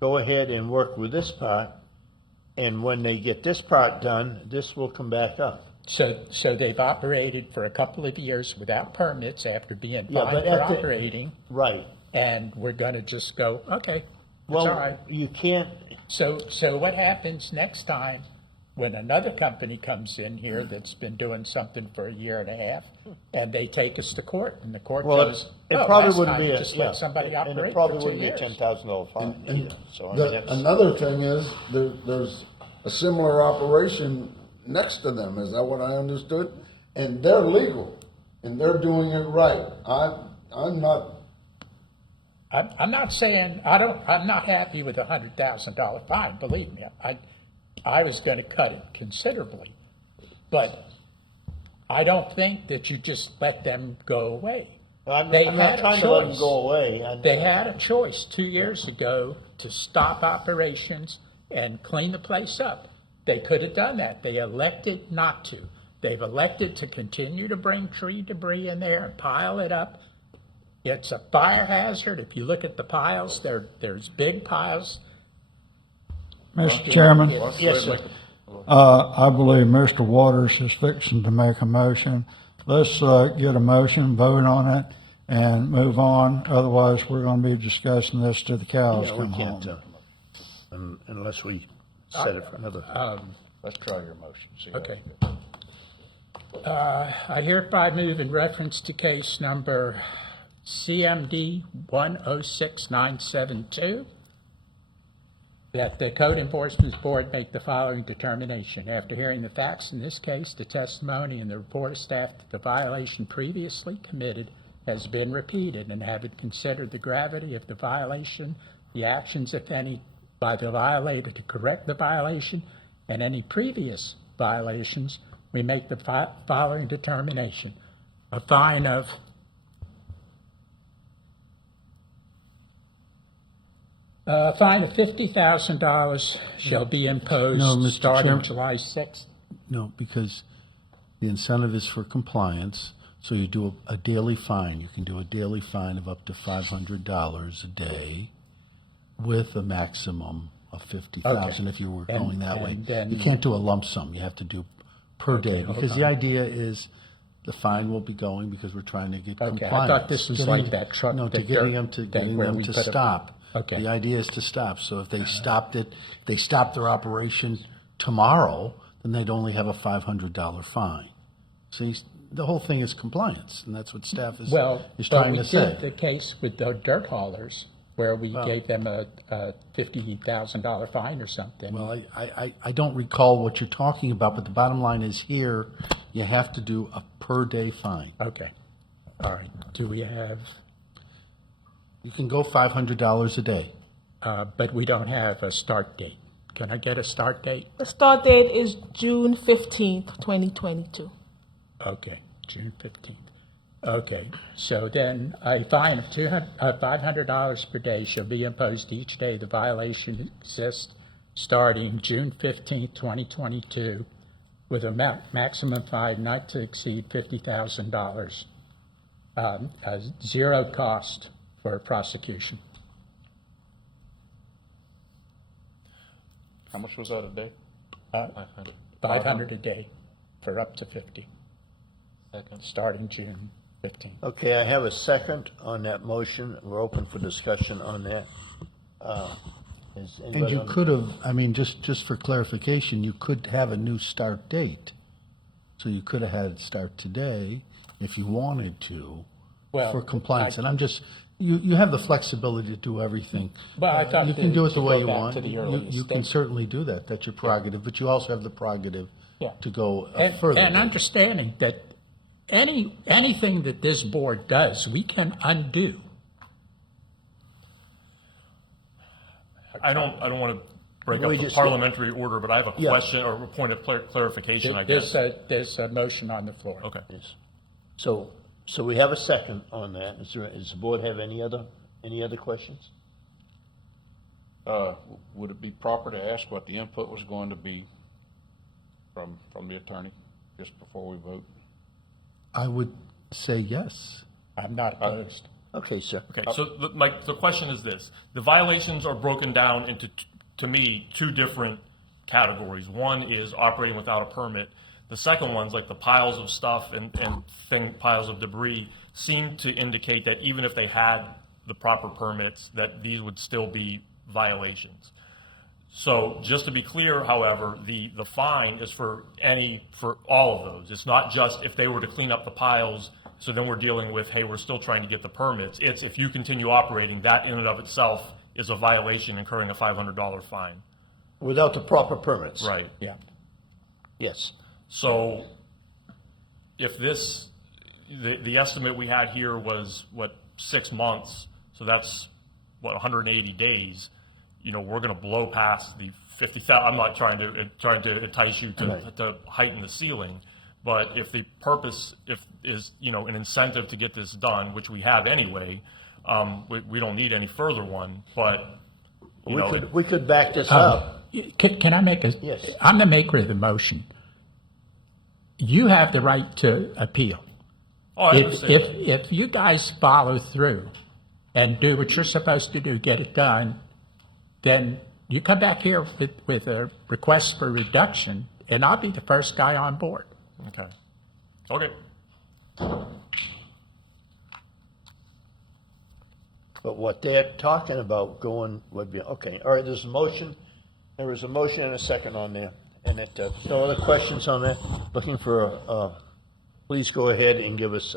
Go ahead and work with this part, and when they get this part done, this will come back up. So they've operated for a couple of years without permits after being fined for operating. Right. And we're going to just go, okay, that's Well, all right. you can't. So what happens next time when another company comes in here that's been doing something for a year and a half, and they take us to court, and the court goes, it oh, probably last wouldn't time be just let somebody and operate it probably for 2 wouldn't years. be a $10,000 fine either. So I mean, that's, Another thing is, there's a similar operation next to them, is that what I understood? And they're legal, and they're doing it right. I'm not saying, I'm not happy with a $100,000 fine, believe me. I was going to cut it considerably, but I don't think that you just let them go away. I'm not trying to let them go away. They had a choice 2 years ago to stop operations and clean the place up. They could have done that. They elected not to. They've elected to continue to bring tree debris in there and pile it up. It's a fire hazard. If you look at the piles, there's big piles. Mr. Chairman? Yes, sir. I believe Mr. Waters is fixing to make a motion. Let's get a motion, vote on it, and move on. Otherwise, we're going to be discussing this till the cows we come home. can't, unless we set it for another. Let's try your motion. See how Okay. it goes. I hereby move in reference to case number CMD 106972 that the Code Enforcement Board make the following determination. After hearing the facts in this case, the testimony and the report of staff that the violation previously committed has been repeated, and having considered the gravity of the violation, the actions, if any, by the violator to correct the violation, and any previous violations, we make the following determination. A fine of $50,000 shall be imposed No, Mr. starting Chairman. July 6th. No, because the incentive is for compliance, so you do a daily fine. You can do a daily fine of up to $500 a day with a maximum of $50,000 if you were And- going that way. and then- You can't do a lump sum. You have to do per day, hold because on. the idea is the fine will be going because we're trying to get Okay, I compliance. thought this was Getting- like that truck No, to that getting dirt- them to, that getting where them we to put a- stop. Okay. The idea is to stop. So if they stopped it, they stopped their operation tomorrow, then they'd only have a $500 fine. See, the whole thing is compliance, and that's what staff is Well, is but trying we to did say. the case with the dirt haulers where we Well- gave them a $50,000 fine or something. Well, I don't recall what you're talking about, but the bottom line is here, you have to do a per day fine. Okay. All right. Do we have? You can go $500 a day. But we don't have a start date. Can I get a start date? The start date is June 15th, 2022. Okay, June 15th. Okay, so then a fine of $500 per day shall be imposed each day the violation exists starting June 15th, 2022, with a maximum fine not to exceed $50,000. Zero cost for prosecution. How much was that a day? 500 a day for up to 50, Second. starting June 15th. Okay, I have a second on that motion. We're open for discussion on that. Is And anybody you on- could have, I mean, just for clarification, you could have a new start date. So you could have had it start today if you wanted to Well, for compliance. And I'm just, you have the flexibility to do everything. Well, I thought You can do it to the way go you back want. to the You earliest can date. certainly do that. That's your prerogative, but you also have the prerogative Yeah. to go And, further. and understanding that anything that this board does, we can undo. I don't want to break We up the just- parliamentary order, but I have a Yeah. question or a point of clarification, I guess. There's a motion on the floor. Okay. Yes. So we have a second on that. Does the board have any other questions? Would it be proper to ask what the input was going to be from the attorney, just before we vote? I would say yes. I'm not opposed. Okay, sir. Okay, so the question is this. The violations are broken down into, to me, two different categories. One is operating without a permit. The second one's like the piles of stuff and piles of debris seem to indicate that even if they had the proper permits, that these would still be violations. So just to be clear, however, the fine is for all of those. It's not just if they were to clean up the piles, so then we're dealing with, hey, we're still trying to get the permits. It's if you continue operating, that in and of itself is a violation, incurring a $500 fine. Without the proper permits? Right. Yeah. Yes. So if the estimate we had here was, 6 months, so that's, 180 days, we're going to blow past the 50,000. I'm not trying to entice you to heighten the ceiling, but if the purpose is an incentive to get this done, which we have anyway, we don't need any further one, but, We could back this up. Can I make Yes. I'm the maker of the motion. You have the right to appeal. Oh, I understand. If you guys follow through and do what you're supposed to do, get it done, then you come back here with a request for reduction, and I'll be the first guy on board. Okay. Okay. But what they're talking about going would be, okay, all right, there's a motion. There was a motion and a second on there. And no other questions on that? Looking for, please go ahead and give us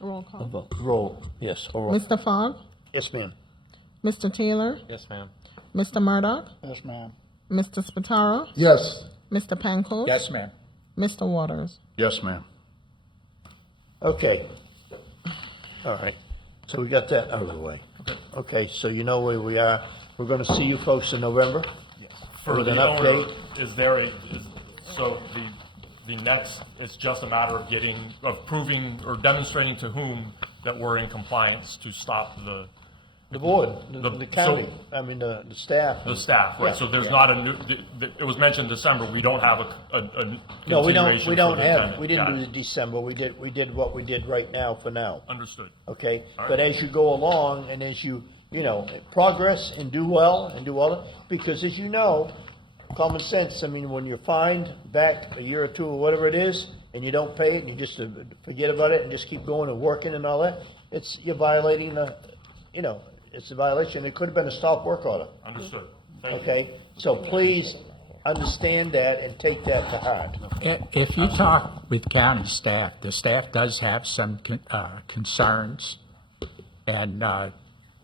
Roll a call. vote. Roll, yes. a roll. Mr. Fogg? Yes, ma'am. Mr. Taylor? Yes, ma'am. Mr. Murdoch? Yes, ma'am. Mr. Spataro? Yes. Mr. Pankos? Yes, ma'am. Mr. Waters? Yes, ma'am. Okay. All right. So we got that out of the way. Okay, so you know where we are. We're going to see you folks in November. For With an the owner, update. So the next, it's just a matter of proving or demonstrating to whom that we're in compliance to stop the. The board, the so- county, I mean, the staff. The staff, right, Yeah, so there's yeah. not a new, it was mentioned December, we don't have a No, we don't continuation for the have, tenant. we didn't Got do it. the December, we did what we did right now for now. Understood. Okay, All but right. as you go along and as you progress and do well, because as you know, common sense, I mean, when you're fined back a year or two or whatever it is, and you don't pay it, and you just forget about it and just keep going and working and all that, you're violating it's a violation. It could have been a stop work order. Understood. Thank you. Okay, so please understand that and take that to heart. If you talk with county staff, the staff does have some concerns, and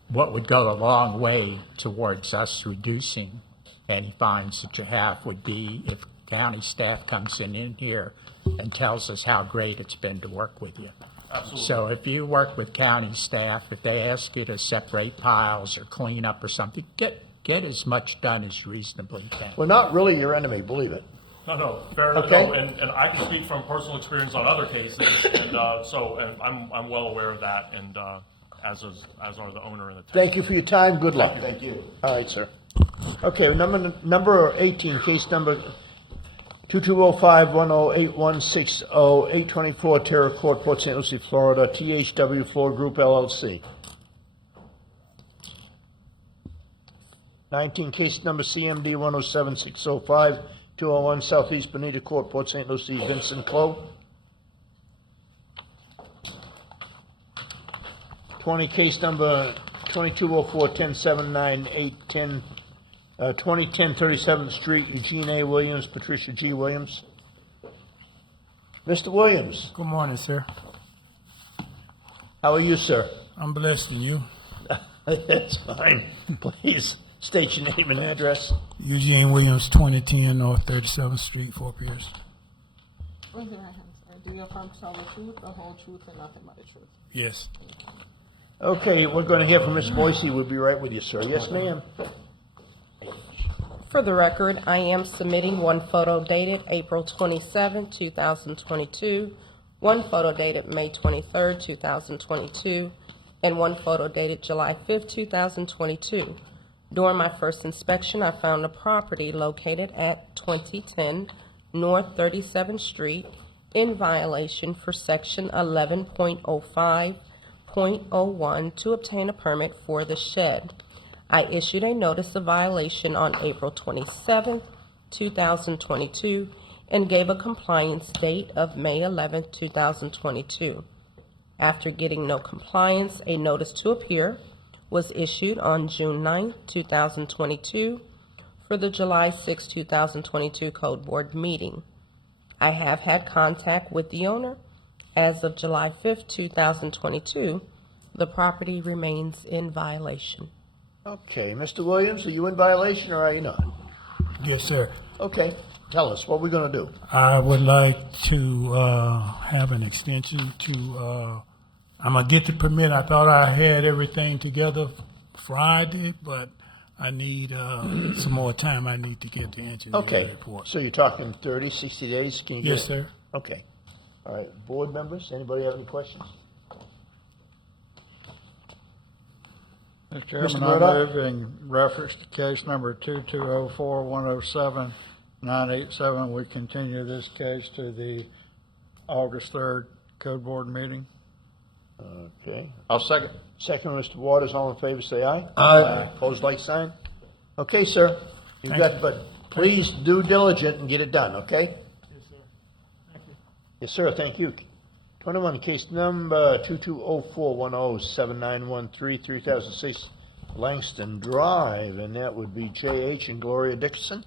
what would go a long way towards us reducing any fines that you have would be if county staff comes in here and tells us how great it's been to work with you. Absolutely. So if you work with county staff, if they ask you to separate piles or clean up or something, get as much done as reasonably can. We're not really your enemy, believe it. No, fair, Okay. no, and I can speak from personal experience on other cases, and I'm well aware of that, and as are the owner and the tenant. Thank you for your time. Good luck. Thank you. All right, sir. Okay, number 18, case number 2205108160, 824 Terra Court, Port St. Lucie, Florida, THW Floor Group LLC. 19, case number CMD 107605, 201 Southeast Bonita Court, Port St. Lucie, Vincent Clough. 20, case number 2204-1079-810, 2010 37th Street, Eugene A. Williams, Patricia G. Williams. Mr. Williams, Good morning, sir. how are you, sir? I'm blessed, and you? That's fine. Please state your name and address. Eugene Williams, 2010 North 37th Street, Fort Pierce. Raise your right hand, sir. Do you affirm to tell the truth, the whole truth, and nothing but the truth? Yes. Okay, we're going to hear from Ms. Boise. We'll be right with you, sir. Yes, ma'am. For the record, I am submitting one photo dated April 27, 2022, one photo dated May 23, 2022, and one photo dated July 5, 2022. During my first inspection, I found a property located at 2010 North 37th Street in violation for Section 11.05.01 to obtain a permit for the shed. I issued a notice of violation on April 27, 2022, and gave a compliance date of May 11, 2022. After getting no compliance, a notice to appear was issued on June 9, 2022, for the July 6, 2022 Code Board meeting. I have had contact with the owner. As of July 5, 2022, the property remains in violation. Okay, Mr. Williams, are you in violation or are you not? Yes, sir. Okay, tell us, what are we going to do? I would like to have an extension to, I'm going to get the permit. I thought I had everything together Friday, but I need some more time. I need to get the engineer Okay, report. so you're talking 30, 60 days? Can you get Yes, it? sir. Okay. All right, board members, anybody have any questions? Mr. Mr. Chairman, I Murdoch? move in reference to case number 2204-107-987, we continue this case to the August 3rd Code Board meeting. Okay. I'll second. Second, Mr. Waters, all in favor, say aye. Aye. Opposed, like sign. Okay, sir, you've got, but please do diligent and get it done, okay? Yes, sir, thank you. 21, case number 2204107913, 3006 Langston Drive, and that would be J.H. and Gloria Dixon.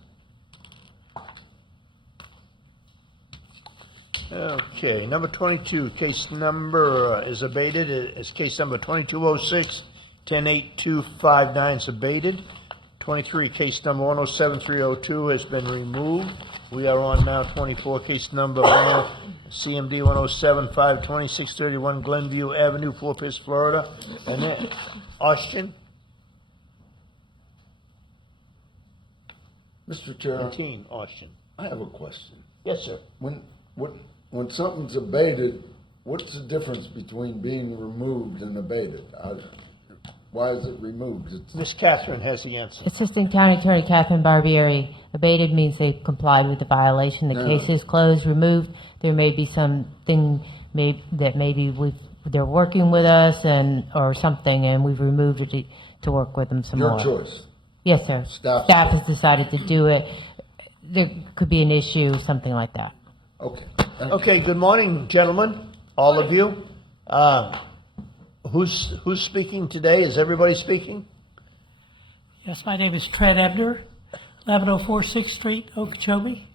Okay, number 22, case number is abated, is case number 2206-108259 is abated. 23, case number 107302 has been removed. We are on now 24, case number CMD 107-52631 Glenview Avenue, Fort Pierce, Florida. And then, Austin? Mr. Chair, 19, Austin. I have a question. Yes, sir. When something's abated, what's the difference between being removed and abated? Why is it removed? Miss Catherine has the answer. Assistant County Attorney Catherine Barbieri, abated means they complied with the violation. The No. case is closed, removed. There may be something that maybe they're working with us or something, and we've removed it to work with them some Your more. choice. Yes, sir. Staff has decided to do it. There could be an issue, something like that. Okay. Okay, good morning, gentlemen, all of you. Who's speaking today? Is everybody speaking? Yes, my name is Trent Ebner, 1104 6th Street, Okeechobee.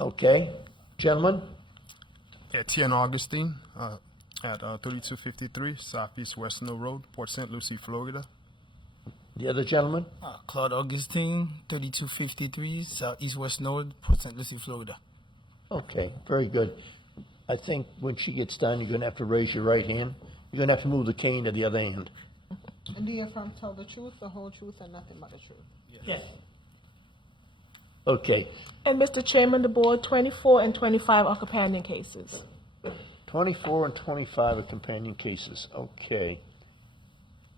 Okay, gentlemen? Etienne Augustine at 3253 Southeast Western Road, Port St. Lucie, Florida. The other gentleman? Claude Augustine, 3253 Southeast West Road, Port St. Lucie, Florida. Okay, very good. I think when she gets done, you're going to have to raise your right hand. You're going to have to move the cane to the other hand. And do you affirm to tell the truth, the whole truth, and nothing but the truth? Yes. Okay, And Mr. Chairman, the board, 24 and 25 are companion cases. 24 and 25 are companion cases, okay.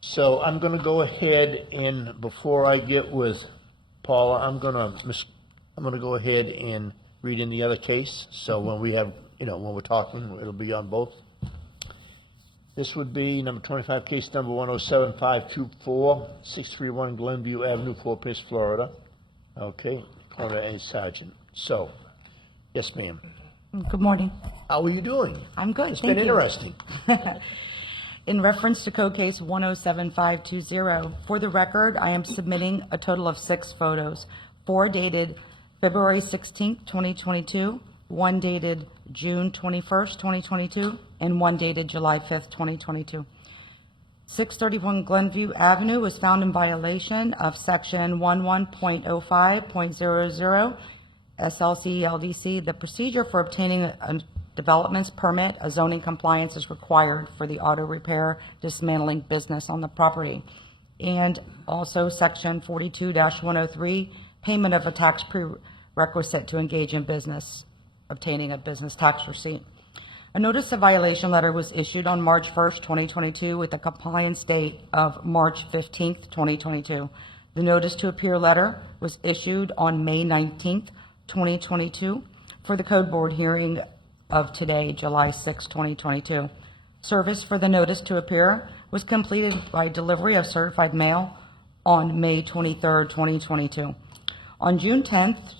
So I'm gonna go ahead and, before I get with Paula, I'm gonna go ahead and read in the other case, so when we have, when we're talking, it'll be on both. This would be number 25, case number 107524, 631 Glenview Avenue, Fort Pierce, Florida. Okay, Connor A. Sargent. So, yes, ma'am. Good morning. How are you doing? I'm good. It's thank been you. interesting. In reference to code case 107520, for the record, I am submitting a total of 6 photos, 4 dated February 16th, 2022, 1 dated June 21st, 2022, and 1 dated July 5th, 2022. 631 Glenview Avenue was found in violation of section 11.05.00 SLC LDC. The procedure for obtaining a development's permit, a zoning compliance is required for the auto repair dismantling business on the property. And also section 42-103, payment of a tax prerequisite to engage in business, obtaining a business tax receipt. A notice of violation letter was issued on March 1st, 2022 with a compliance date of March 15th, 2022. The notice to appear letter was issued on May 19th, 2022 for the code board hearing of today, July 6, 2022. Service for the notice to appear was completed by delivery of certified mail on May 23, 2022. On June 10th,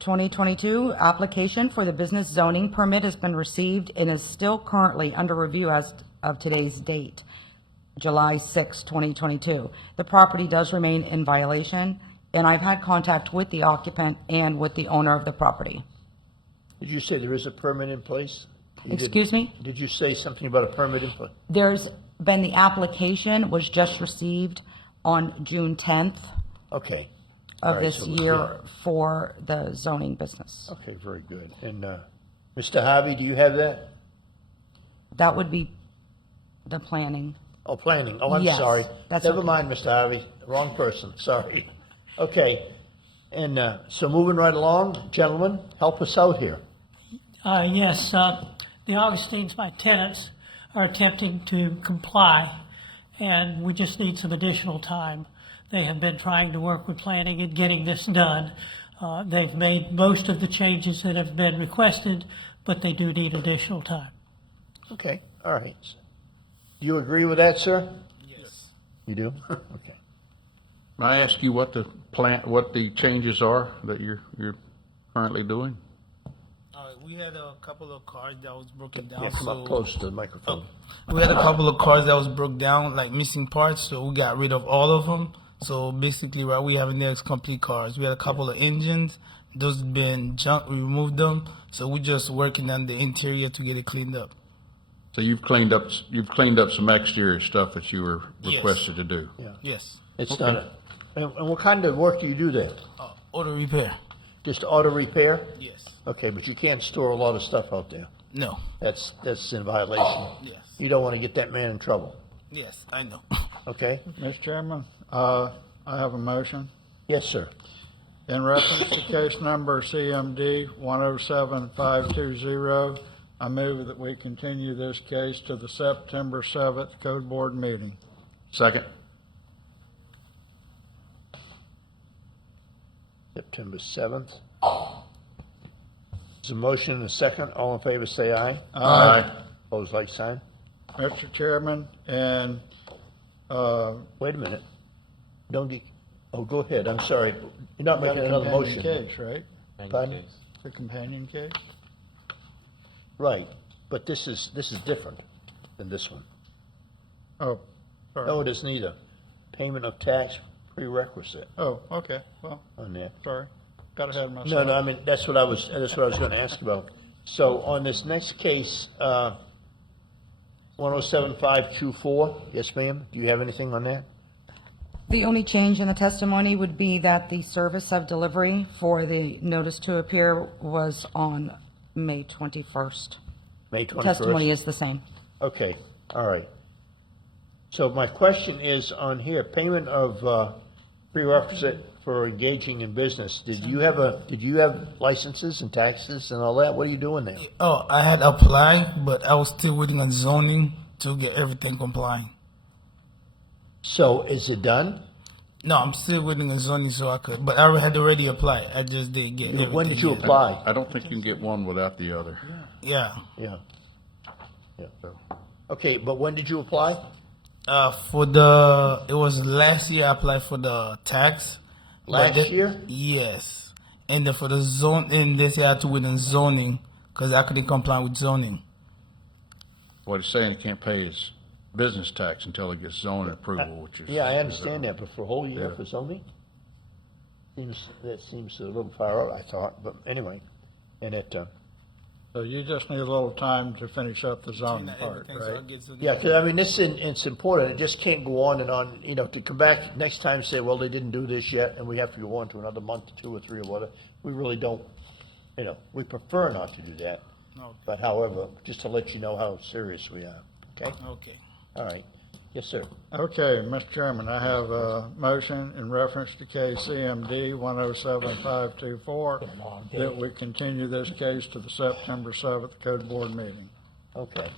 2022, application for the business zoning permit has been received and is still currently under review as of today's date, July 6, 2022. The property does remain in violation, and I've had contact with the occupant and with the owner of the property. Did you say there is a permit in place? Excuse me? Did you say something about a permit in place? There's been, the application was just received on June 10th Okay. of All right, this so, year yeah. for the zoning business. Okay, very good. And, Mr. Harvey, do you have that? That would be the planning. Oh, planning. Oh, I'm Yes, sorry. that's Never okay. mind, Mr. Harvey. Wrong person. Sorry. Okay. And so moving right along, gentlemen, help us out here. Yes, the Augustines, my tenants, are attempting to comply, and we just need some additional time. They have been trying to work with planning and getting this done. They've made most of the changes that have been requested, but they do need additional time. Okay, all right. Do you agree with that, sir? Yes. You do? Okay. May I ask you what the changes are that you're currently doing? We had a couple of cars that was broken down. Yeah, come up close to the microphone. We had a couple of cars that was broke down, like missing parts, so we got rid of all of them. So basically, what we have in there is complete cars. We had a couple of engines; those been junk. We removed them, so we're just working on the interior to get it cleaned up. So you've cleaned up some exterior stuff that you were requested to do. Yeah. Yes. It's Okay. done. And what kind of work do you do there? Auto repair. Just auto repair? Yes. Okay, but you can't store a lot of stuff out there. No. That's in violation. Yes. You don't want to get that man in trouble. Yes, I know. Okay? Mr. Chairman, I have a motion. Yes, sir. In reference to case number CMD 107520, I move that we continue this case to the September 7th Code Board meeting. Second. September 7th. There's a motion and a second. All in favor, say aye. Aye. Opposed, like sign. Mr. Chairman, and Wait a minute. Don't get, oh, go ahead. I'm sorry. You're not making another motion. case, right? Pardon? The companion case? Right, but this is different than this one. Oh, sorry. No, it isn't either. Payment of tax prerequisite Oh, okay, well, on there. sorry. Got ahead of myself. No, I mean, that's what I was going to ask about. So on this next case, 107524, yes, ma'am, do you have anything on that? The only change in the testimony would be that the service of delivery for the notice to appear was on May 21st. May The 21st? testimony is the same. Okay, all right. So my question is on here, payment of prerequisite for engaging in business. Did you have licenses and taxes and all that? What are you doing there? Oh, I had applied, but I was still waiting on zoning to get everything compliant. So is it done? No, I'm still waiting on zoning so I could, but I had already applied. I just didn't get everything. When did you yet. apply? I don't think you can get one without the other. Yeah. Yeah. Yeah. Okay, but when did you apply? It was last year I applied for the tax. Last But year? Yes. And then for the zone, and this year I had to wait on zoning because I couldn't comply with zoning. What it's saying, he can't pay his business tax until he gets zoning approval, which is. Yeah, I understand that, but for a whole year Yeah. for zoning? That seems a little far out, I thought, but anyway. And So you just need a little time to finish up the zoning part, right? yeah, because I mean, it's important. It just can't go on and on, to come back next time and say, well, they didn't do this yet, and we have to go on to another month, 2 or 3 or whatever. We really don't, we prefer not to do that. Okay. But however, just to let you know how serious we are, okay? Okay. All right. Yes, sir. Okay, Mr. Chairman, I have a motion in reference to case CMD 107524 that we continue this case to the September 7th Code Board meeting. Okay.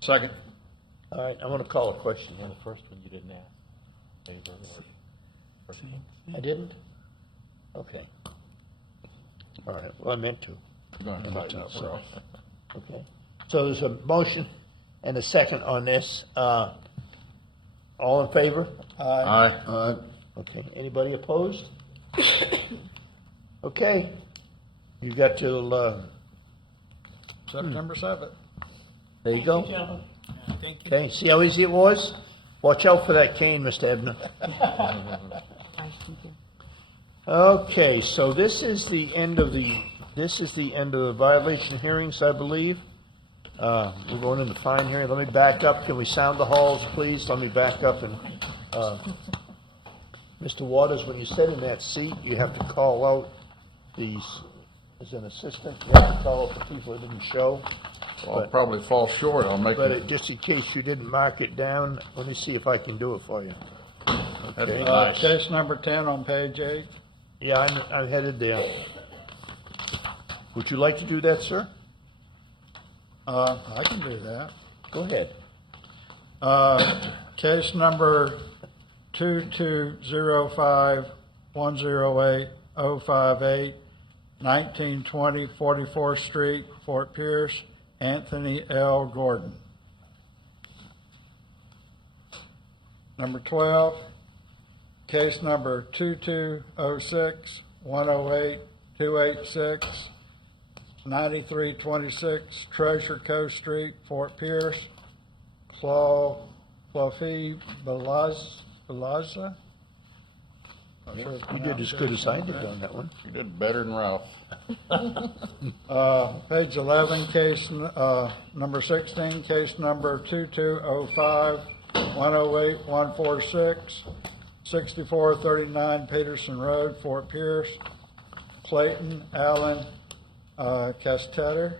Second. All right, I'm going to call a question. And the first one you didn't ask. I didn't? Okay. All right, well, I meant to. So, okay. So there's a motion and a second on this. All in favor? Aye. Okay, anybody opposed? Okay. You got till, September 7th. there you go. Thank you. Okay, see how easy it was? Watch out for that cane, Mr. Ebner. Okay, so this is the end of the violation hearings, I believe. We're going into fine hearing. Let me back up. Can we sound the halls, please? Let me back up and, Mr. Waters, when you sit in that seat, you have to call out as an assistant, you have to call out the people that didn't show. I'll probably fall short. I'll make But it. just in case you didn't mark it down, let me see if I can do it for you. That'd be Okay. nice. Case number 10 on page 8. Yeah, I'm headed there. Would you like to do that, sir? I can do that. Go ahead. Case number 2205108058, 1920 44th Street, Fort Pierce, Anthony L. Gordon. Number 12, case number 2206108286, 9326 Treasure Coast Street, Fort Pierce, Clofi Balaza. You did as good as I did on that one. You did better than Ralph. Page 11, case number 16, case number 2205108146, 6439 Peterson Road, Fort Pierce, Clayton Allen Castetter.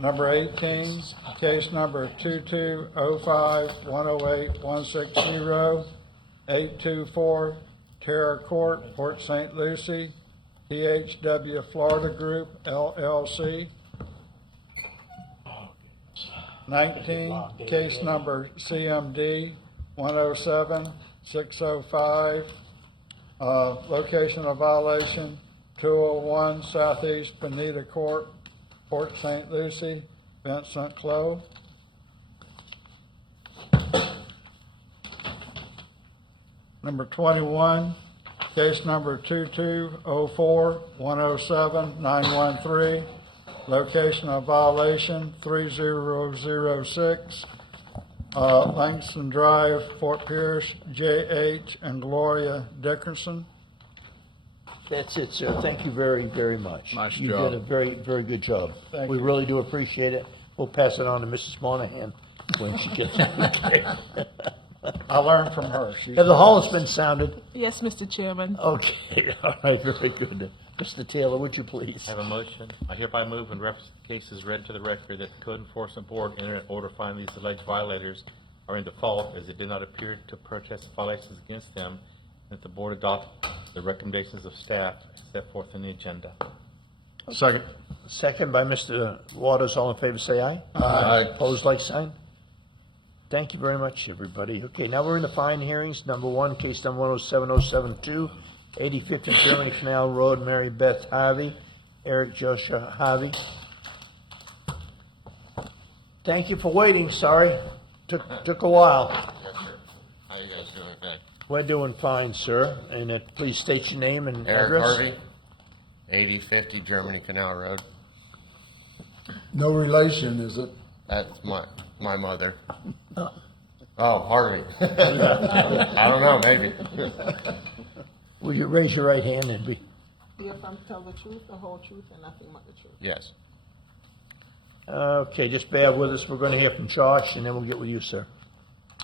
Number 18, case number 2205108160, 824 Terra Court, Port St. Lucie, THW Florida Group, LLC. 19, case number CMD 107605, location of violation, 201 Southeast Bonita Court, Port St. Lucie, Vincent Clove. Number 21, case number 2204107913, location of violation, 3006, Langston Drive, Fort Pierce, J.H. and Gloria Dickerson. That's it, sir. Thank you very, very much. Nice You job. did a very, very good job. Thank We you. really do appreciate it. We'll pass it on to Mrs. Monahan when she gets it. I learned from her. Have the hall has been sounded? Yes, Mr. Chairman. Okay, all right, very good. Mr. Taylor, would you please? I have a motion. I hereby move in reference to cases read to the record that the Code Enforcement Board enter an order finding these alleged violators are in default as it did not appear to protest violations against them, and that the board adopt the recommendations of staff as set forth in the agenda. Second. Second by Mr. Waters. All in favor, say aye. Aye. Opposed, like sign. Thank you very much, everybody. Okay, now we're in the fine hearings. Number one, case number 107072, 85th and Germany Canal Road, Mary Beth Harvey, Eric Joshua Harvey. Thank you for waiting. Sorry, took a while. Yes, sir. How you guys doing today? We're doing fine, sir. And please state your name and Eric address. Harvey, 8050 Germany Canal Road. No relation, is it? That's my mother. Oh, Harvey. I don't know, maybe. Will you raise your right hand and be? Do you affirm to tell the truth, the whole truth, and nothing but the truth? Yes. Okay, just bear with us. We're going to hear from Josh, and then we'll get with you, sir.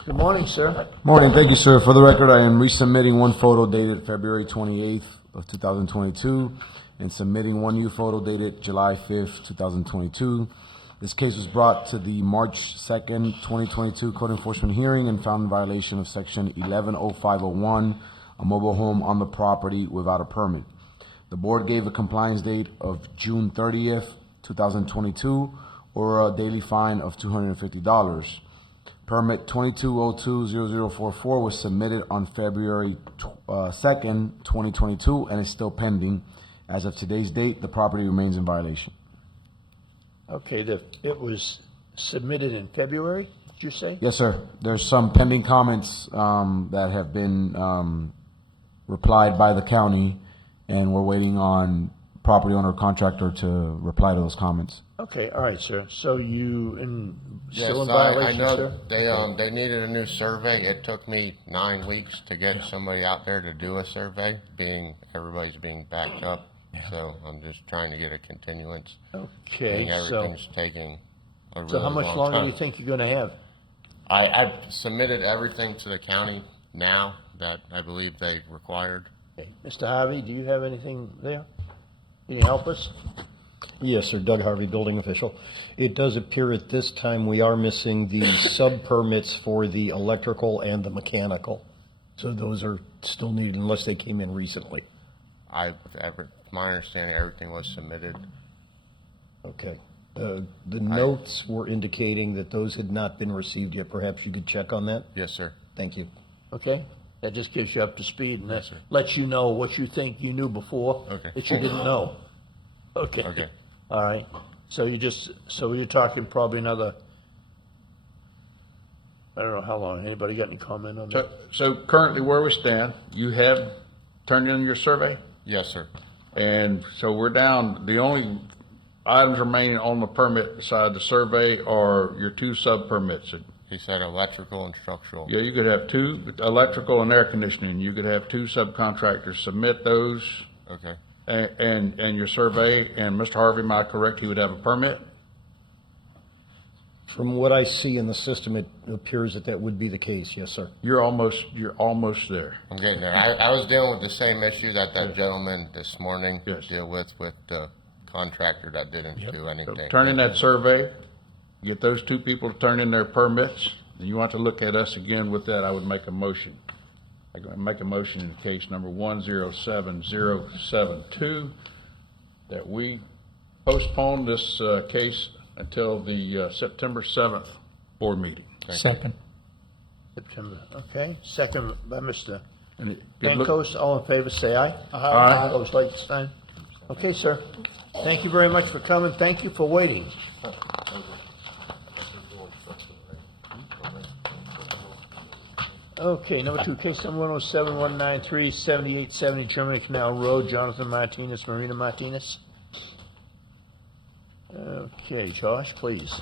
Good morning, sir. Morning, thank you, sir. For the record, I am resubmitting one photo dated February 28th of 2022 and submitting one new photo dated July 5th, 2022. This case was brought to the March 2nd, 2022 code enforcement hearing and found in violation of section 110501, a mobile home on the property without a permit. The board gave a compliance date of June 30th, 2022, or a daily fine of $250. Permit 22020044 was submitted on February 2nd, 2022, and is still pending. As of today's date, the property remains in violation. Okay, it was submitted in February, did you say? Yes, sir. There's some pending comments that have been replied by the county, and we're waiting on property owner contractor to reply to those comments. Okay, all right, sir. So you still in Yes, violation, I know sir? they needed a new survey. It took me 9 weeks to get somebody out there to do a survey, everybody's being backed up. So I'm just trying to get a continuance. Okay, Everything's taking a really So how much long longer time. do you think you're going to have? I've submitted everything to the county now that I believe they required. Okay. Mr. Harvey, do you have anything there? Can you help us? Yes, sir. Doug Harvey, building official. It does appear at this time we are missing the sub-permits for the electrical and the mechanical. So those are still needed unless they came in recently. My understanding, everything was submitted. Okay. The notes were indicating that those had not been received yet. Perhaps you could check on that? Yes, sir. Thank you. Okay? That just gives you up to speed and Yes, sir. lets you know what you think you knew before Okay. that you didn't know. Okay. Okay. All right. So you're talking probably another, I don't know how long. Anybody got any comment on that? So currently where we stand, you have turned in your survey? Yes, sir. And so we're down, the only items remaining on the permit beside the survey are your two sub-permits. He said electrical and structural. Yeah, you could have two, electrical and air conditioning. You could have two subcontractors submit those. Okay. And your survey, and Mr. Harvey, am I correct, he would have a permit? From what I see in the system, it appears that would be the case. Yes, sir. You're almost there. I'm getting there. I was dealing with the same issue that gentleman this morning deal with the contractor that didn't do So anything. turn in that survey, get those two people to turn in their permits, and you want to look at us again with that, I would make a motion. I can make a motion in case number 107072 that we postpone this case until the September 7th board meeting. Second. September, okay. Second by Mr. And it Bancos. All in favor, say aye. Aye. Opposed, like sign. Okay, sir. Thank you very much for coming. Thank you for waiting. Okay, number two, case number 107193, 7870 Germany Canal Road, Jonathan Martinez, Marina Martinez. Okay, Josh, please.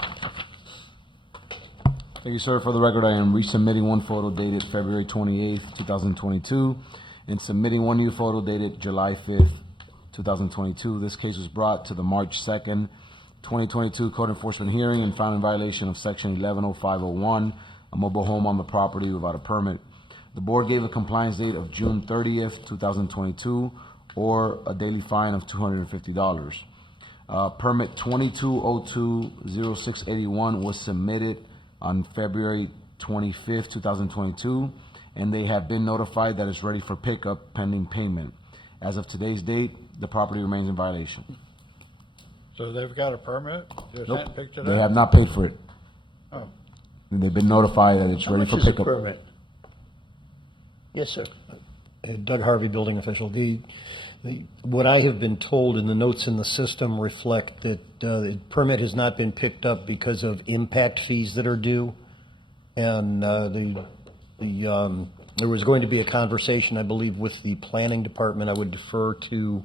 Thank you, sir. For the record, I am resubmitting one photo dated February 28th, 2022, and submitting one new photo dated July 5th, 2022. This case was brought to the March 2nd, 2022 code enforcement hearing and found in violation of section 110501, a mobile home on the property without a permit. The board gave a compliance date of June 30th, 2022, or a daily fine of $250. Permit 22020681 was submitted on February 25th, 2022, and they have been notified that it's ready for pickup pending payment. As of today's date, the property remains in violation. So they've got a permit, just Nope, haven't picked it they up? have not paid for it. Oh. And they've been notified that it's How ready much for is a pickup. permit? Yes, sir. Doug Harvey, building official. What I have been told in the notes in the system reflect that the permit has not been picked up because of impact fees that are due. And there was going to be a conversation, I believe, with the planning department. I would defer to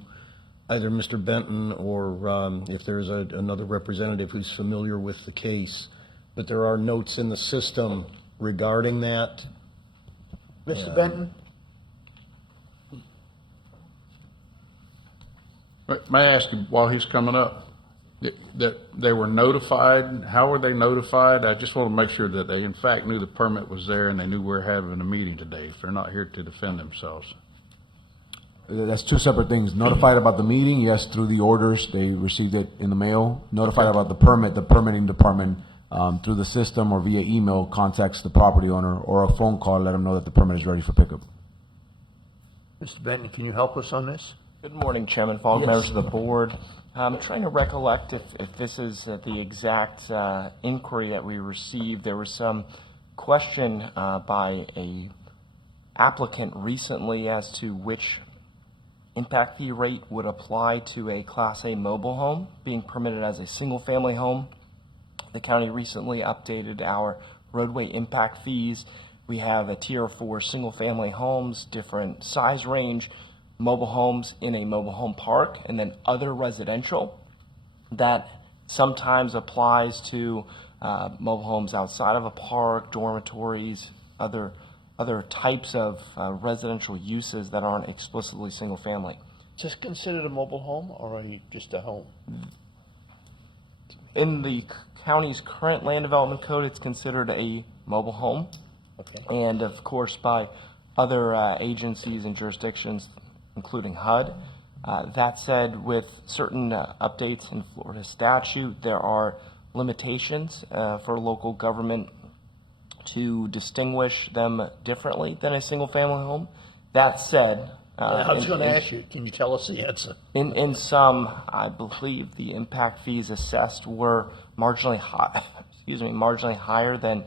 either Mr. Benton or if there's another representative who's familiar with the case. But there are notes in the system regarding that. Mr. Benton? May I ask him, while he's coming up, that they were notified? How were they notified? I just want to make sure that they in fact knew the permit was there and they knew we're having a meeting today, if they're not here to defend themselves. That's two separate things. Notified about the meeting, yes, through the orders, they received it in the mail. Notified about the permit, the permitting department, through the system or via email, contacts the property owner, or a phone call, let them know that the permit is ready for pickup. Mr. Benton, can you help us on this? Good morning, Chairman Falk, Yes. members of the board. I'm trying to recollect if this is the exact inquiry that we received. There was some question by a applicant recently as to which impact fee rate would apply to a Class A mobile home being permitted as a single-family home. The county recently updated our roadway impact fees. We have a tier for single-family homes, different size range, mobile homes in a mobile home park, and then other residential. That sometimes applies to mobile homes outside of a park, dormitories, other types of residential uses that aren't explicitly single-family. Is this considered a mobile home or just a home? In the county's current land development code, it's considered a mobile home. Okay. And of course, by other agencies and jurisdictions, including HUD. That said, with certain updates in Florida statute, there are limitations for local government to distinguish them differently than a single-family home. That said, I was going to ask you, can you tell us the answer? In some, I believe the impact fees assessed were marginally higher than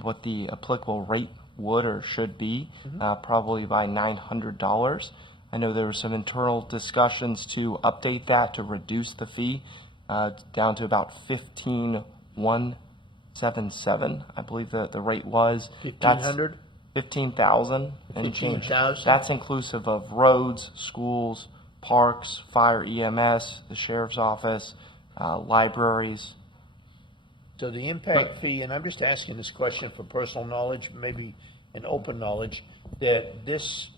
what the applicable rate would or should be, probably by $900. I know there were some internal discussions to update that to reduce the fee down to about $15,177. I believe the rate was 1,500? 15,000 and change. 15,000? That's inclusive of roads, schools, parks, fire, EMS, the sheriff's office, libraries. So the impact fee, and I'm just asking this question for personal knowledge, maybe an open knowledge, that this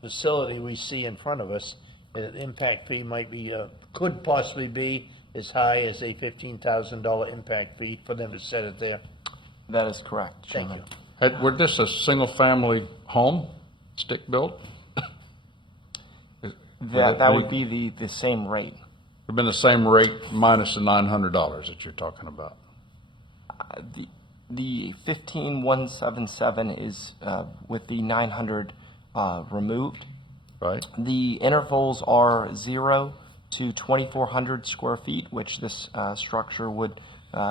facility we see in front of us, the impact fee might be, could possibly be as high as a $15,000 impact fee for them to set it there. That is correct, Thank Chairman. you. Were this a single-family home, stick-built? That would be the same rate. It'd been the same rate minus the $900 that you're talking about. The 15,177 is with the 900 removed. Right. The intervals are 0 to 2,400 square feet, which this structure would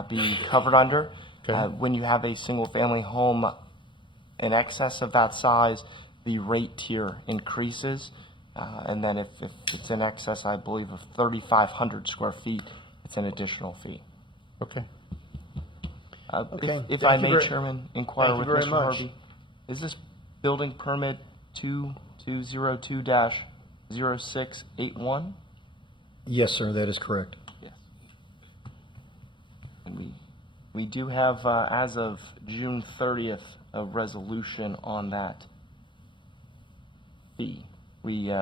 be covered under. When you have a single-family home in excess of that size, the rate tier increases. And then if it's in excess, I believe, of 3,500 square feet, it's an additional fee. Okay. Okay. If Thank I you may, very- Chairman, inquire thank with you very Mr. much. Harvey, is this building permit 2202-0681? Yes, sir, that is correct. Yes. And we do have, as of June 30th, a resolution on that fee. We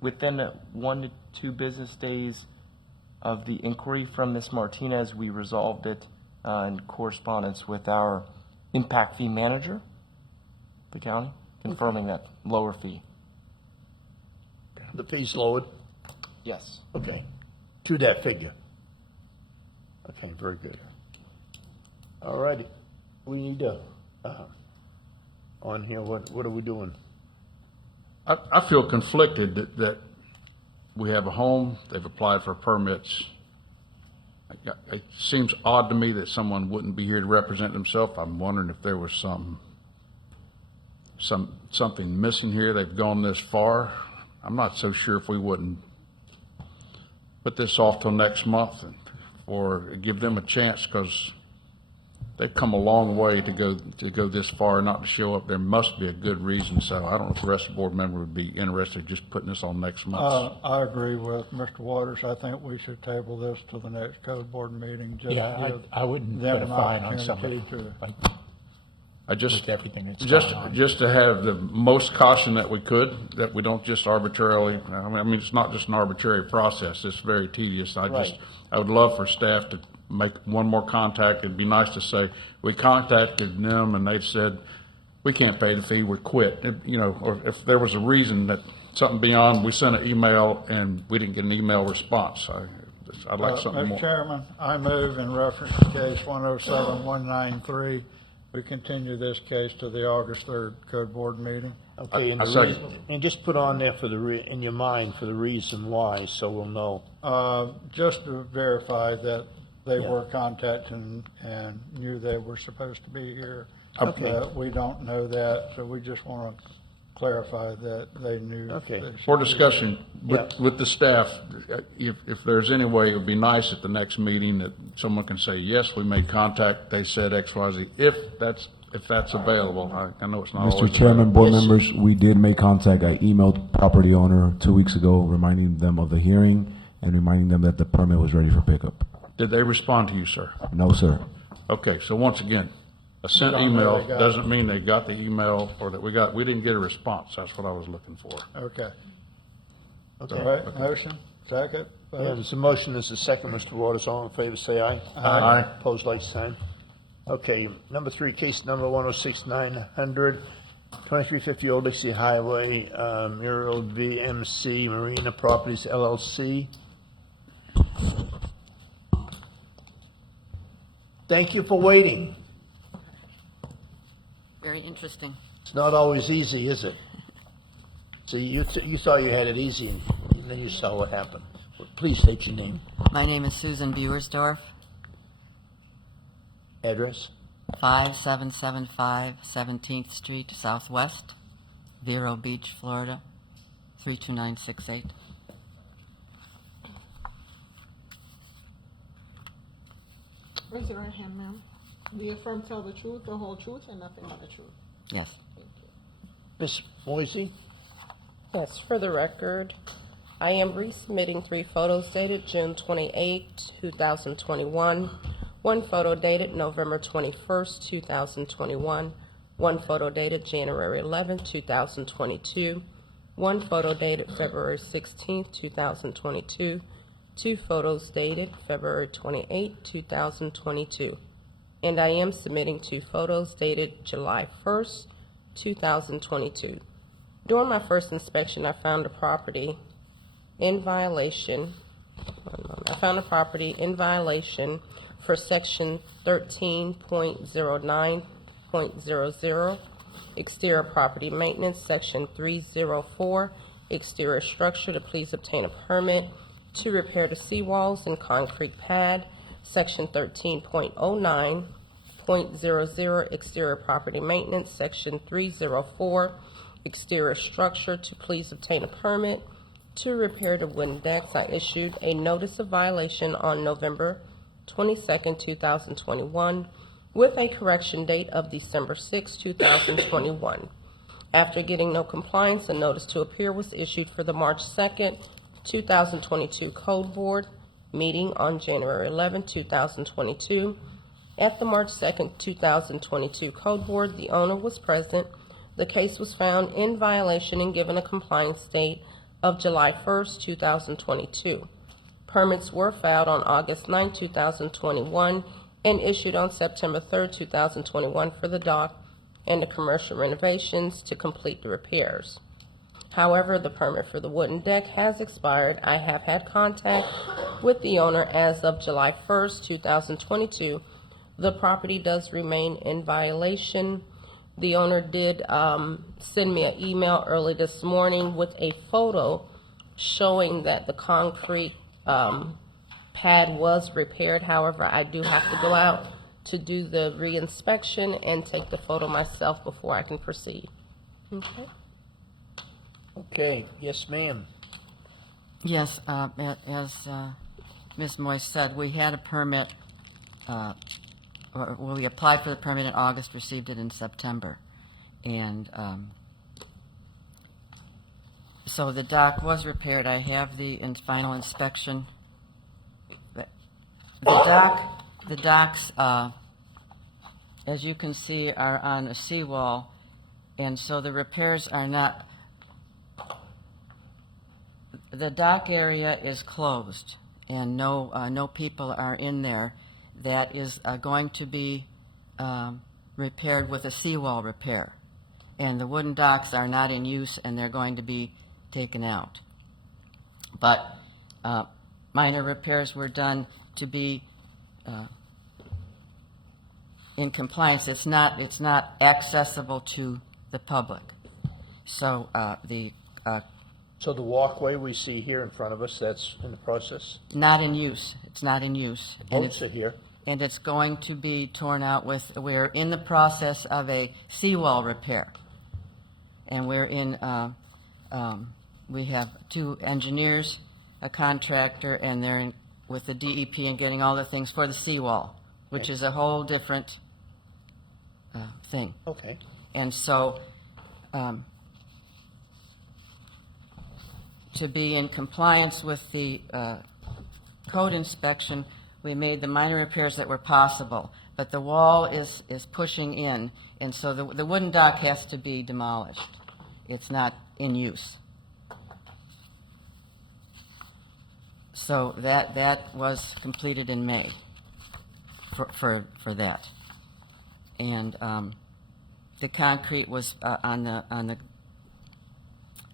within 1 to 2 business days of the inquiry from Ms. Martinez, we resolved it in correspondence with our impact fee manager, the county, confirming that lower fee. The fee's lowered? Yes. Okay. To that figure? Okay, very good. All righty. we need to, on here, what are we doing? I feel conflicted that we have a home, they've applied for permits. It seems odd to me that someone wouldn't be here to represent themselves. I'm wondering if there was something missing here. They've gone this far. I'm not so sure if we wouldn't put this off till next month or give them a chance, because they've come a long way to go this far and not to show up. There must be a good reason. So I don't know if the rest of the board member would be interested in just putting this on next month. I agree with Mr. Waters. I think we should table this to the next code board meeting. Just Yeah, to give I wouldn't them put a an fine on opportunity somebody. to- I just, With everything that's just, going on. just to have the most caution that we could, that we don't just arbitrarily, I mean, it's not just an arbitrary process, it's very tedious. I would love for staff to make one more contact. It'd be nice to say, we contacted them and they said, we can't pay the fee, we quit. You know, or if there was a reason that something beyond, we sent an email and we didn't get an email response. I'd like something more. Mr. Chairman, I move in reference to case 107-193, we continue this case to the August 3rd code board meeting. Okay, and, I the second. reason, and just put on there in your mind for the reason why, so we'll know. Just to verify that they Yeah. were contacted and knew they were supposed to be here. Okay. We don't know that, so we just want to clarify that they knew. Okay. they should For be discussion Yeah. with the staff, if there's any way, it would be nice at the next meeting that someone can say, yes, we made contact, they said X, Y, Z, if that's available. I know it's not always Mr. Chairman, available. board members, we did make contact. I emailed property owner 2 weeks ago, reminding them of the hearing and reminding them that the permit was ready for pickup. Did they respond to you, sir? No, sir. Okay, so once again, a sent Don't know email they got it. doesn't mean they got the email or that we didn't get a response. That's what I was looking for. Okay. Okay. All right, motion, second. Yeah, vote. there's a motion, there's a second, Mr. Waters, all in favor, say aye. Aye. Opposed, like sign. Okay, number 3, case number 106-900, 2350 Old Dixie Highway, Muriel VMC Marina Properties LLC. Thank you for waiting. Very interesting. It's not always easy, is it? See, you thought you had it easy, and then you saw what happened. Well, please state your name. My name is Susan Buersdorf, Address? 5775 17th Street Southwest, Vero Beach, Florida, 32968. Raise your right hand, ma'am. Do you affirm to tell the truth, the whole truth, and nothing but the truth? Yes. Ms. Moisey? Yes, for the record, I am resubmitting 3 photos dated June 28, 2021, 1 photo dated November 21st, 2021, 1 photo dated January 11, 2022, 1 photo dated February 16, 2022, 2 photos dated February 28, 2022, and I am submitting 2 photos dated July 1st, 2022. During my first inspection, I found a property in violation. I found a property in violation for section 13.09.00, exterior property maintenance, section 304, exterior structure to please obtain a permit to repair the seawalls and concrete pad, section 13.09.00, exterior property maintenance, section 304, exterior structure to please obtain a permit to repair the wooden decks. I issued a notice of violation on November 22nd, 2021, with a correction date of December 6, 2021. After getting no compliance, a notice to appear was issued for the March 2nd, 2022 Code Board meeting on January 11, 2022. At the March 2nd, 2022 Code Board, the owner was present. The case was found in violation and given a compliance date of July 1st, 2022. Permits were filed on August 9, 2021, and issued on September 3, 2021 for the dock and the commercial renovations to complete the repairs. However, the permit for the wooden deck has expired. I have had contact with the owner as of July 1st, 2022. the property does remain in violation. The owner did send me an email early this morning with a photo showing that the concrete pad was repaired. However, I do have to go out to do the re-inspection and take the photo myself before I can proceed. Okay. Okay, yes, ma'am. Yes, as Ms. Moyes said, we had a permit, we applied for the permit in August, received it in September. And so the dock was repaired. I have the final inspection. The docks, as you can see, are on a seawall, and so the repairs are not. The dock area is closed, and no people are in there. That is going to be repaired with a seawall repair, and the wooden docks are not in use, and they're going to be taken out. But minor repairs were done to be in compliance. It's not accessible to the public. So So the walkway we see here in front of us, that's in the process? not in use. It's not in use. And Boats it's- are here. And it's going to be torn out we're in the process of a seawall repair. And we have 2 engineers, a contractor, and they're with the DEP and getting all the things for the seawall, which is a whole different thing. Okay. And so, to be in compliance with the code inspection, we made the minor repairs that were possible, but the wall is pushing in, and so the wooden dock has to be demolished. It's not in use. So that was completed in May for that. And the concrete was on the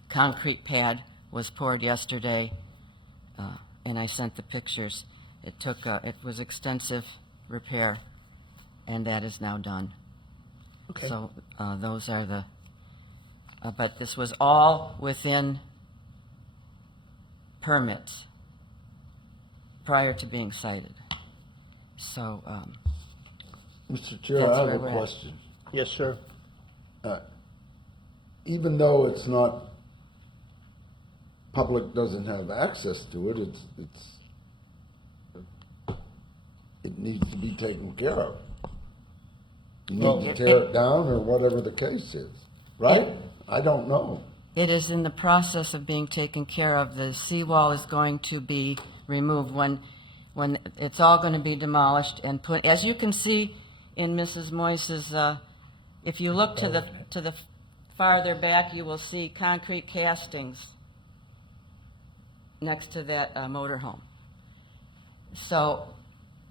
concrete pad was poured yesterday, and I sent the pictures. It was extensive repair, and that is now done. Okay. So those are the, but this was all within permits prior to being cited. So, Mr. Chair, that's I have where a we're at. question. Yes, sir. Even though it's not, public doesn't have access to it, it needs to be taken care of. You need to tear it down or whatever the case is, right? I don't know. It is in the process of being taken care of. The seawall is going to be removed when it's all going to be demolished and put, as you can see in Mrs. Moyse's, if you look to the farther back, you will see concrete castings next to that motorhome. So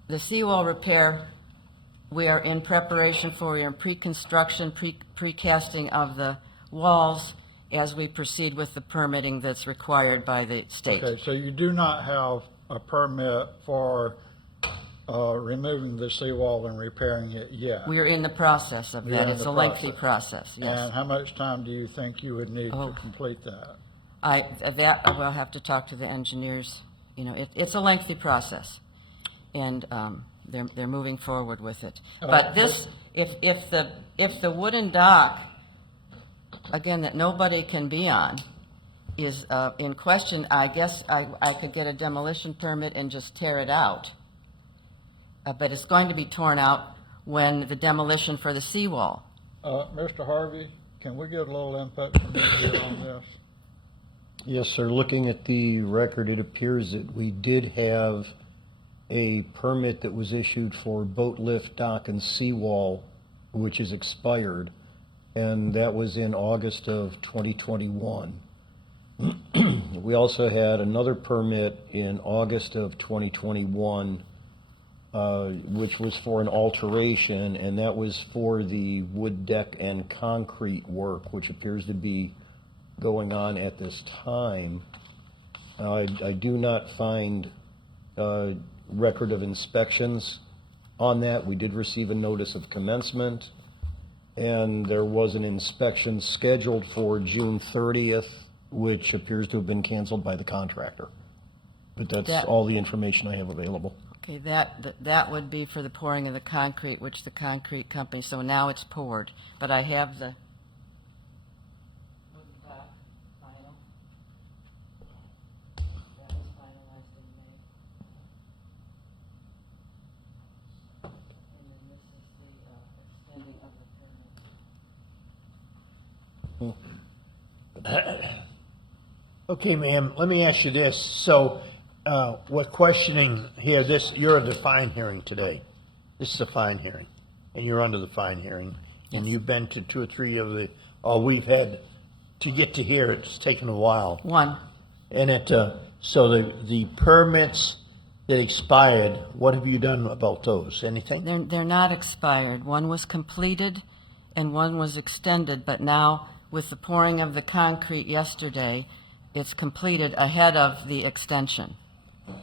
the seawall repair, we are in preparation for, we are in pre-construction, pre-casting of the walls as we proceed with the permitting that's required by the state. Okay, so you do not have a permit for removing the seawall and repairing it yet? We are in the process of You're that. in It's the a lengthy process, yes. And how much time do you think you would need to complete that? That I will have to talk to the engineers. You know, it's a lengthy process, and they're moving forward with it. But this, if the wooden dock, again, that nobody can be on, is in question, I guess I could get a demolition permit and just tear it out. But it's going to be torn out when the demolition for the seawall. Mr. Harvey, can we get a little input from you here on this? Yes, sir. Looking at the record, it appears that we did have a permit that was issued for boat lift, dock, and seawall, which is expired, and that was in August of 2021. We also had another permit in August of 2021, which was for an alteration, and that was for the wood deck and concrete work, which appears to be going on at this time. I do not find record of inspections on that. We did receive a notice of commencement, and there was an inspection scheduled for June 30th, which appears to have been canceled by the contractor. But that's That- all the information I have available. Okay, that would be for the pouring of the concrete, which the concrete company, so now it's poured. But I have the. Okay, ma'am, let me ask you this. So, we're questioning here, you're at the fine hearing today. This is a fine hearing, and you're under the fine hearing. And you've been to 2 or 3 of we've had, to get to here, it's taken a while. One. And so the permits that expired, what have you done about those? Anything? They're not expired. One was completed and one was extended, but now with the pouring of the concrete yesterday, it's completed ahead of the extension.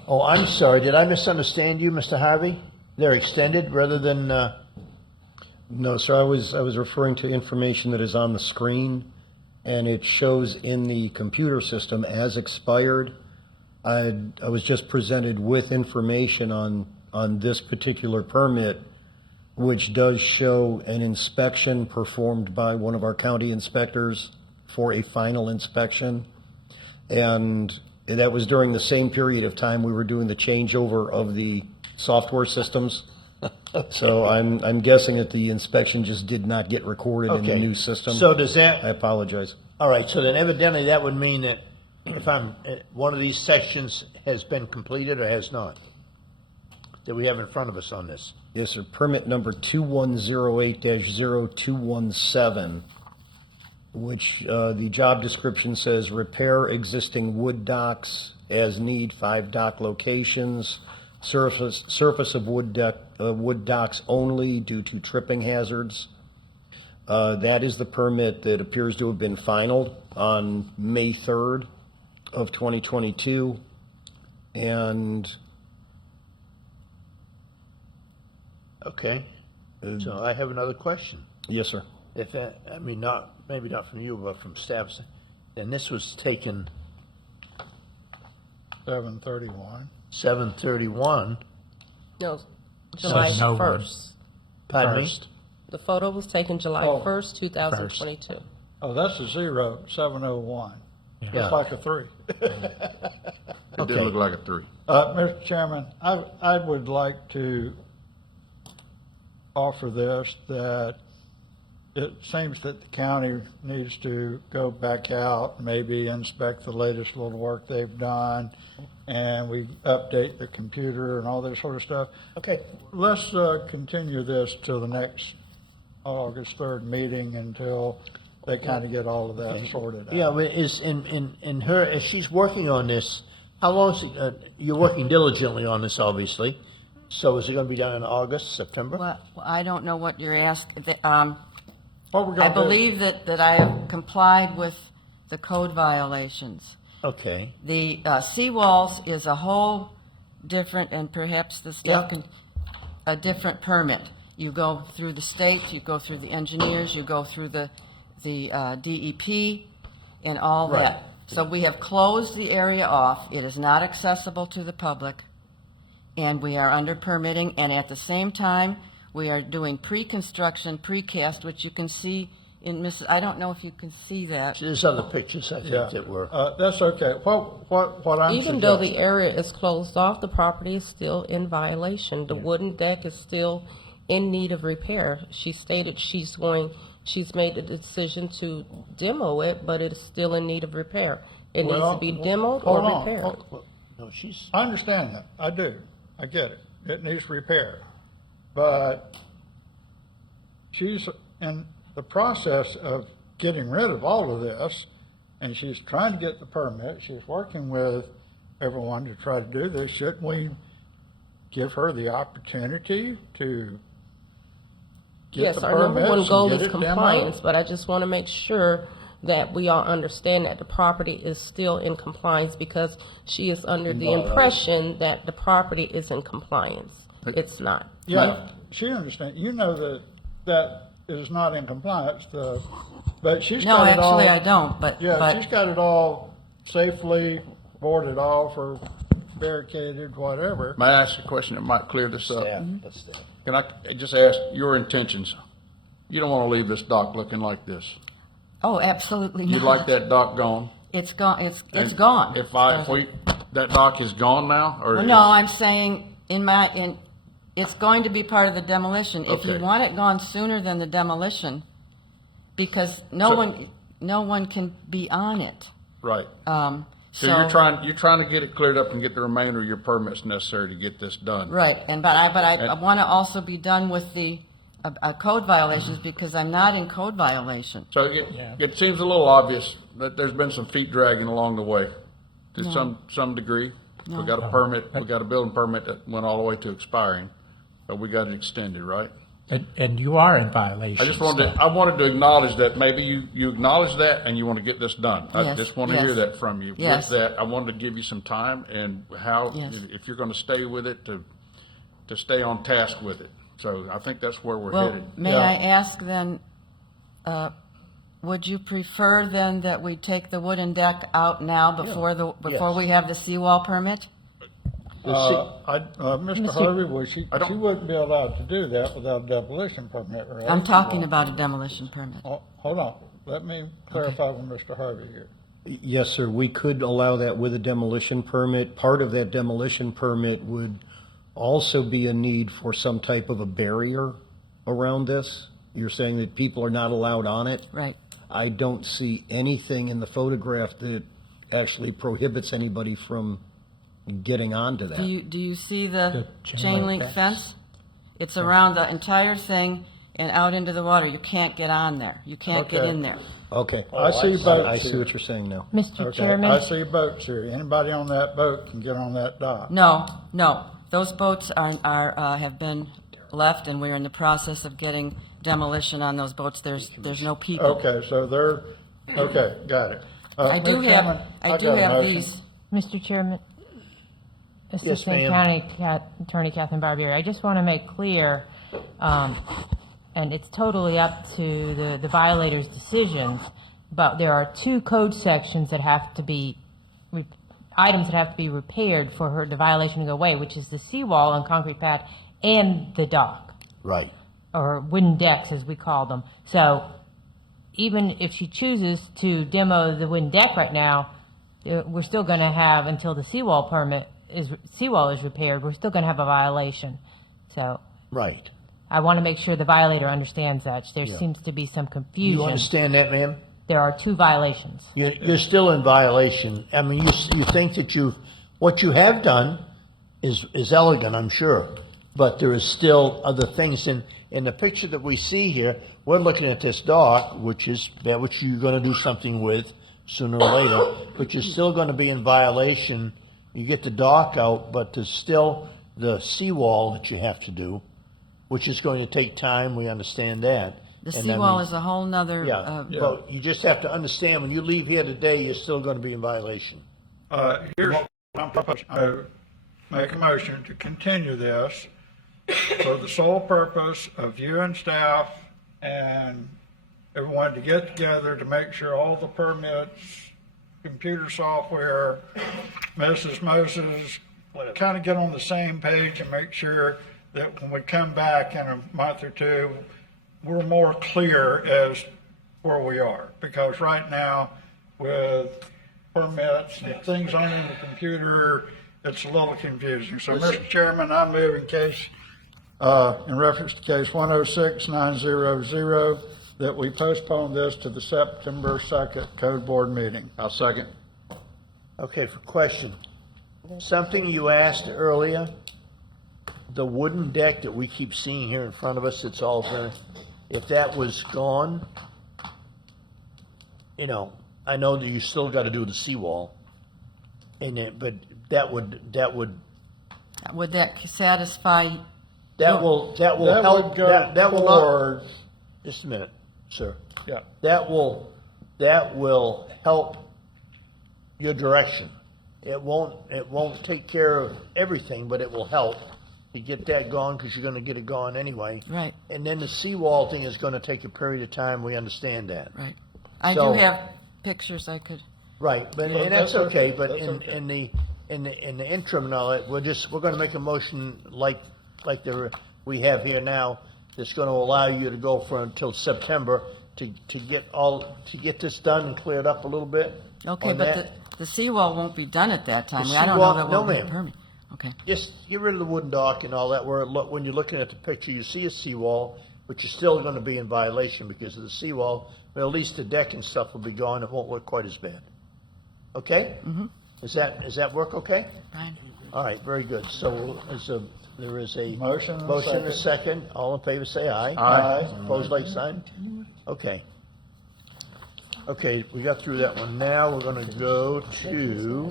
Oh, I'm sorry, did I misunderstand you, Mr. Harvey? They're extended rather than, No, sir, I was referring to information that is on the screen, and it shows in the computer system as expired. I was just presented with information on this particular permit, which does show an inspection performed by one of our county inspectors for a final inspection. And that was during the same period of time we were doing the changeover of the software systems. So I'm guessing that the inspection just did not get recorded in the Okay. new system. So does that- I apologize. all right, so then evidently that would mean that if one of these sections has been completed or has not, that we have in front of us on this. Yes, sir. Permit number 2108-0217, which the job description says repair existing wood docks as need, 5 dock locations, surface of wood docks only due to tripping hazards. That is the permit that appears to have been finalized on May 3rd of 2022. And Okay, so I have another question. yes, sir. If, maybe not from you, but from staff, and this was taken 7/31. 7/31, No, July no one. 1st. pardon me? First. The photo was taken July Oh. 1st, 2022. Oh, that's a 0, 701. Yeah. Looks like a 3. It did look like a 3. Mr. Chairman, I would like to offer this, that it seems that the county needs to go back out, maybe inspect the latest little work they've done, and we update the computer and all that sort of stuff. Okay. Let's continue this till the next August 3rd meeting until they kind of get all of that sorted out. Yeah, but is, in her, as she's working on this, how long is it, you're working diligently on this, obviously, so is it gonna be done in August, September? Well, I don't know what you're asking. What we're I gonna do- believe that I have complied with the code violations. Okay, The seawalls is a whole different, and perhaps the staff can, a different permit. You go through the state, you go through the engineers, you go through the DEP and all Right. that. So we have closed the area off. It is not accessible to the public, and we are under permitting, and at the same time, we are doing pre-construction, precast, which you can see in I don't know if you can see that. there's other pictures, I Yeah, think, that were, that's okay. What I'm Even though the suggesting- area is closed off, the property is still in violation. The wooden deck is still in need of repair. She stated she's made the decision to demo it, but it is still in need of repair. It needs to be demoed or hold on. repaired. no, she's, I understand that. I do. I get it. It needs repair. But she's in the process of getting rid of all of this, and she's trying to get the permit. She's working with everyone to try to do this. Shouldn't we give her the opportunity to get Yes, the our number permits one and goal get is it demoed? compliance, but I just want to make sure that we all understand that the property is still in compliance, because she is under the All right. impression that the property is in compliance. It's not. Yeah, she understands. You know that is not in compliance, but she's No, got it all. actually, I don't, but- Yeah, but- she's got it all safely boarded off or barricaded, whatever. May I ask a question that might clear this up? Staff, that's staff. Can I just ask your intentions? You don't want to leave this dock looking like this. Oh, absolutely not. You'd like that dock gone? It's gone, it's And gone. If that dock is gone now, or? Well, no, I'm saying it's going to be part of the demolition. If you Okay. want it gone sooner than the demolition, because no one can be on it. Right. So So you're trying to get it cleared up and get the remainder of your permits necessary to get this done. Right, but I want to also be done with the code violations because I'm not in code violation. So it seems a little obvious that there's been some feet dragging along the way to No. some degree. No. We got a permit, we got a building permit that went all the way to expiring, but we got it extended, right? And you are in violation. I wanted to acknowledge that, maybe you acknowledge that and you want to get this done. I Yes, just want to hear yes. that from you. Yes. With that, I wanted to give you some time and how, Yes. if you're going to stay with it, to stay on task with it. So I think that's where we're Well, headed. may I ask then, would you prefer then that we take the wooden deck out now before Yes. we have the seawall permit? Mr. Harvey, she wouldn't be allowed to do that without a demolition permit, right? I'm talking about a demolition permit. Hold on, let me clarify with Mr. Harvey here. Yes, sir, we could allow that with a demolition permit. Part of that demolition permit would also be a need for some type of a barrier around this. You're saying that people are not allowed on it? Right. I don't see anything in the photograph that actually prohibits anybody from getting onto that. Do you see the chain link fence? It's around the entire thing and out into the water. You can't get on there. You can't get Okay. in there. Okay. I see boats I see here. what you're saying now. Mr. Okay, Chairman? I see boats here. Anybody on that boat can get on that dock. No. Those boats have been left, and we're in the process of getting demolition on those boats. There's no people. Okay, so okay, got it. I do Mr. Chairman, have got a motion. these. Mr. Chairman, Assistant ma'am. County Attorney Catherine Barbieri, I just want to make clear, and it's totally up to the violator's decisions, but there are two code sections that have to be, items that have to be repaired for the violation to go away, which is the seawall and concrete pad and the dock, Right. or wooden decks as we call them. So even if she chooses to demo the wooden deck right now, we're still going to have, until the seawall is repaired, we're still going to have a violation. So Right. I want to make sure the violator understands that. There Yeah. seems to be some confusion. You understand that, ma'am? There are two violations. You're still in violation. I mean, you think that what you have done is elegant, I'm sure, but there is still other things in the picture that we see here. We're looking at this dock, which you're going to do something with sooner or later, but you're still going to be in violation. You get the dock out, but there's still the seawall that you have to do, which is going to take time. We understand that. The And then- seawall is a whole nother. But you just have to understand, when you leave here today, you're still going to be in violation. Here's what I'm proposing. I make a motion to continue this for the sole purpose of you and staff and everyone to get together to make sure all the permits, computer software, Mrs. Moses, kind of get on the same page and make sure that when we come back in a month or two, we're more clear as where we are. Because right now, with permits and things on the computer, it's a little confusing. So, Mr. Chairman, I move in case, in reference to case 106-900, that we postpone this to the September 2nd Code Board meeting. I'll second. Okay, for question. Something you asked earlier, the wooden deck that we keep seeing here in front of us, it's all very, if that was gone, I know that you still got to do the seawall, but that would Would that satisfy? That will That help. would go That will forward. not. Just a minute, sir. Yeah. That will help your direction. It won't take care of everything, but it will help. You get that going, because you're gonna get it going anyway. Right. And then the seawall thing is gonna take a period of time, we understand that. Right. I So- do have pictures I could. Right, but, Well, and that's okay, but that's in, okay. in the interim and all that, we're gonna make a motion like we have here now, that's gonna allow you to go for until September to get this done and cleared up a little bit. Okay, on but that. the seawall won't be done at that time. The I don't know seawall- that no, will be a ma'am. permit. Okay. Just get rid of the wooden dock and all that, when you're looking at the picture, you see a seawall, but you're still gonna be in violation because of the seawall, but at least the deck and stuff will be gone, it won't look quite as bad. Okay? Mm-hmm. Does that work okay? Fine. All right, very good. So there is a Motion and a motion and a second. All in favor, say aye. Aye. Opposed, like sign? Okay. Okay, we got through that one. Now we're gonna go to,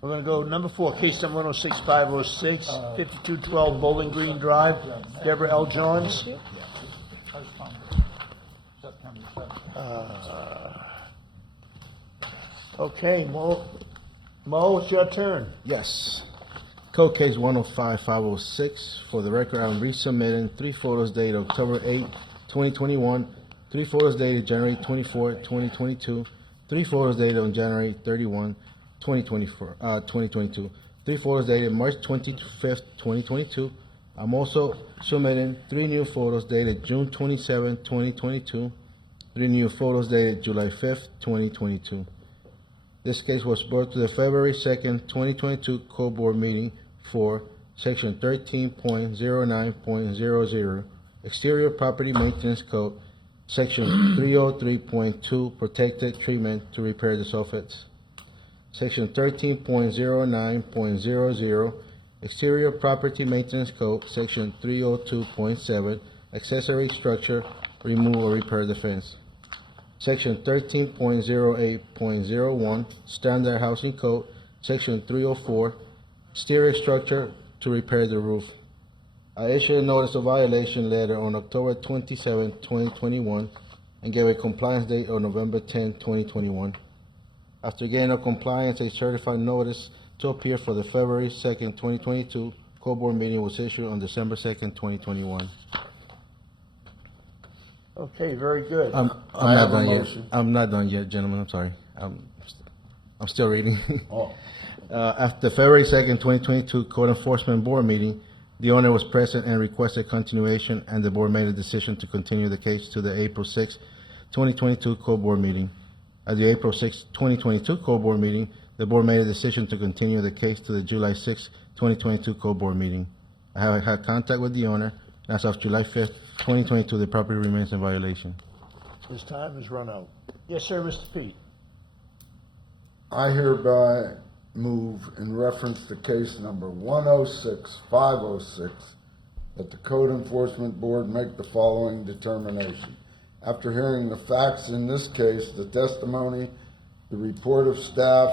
we're gonna go number 4, case number 106506, 5212 Bowling Green Drive, Deborah L. Johns. Okay, Mo, it's your turn. Yes. Code case 105506. For the record, I'm resubmitting 3 photos dated October 8, 2021, 3 photos dated January 24, 2022, 3 photos dated on January 31, 2022, 3 photos dated March 25th, 2022. I'm also submitting 3 new photos dated June 27, 2022, 3 new photos dated July 5th, 2022. This case was brought to the February 2nd, 2022 Code Board meeting for Section 13.09.00 Exterior Property Maintenance Code, Section 303.2 Protected Treatment to Repair the Soffits, Section 13.09.00 Exterior Property Maintenance Code, Section 302.7 Accessory Structure, Remove or Repair the Fence, Section 13.08.01 Standard Housing Code, Section 304 Exterior Structure to Repair the Roof. I issued a notice of violation letter on October 27, 2021, and gave a compliance date on November 10, 2021. After getting a compliance, a certified notice to appear for the February 2nd, 2022 Code Board meeting was issued on December 2nd, 2021. Okay, very good. I'm I not have a done yet. motion. I'm not done yet, gentlemen. I'm sorry. I'm still reading. Oh. After February 2nd, 2022 Code Enforcement Board meeting, the owner was present and requested continuation, and the board made a decision to continue the case to the April 6th, 2022 Code Board meeting. At the April 6th, 2022 Code Board meeting, the board made a decision to continue the case to the July 6th, 2022 Code Board meeting. I have had contact with the owner, and as of July 5th, 2022, the property remains in violation. His time has run out. Yes, sir, Mr. Pete. I hereby move in reference to case number 106506 that the Code Enforcement Board make the following determination. After hearing the facts in this case, the testimony, the report of staff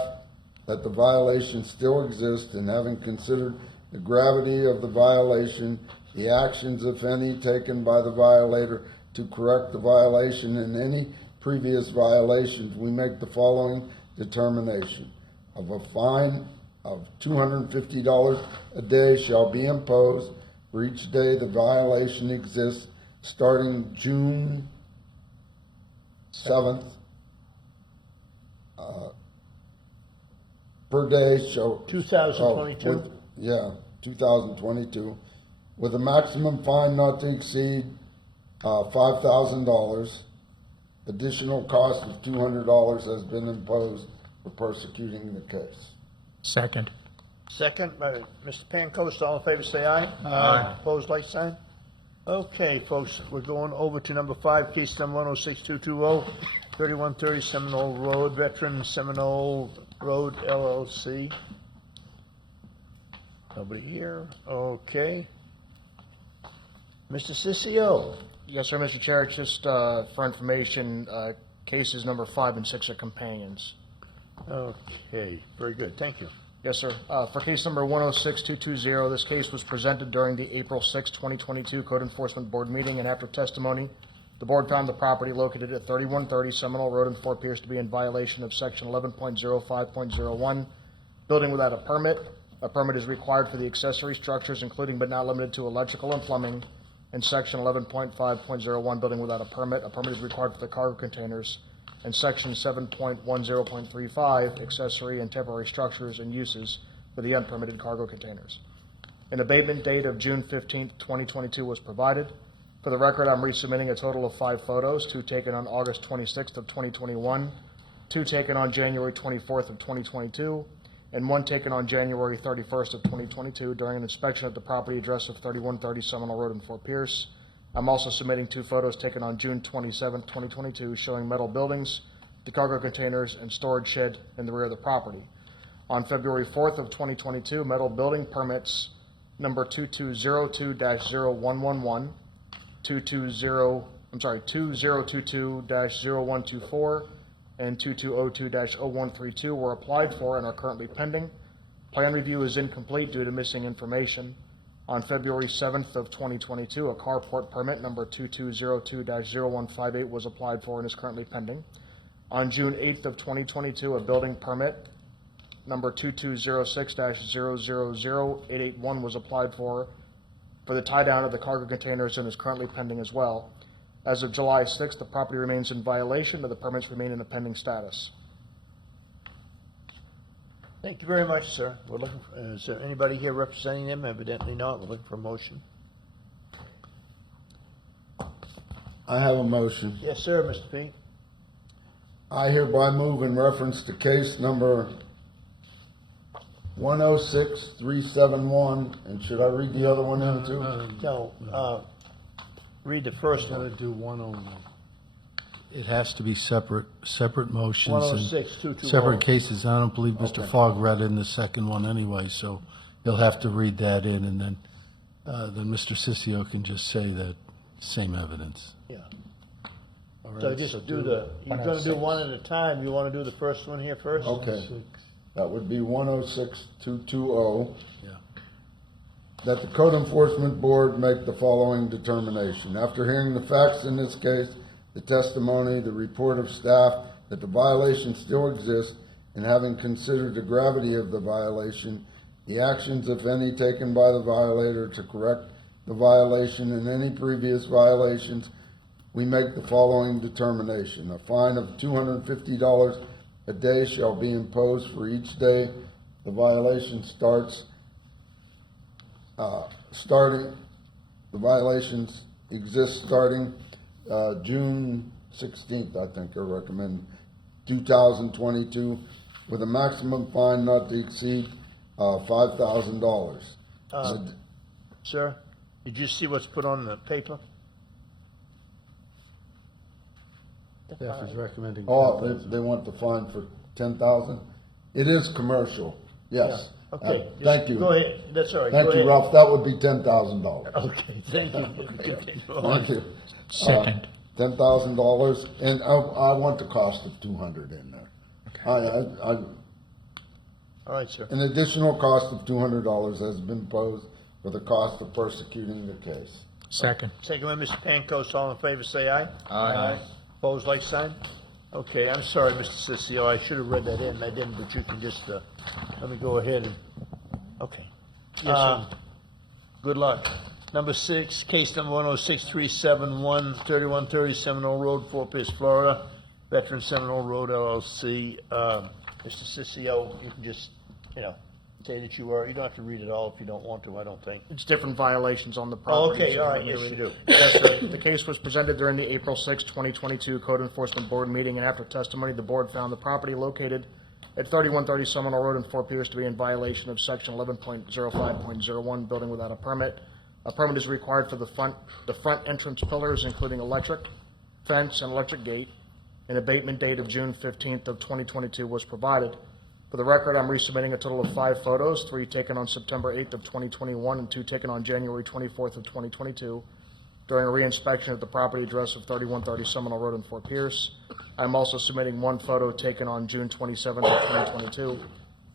that the violation still exists, and having considered the gravity of the violation, the actions, if any, taken by the violator to correct the violation and any previous violations, we make the following determination. Of a fine of $250 a day shall be imposed for each day the violation exists, starting June 7th, per day shall. 2022? Yeah, 2022, with a maximum fine not to exceed $5,000. Additional cost of $200 has been imposed for prosecuting the case. Second. Second by Mr. Pancoast. All in favor, say aye. Aye. Opposed, like sign? Okay, folks, we're going over to number 5, case number 106220, 3130 Seminole Road, Veteran Seminole Road LLC. Nobody here. Okay. Mr. Ciccio. Yes, sir, Mr. Chair. It's just for information, cases number 5 and 6 are companions. Okay, very good. Thank you. Yes, sir. For case number 106220, this case was presented during the April 6, 2022 Code Enforcement Board meeting, and after testimony, the board found the property located at 3130 Seminole Road in Fort Pierce to be in violation of Section 11.05.01 building without a permit. A permit is required for the accessory structures, including but not limited to electrical and plumbing. In section 11.5.01, building without a permit is required for the cargo containers. And section 7.10.35, accessory and temporary structures and uses for the unpermitted cargo containers. An abatement date of June 15th, 2022 was provided. For the record, I'm resubmitting a total of 5 photos, 2 taken on August 26th of 2021, 2 taken on January 24th of 2022, and 1 taken on January 31st of 2022 during an inspection at the property address of 3130 Seminole Road in Fort Pierce. I'm also submitting 2 photos taken on June 27th, 2022, showing metal buildings, the cargo containers, and storage shed in the rear of the property. On February 4th of 2022, metal building permits number 2202-0111, 2022-0124, and 2202-0132 were applied for and are currently pending. Plan review is incomplete due to missing information. On February 7th of 2022, a carport permit number 2202-0158 was applied for and is currently pending. On June 8th of 2022, a building permit number 2206-000881 was applied for the tie-down of the cargo containers and is currently pending as well. As of July 6th, the property remains in violation, but the permits remain in a pending status. Thank you very much, sir. We're looking for, is there anybody here representing them? Evidently not. We're looking for a motion. I have a motion. Yes, sir, Mr. Pink. I hereby move in reference to case number 106371, and should I read the other one in too? No, read the first one. Do one only. It has to be separate motions. and 106-220. Separate cases. I don't believe Mr. Okay. Fogg read in the second one anyway, so he'll have to read that in, and then Mr. Sissio can just say that same evidence. Yeah. All right, So just do the, you're gonna do 106. one at a time. You wanna do the first one here first? Okay. That would be 106220. Yeah. That the Code Enforcement Board make the following determination. After hearing the facts in this case, the testimony, the report of staff, that the violation still exists, and having considered the gravity of the violation, the actions, if any, taken by the violator to correct the violation and any previous violations, we make the following determination. A fine of $250 a day shall be imposed for each day the violation starts, the violations exist starting June 16th, I think, I recommend, 2022, with a maximum fine not to exceed $5,000. Sir, did you see what's put on the paper? Staff is recommending. Oh, they want the fine for 10,000? It is commercial, yes. Yeah. Okay. Thank you. Go ahead. That's all right. Thank Go you, ahead. Ralph. That would be $10,000. Okay, thank you. Thank you. Second. $10,000, and I want the cost of $200 in there. All right, sir. An additional cost of $200 has been imposed for the cost of persecuting the case. Second. Second by Mr. Pankos. All in favor, say aye. Aye. Opposed, like sign? Okay, I'm sorry, Mr. Sissio. I should have read that in. I didn't, but you can just, let me go ahead and, okay. Yes, sir. Good luck. Number 6, case number 106371, 3130 Seminole Road, Fort Pierce, Florida. Veteran Seminole Road LLC. Mr. Sissio, you can just, say that you don't have to read it all if you don't want to, I don't think. It's different violations on the Oh, property. okay, so all let right, me yes, read you it. do. Yes, sir. The case was presented during the April 6, 2022 Code Enforcement Board meeting, and after testimony, the board found the property located at 3130 Seminole Road in Fort Pierce to be in violation of section 11.05.01, building without a permit. A permit is required for the front entrance pillars, including electric, fence, and electric gate. An abatement date of June 15th of 2022 was provided. For the record, I'm resubmitting a total of 5 photos, 3 taken on September 8th of 2021 and 2 taken on January 24th of 2022 during a reinspection at the property address of 3130 Seminole Road in Fort Pierce. I'm also submitting 1 photo taken on June 27th of 2022.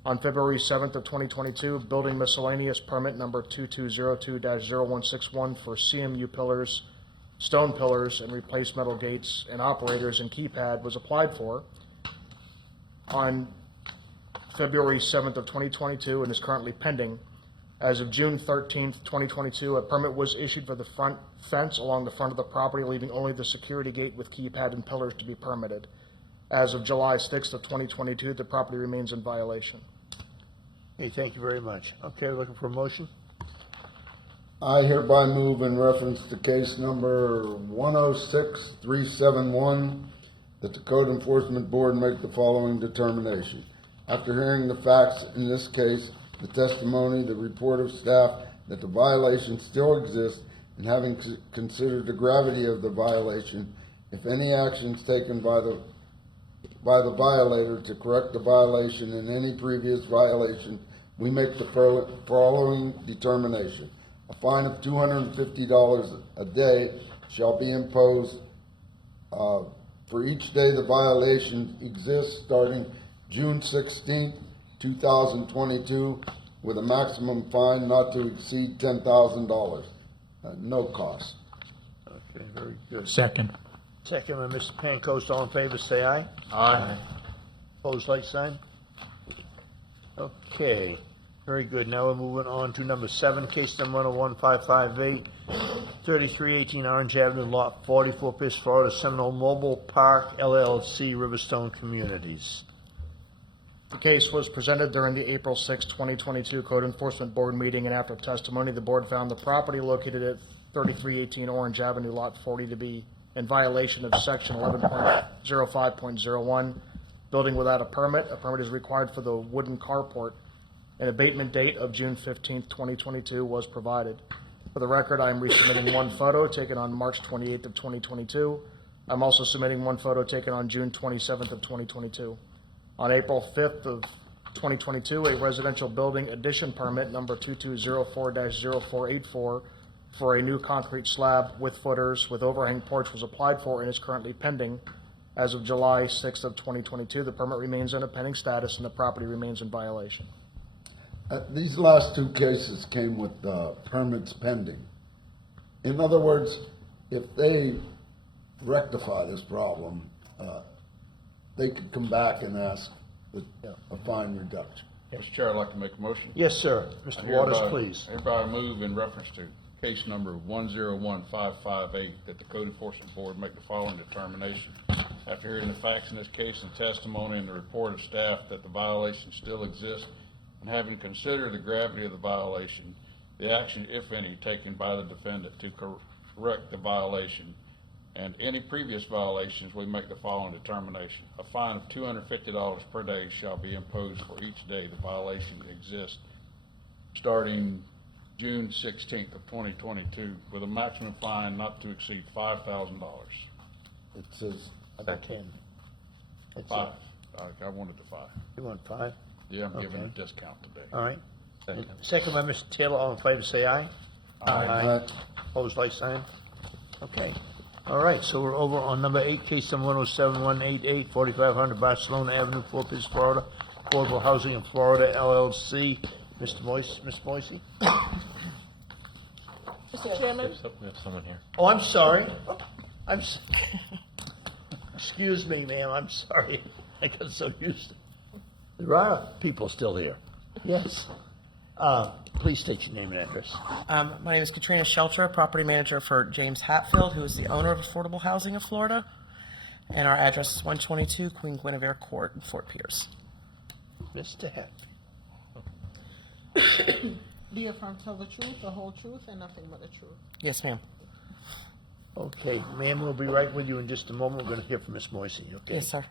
On February 7th of 2022, building miscellaneous permit number 2202-0161 for CMU pillars, stone pillars, and replaced metal gates and operators and keypad was applied for. On February 7th of 2022 and is currently pending. As of June 13th, 2022, a permit was issued for the front fence along the front of the property, leaving only the security gate with keypad and pillars to be permitted. As of July 6th of 2022, the property remains in violation. Okay, thank you very much. Okay, looking for a motion? I hereby move in reference to case number 106371 that the Code Enforcement Board make the following determination. After hearing the facts in this case, the testimony, the report of staff that the violation still exists, and having considered the gravity of the violation, if any actions taken by the violator to correct the violation and any previous violation, we make the following determination. A fine of $250 a day shall be imposed for each day the violation exists starting June 16th, 2022, with a maximum fine not to exceed $10,000. No cost. Okay, very good. Second. Second by Mr. Pankos. All in favor, say aye. Aye. Opposed, like sign. Okay, very good. Now we're moving on to number 7, case number 101558, 3318 Orange Avenue, lot 44, Pierce, Florida, Seminole Mobile Park, LLC, Riverstone Communities. The case was presented during the April 6, 2022 Code Enforcement Board meeting, and after testimony, the board found the property located at 3318 Orange Avenue, Lot 40, to be in violation of Section 11.05.01, building without a permit. A permit is required for the wooden carport. An abatement date of June 15, 2022 was provided. For the record, I am resubmitting one photo taken on March 28th of 2022. I'm also submitting one photo taken on June 27th of 2022. On April 5th of 2022, a residential building addition permit number 2204-0484 for a new concrete slab with footers with overhang porch was applied for and is currently pending. As of July 6th of 2022, the permit remains in a pending status and the property remains in violation. These last two cases came with permits pending. In other words, if they rectify this problem, they could come back and ask for a fine reduction. Mr. Chair, I'd like to make a motion. Yes, sir. Mr. Waters, please. Hereby move in reference to case number 101558 that the Code Enforcement Board make the following determination. After hearing the facts in this case and testimony and the report of staff that the violation still exists, and having considered the gravity of the violation, the action, if any, taken by the defendant to correct the violation and any previous violations, we make the following determination. A fine of $250 per day shall be imposed for each day the violation exists, starting June 16th of 2022, with a maximum fine not to exceed $5,000. It says about 10. It's 5. I wanted the 5. You want 5? Yeah, I'm giving a Okay. discount today. All right. Second by Mr. Taylor. All in favor, say aye. Aye. Opposed, like sign. Okay. All right, so we're over on number 8, case number 107188, 4500 Barcelona Avenue, Fort Pierce, Florida, Affordable Housing in Florida, LLC. Mr. Moise, Ms. Moisey? Mr. Chairman, We have someone here. Oh, I'm sorry. Excuse me, ma'am, I'm sorry. I got so used to. There are people still here. Yes. Please state your name and address. My name is Katrina Shelter, property manager for James Hatfield, who is the owner of Affordable Housing of Florida. And our address is 122 Queen Guinevere Court in Fort Pierce. Mr. Hatfield. Do you affirm tell the truth, the whole truth, and nothing but the truth? Yes, ma'am. Okay, ma'am, we'll be right with you in just a moment. We're going to hear from Ms. Moisey, okay? Yes, sir.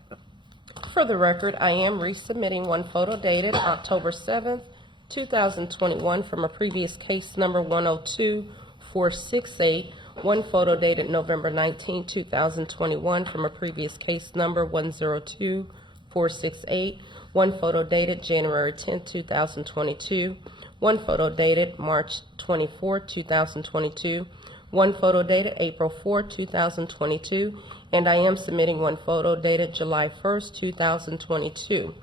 For the record, I am resubmitting one photo dated October 7th, 2021 from a previous case number 102468, one photo dated November 19, 2021 from a previous case number 102468, one photo dated January 10, 2022, one photo dated March 24, 2022, one photo dated April 4, 2022, and I am submitting one photo dated July 1st, 2022.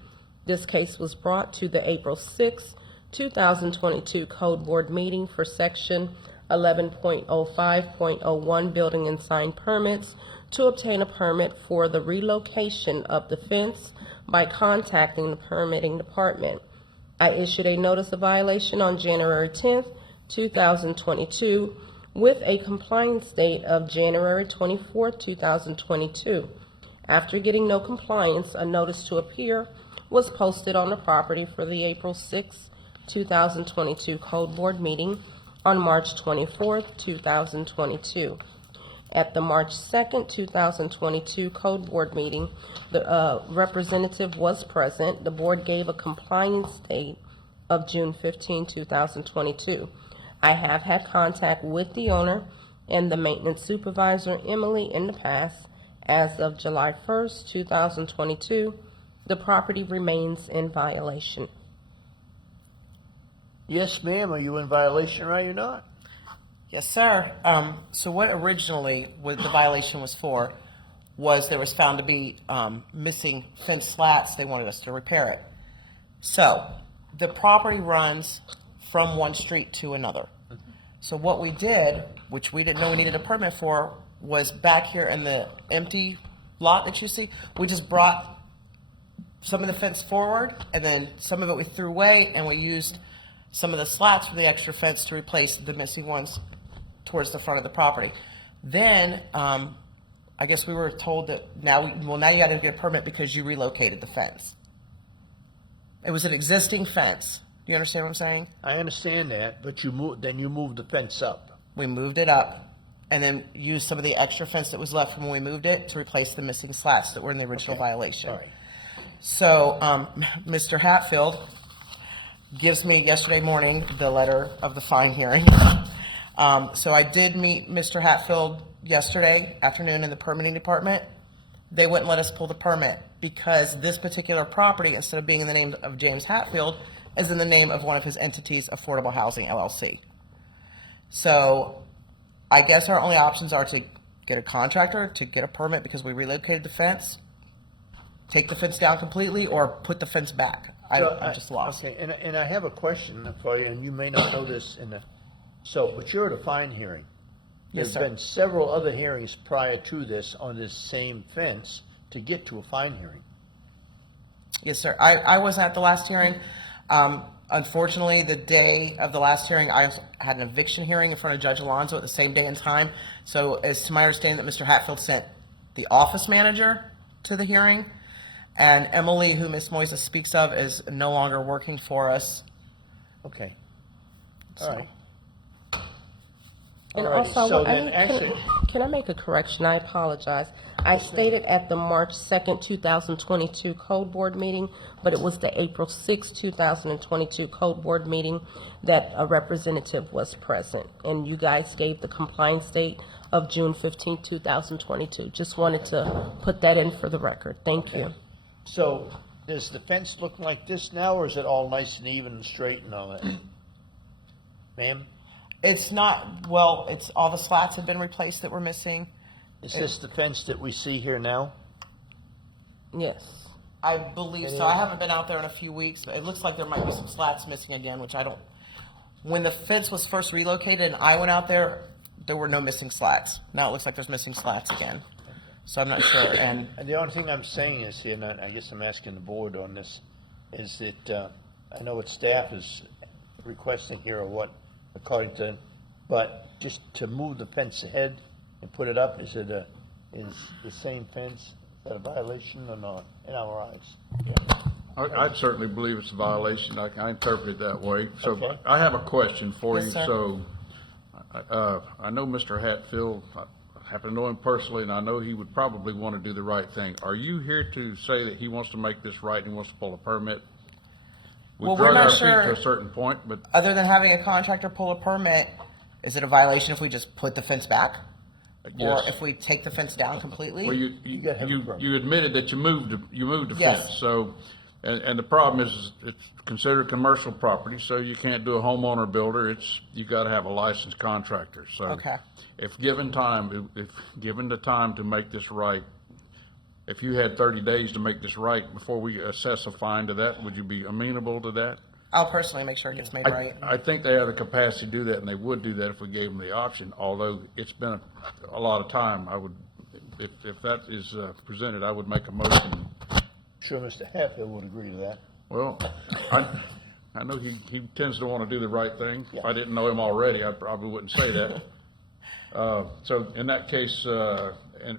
This case was brought to the April 6, 2022 Code Board meeting for Section 11.05.01 Building and Sign Permits to obtain a permit for the relocation of the fence by contacting the permitting department. I issued a notice of violation on January 10th, 2022, with a compliance date of January 24th, 2022. After getting no compliance, a notice to appear was posted on the property for the April 6, 2022 Code Board meeting on March 24th, 2022. At the March 2nd, 2022 Code Board meeting, the representative was present. The board gave a compliance date of June 15, 2022. I have had contact with the owner and the maintenance supervisor, Emily, in the past. As of July 1st, 2022, the property remains in violation. Yes, ma'am, are you in violation or are you not? Yes, sir. So what originally the violation was for was there was found to be missing fence slats. They wanted us to repair it. So the property runs from one street to another. So what we did, which we didn't know we needed a permit for, was back here in the empty lot that you see, we just brought some of the fence forward, and then some of it we threw away, and we used some of the slats for the extra fence to replace the missing ones towards the front of the property. Then, I guess we were told that now you got to get a permit because you relocated the fence. It was an existing fence. Do you understand what I'm saying? I understand that, but you moved the fence up. We moved it up and then used some of the extra fence that was left from when we moved it to replace the missing slats that were in the original violation. All right. So, Mr. Hatfield gives me yesterday morning the letter of the fine hearing. So I did meet Mr. Hatfield yesterday afternoon in the permitting department. They wouldn't let us pull the permit because this particular property, instead of being in the name of James Hatfield, is in the name of one of his entities, Affordable Housing LLC. So I guess our only options are to get a contractor to get a permit because we relocated the fence, take the fence down completely, or put the fence back. I'm just lost. Okay, and I have a question for you, and you may not know this but you're at a fine hearing. Yes, There's sir. been several other hearings prior to this on this same fence to get to a fine hearing. Yes, sir. I wasn't at the last hearing. Unfortunately, the day of the last hearing, I had an eviction hearing in front of Judge Alonso at the same day and time. So it's to my understanding that Mr. Hatfield sent the office manager to the hearing, and Emily, who Ms. Moises speaks of, is no longer working for us. Okay. All right. And Alrighty, also, so then can I make a correction? I apologize. I stated at the March 2nd, 2022 Code Board meeting, but it was the April 6th, 2022 Code Board meeting that a representative was present. And you guys gave the compliance date of June 15th, 2022. Just wanted to put that in for the record. Thank you. So does the fence look like this now, or is it all nice and even and straight and all that? Ma'am? It's not, well, it's all the slats have been replaced that were missing. Is this the fence that we see here now? Yes. I believe so. I haven't been out there in a few weeks. It looks like there might be some slats missing again, which I don't. When the fence was first relocated and I went out there were no missing slats. Now it looks like there's missing slats again. So I'm not sure. And The only thing I'm saying is here, and I guess I'm asking the board on this, is that I know what staff is requesting here or what, according to, but just to move the fence ahead and put it up, is the same fence? Is that a violation or not, in our eyes? I certainly believe it's a violation. I interpret it that way. So Okay. I have a question for Yes, you. sir. So I know Mr. Hatfield. I happen to know him personally, and I know he would probably want to do the right thing. Are you here to say that he wants to make this right and he wants to pull a permit? We Well, we're drug not our feet sure. to a certain point, but other than having a contractor pull a permit, is it a violation if we just put the fence back? Or Yes. if we take the fence down completely? well, you admitted that you moved the Yes. fence. So, and the problem is it's considered commercial property, so you can't do a homeowner builder. You got to have a licensed contractor. So, Okay. if given the time to make this right, if you had 30 days to make this right before we assess a fine to that, would you be amenable to that? I'll personally make sure it gets made right. I think they have the capacity to do that, and they would do that if we gave them the option, although it's been a lot of time. I would, if that is presented, I would make a motion sure Mr. Hatfield would agree to that. Well, I know he tends to want to do the right thing. If I didn't know him already, I probably wouldn't say that. So in that case,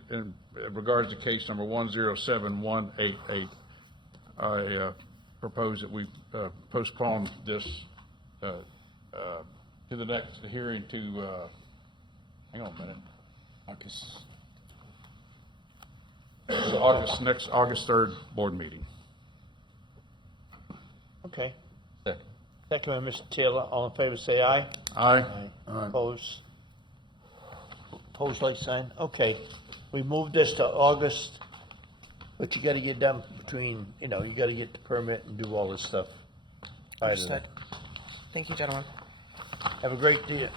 in regards to case number 107188, I propose that we postpone this to the next hearing to, hang on a minute. Next August 3rd board meeting. Okay. Second by Mr. Taylor. All in favor, say aye. Aye. Opposed? Opposed, like sign? Okay. We moved this to August, but you gotta get done between, you gotta get the permit and do all this stuff. Understood. Thank you, gentlemen. Have a great day.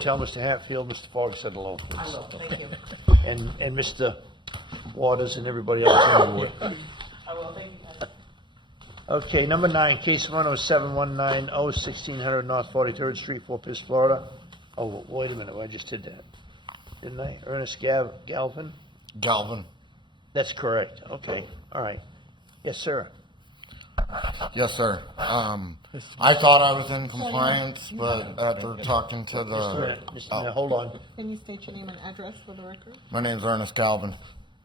Tell Mr. Hatfield, Mr. Fogg said hello. I will, thank you. And Mr. Waters and everybody else on the board. I will, thank you. Okay, number 9, case 107-190, 1600 North 43rd Street, Fort Pierce, Florida. Oh, wait a minute, I just did that, didn't I? Ernest Galvin? Galvin. That's correct, okay, all right. Yes, sir. Yes, sir. I thought I was in compliance, but after talking to the... Hold on. Can you state your name and address for the record? My name's Ernest Galvin,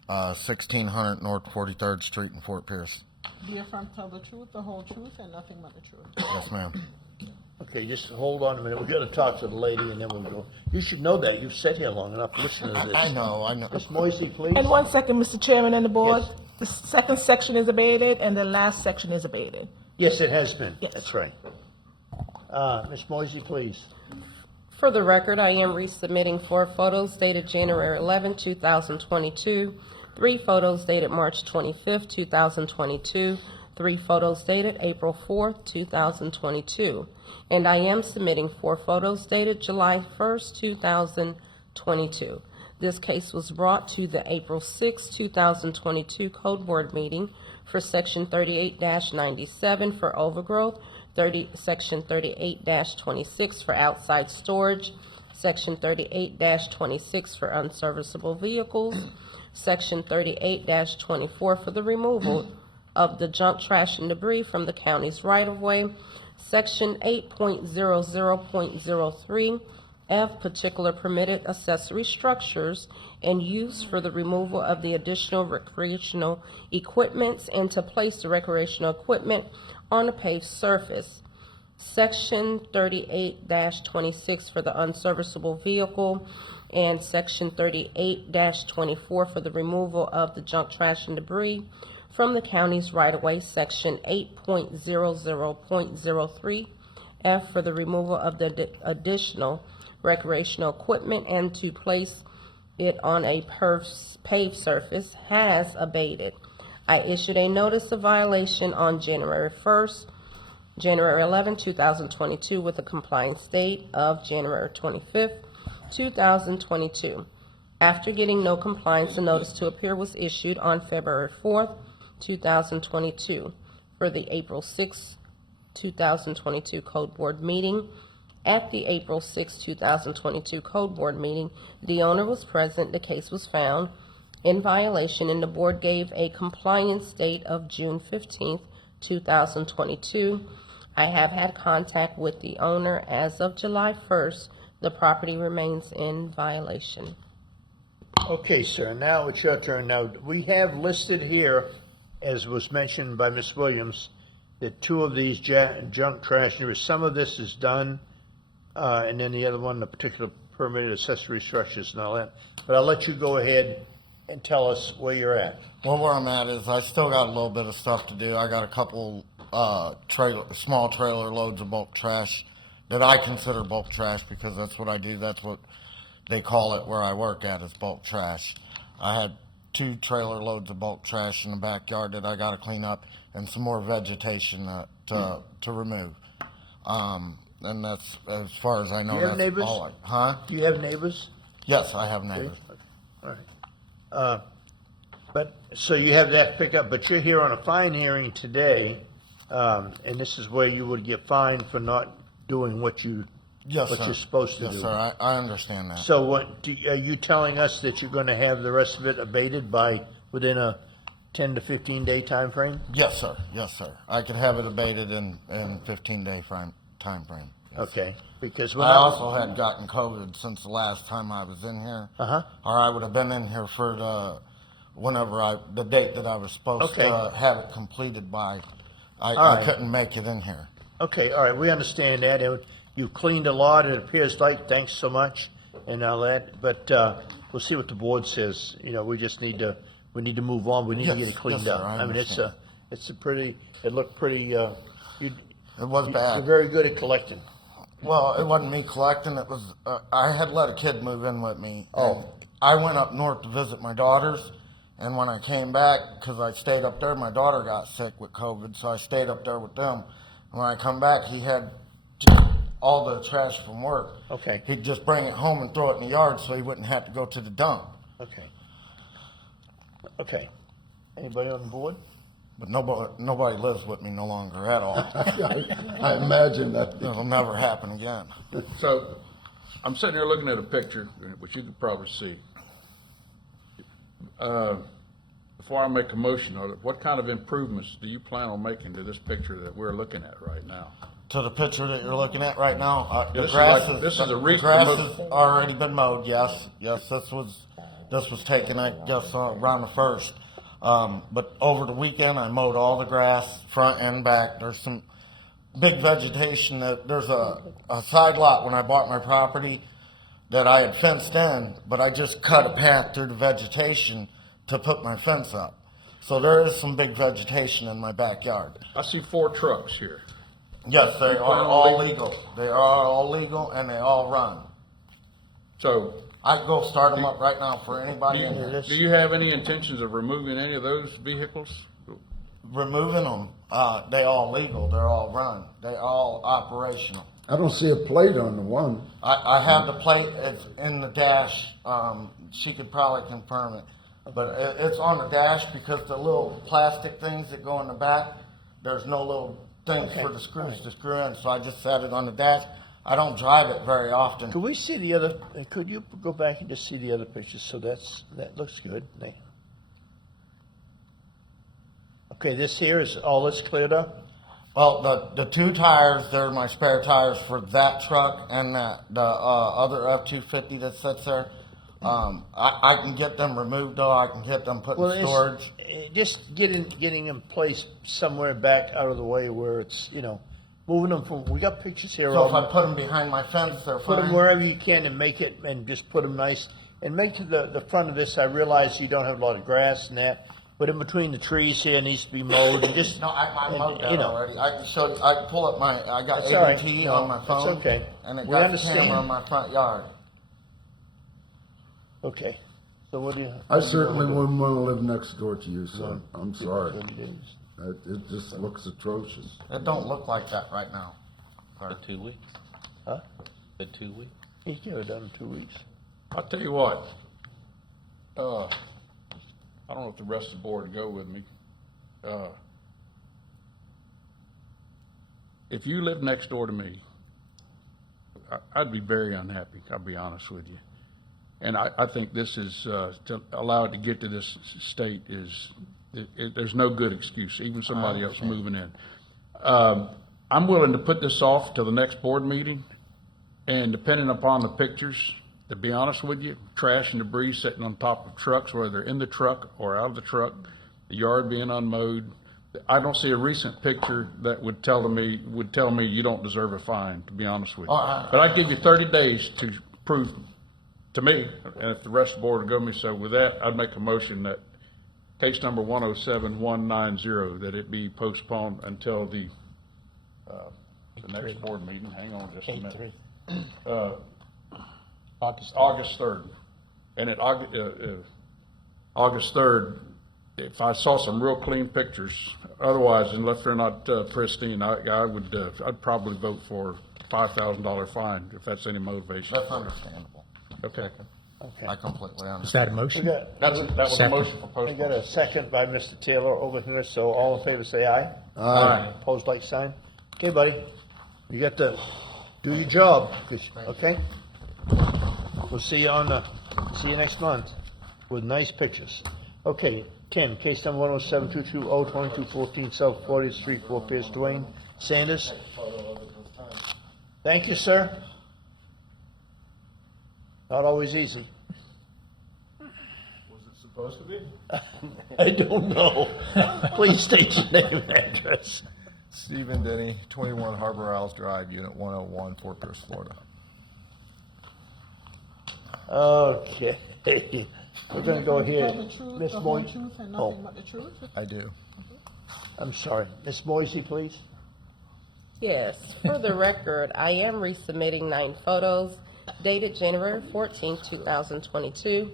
1600 North 43rd Street in Fort Pierce. Do you affirm to tell the truth, the whole truth, and nothing but the truth? Yes, ma'am. Okay, just hold on a minute, we gotta talk to the lady and then we'll go. You should know that, you've sat here long enough listening to this. I know. Ms. Moisey, please. And 1 second, Mr. Chairman and the board. The second section is abated and the last section is abated. Yes, it has been, Yes. that's right. Ms. Moisey, please. For the record, I am resubmitting 4 photos dated January 11, 2022, 3 photos dated March 25, 2022, 3 photos dated April 4, 2022, and I am submitting 4 photos dated July 1, 2022. This case was brought to the April 6, 2022 Code Board meeting for Section 38-97 for overgrowth, Section 38-26 for outside storage, Section 38-26 for unserviceable vehicles, Section 38-24 for the removal of the junk, trash, and debris from the county's right-of-way, Section 8.00.03 F, particular permitted accessory structures and use for the removal of the additional recreational equipments and to place the recreational equipment on a paved surface. Section 38-26 for the unserviceable vehicle, and Section 38-24 for the removal of the junk, trash, and debris from the county's right-of-way, Section 8.00.03 F for the removal of the additional recreational equipment and to place it on a paved surface has abated. I issued a notice of violation on January 11, 2022 with a compliance date of January 25th, 2022. After getting no compliance, a notice to appear was issued on February 4th, 2022 for the April 6, 2022 Code Board meeting. At the April 6, 2022 Code Board meeting, the owner was present, the case was found in violation, and the board gave a compliance date of June 15th, 2022. I have had contact with the owner as of July 1st. The property remains in violation. Okay, sir, now it's your turn. Now, we have listed here, as was mentioned by Ms. Williams, that 2 of these junk trash, some of this is done, and then the other one, the particular permitted accessory structures and all that. But I'll let you go ahead and tell us where you're at. Well, where I'm at is I still got a little bit of stuff to do. I got a couple small trailer loads of bulk trash that I consider bulk trash because that's what I do. That's what they call it where I work at, is bulk trash. I had 2 trailer loads of bulk trash in the backyard that I got to clean up and some more vegetation to remove. And that's, as far as I know, Do you have that's neighbors? all Do you have neighbors? Yes, I have neighbors. All right. But, so you have that picked up, but you're here on a fine hearing today, and this is where you would get fined for not doing what you're supposed to do. Yes, sir, I understand that. So are you telling us that you're gonna have the rest of it abated by, within a 10 to 15 day time frame? Yes, sir. Yes, sir. I could have it abated in 15-day time frame. Okay, because I when also had gotten COVID since the last time I was in here. Uh-huh. Or I would have been in here for the date that I was supposed Okay. to have it completed by. All I right. couldn't make it in here. Okay, all right, we understand that, and you've cleaned a lot, it appears like, thanks so much, and all that, but, we'll see what the board says, you know, we just need to move on, we need to get Yes, it cleaned yes, up. sir, I I mean, understand. it's a pretty, it looked pretty, It was bad. You're very good at collecting. Well, it wasn't me collecting. It was I had let a kid move in with me. Oh. And I went up north to visit my daughters, and when I came back, because I stayed up there, my daughter got sick with COVID, so I stayed up there with them. When I come back, he had all the trash from work. Okay. He'd just bring it home and throw it in the yard, so he wouldn't have to go to the dump. Okay. Okay. Anybody on the board? But nobody lives with me no longer at all. I imagine that. It'll never happen again. So, I'm sitting here looking at a picture, which you can probably see. Before I make a motion on it, what kind of improvements do you plan on making to this picture that we're looking at right now? To the picture that you're looking at right now, This the is grass like- is, this is a the recent grass mo- has already been mowed. Yes, this was taken, I guess, around the 1st. But over the weekend, I mowed all the grass, front and back. There's some big vegetation. There's a side lot when I bought my property that I had fenced in, but I just cut a path through the vegetation to put my fence up. So there is some big vegetation in my backyard. I see 4 trucks here. Yes, they You are plan on all leaving- legal. They are all legal and they all run. So, I can go start them up right now for anybody in here. do you have any intentions of removing any of those vehicles? Removing them, they all legal, they're all run, they all operational. I don't see a plate on the one. I have the plate, it's in the dash, she could probably confirm it. But it's on the dash because the little plastic things that go in the back, there's no little things for the screws to screw in, so I just set it on the dash. I don't drive it very often. Could we see the other, could you go back and just see the other pictures, so that looks good. Okay, this here is all this cleared up? Well, the 2 tires, they're my spare tires for that truck and the other F-250 that sits there. I can get them removed though, I can get them put in storage. Just getting them placed somewhere back out of the way where it's, moving them from, we got pictures here So of if I put them behind my fence, they're Put them fine. wherever you can and make it, and just put them nice. And make to the front of this, I realize you don't have a lot of grass and that, but in between the trees here needs to be mowed and just. No, I mowed that you know. already. I can show you, I can pull up I got That's all right. ADT No, on my that's phone. okay. And it We got the understand. camera in my front yard. Okay, so what do you? I certainly wouldn't want to live next door to you, son. I'm sorry. 30 days. It just looks atrocious. It don't look like that right now. For 2 weeks. Huh? The 2 weeks. You can have it done in 2 weeks. I'll tell you what, I don't know if the rest of the board will go with me. If you lived next door to me, I'd be very unhappy, I'll be honest with you. And I think this is, to allow it to get to this state is, there's no good excuse, even somebody else moving in. I'm willing to put this off till the next board meeting, and depending upon the pictures, to be honest with you, trash and debris sitting on top of trucks, whether in the truck or out of the truck, the yard being unmowed. I don't see a recent picture that would tell me you don't deserve a fine, to be honest with you. But I'd give you 30 days to prove to me, and if the rest of the board would go with me, so with that, I'd make a motion that case number 107190, that it be postponed until the next board meeting. Hang on just a minute. August 3rd. And at August 3rd, if I saw some real clean pictures, otherwise, unless they're not pristine, I'd probably vote for $5,000 fine, if that's any motivation. That's understandable. Okay. Okay. I completely understand. Is that a motion? That was a Second. motion for I postponement. got a second by Mr. Taylor over here, so all in favor say aye. Aye. Opposed, like sign. Okay, buddy, you got to do your job, okay? We'll see you next month with nice pictures. Okay, Ken, case number 107-220-2214, South 40th Street, Fort Pierce, Dwayne Sanders. Thank you, sir. Not always easy. Was it supposed to be? I don't know. Please state your name and address. Stephen Denny, 21 Harbor Isles Drive, Unit 101, Fort Pierce, Florida. Okay. We're gonna go here. Tell the truth, Miss the whole Moisey. truth, and Oh, nothing but the truth? I do. I'm sorry. Miss Moisey, please. Yes, for the record, I am resubmitting 9 photos dated January 14, 2022,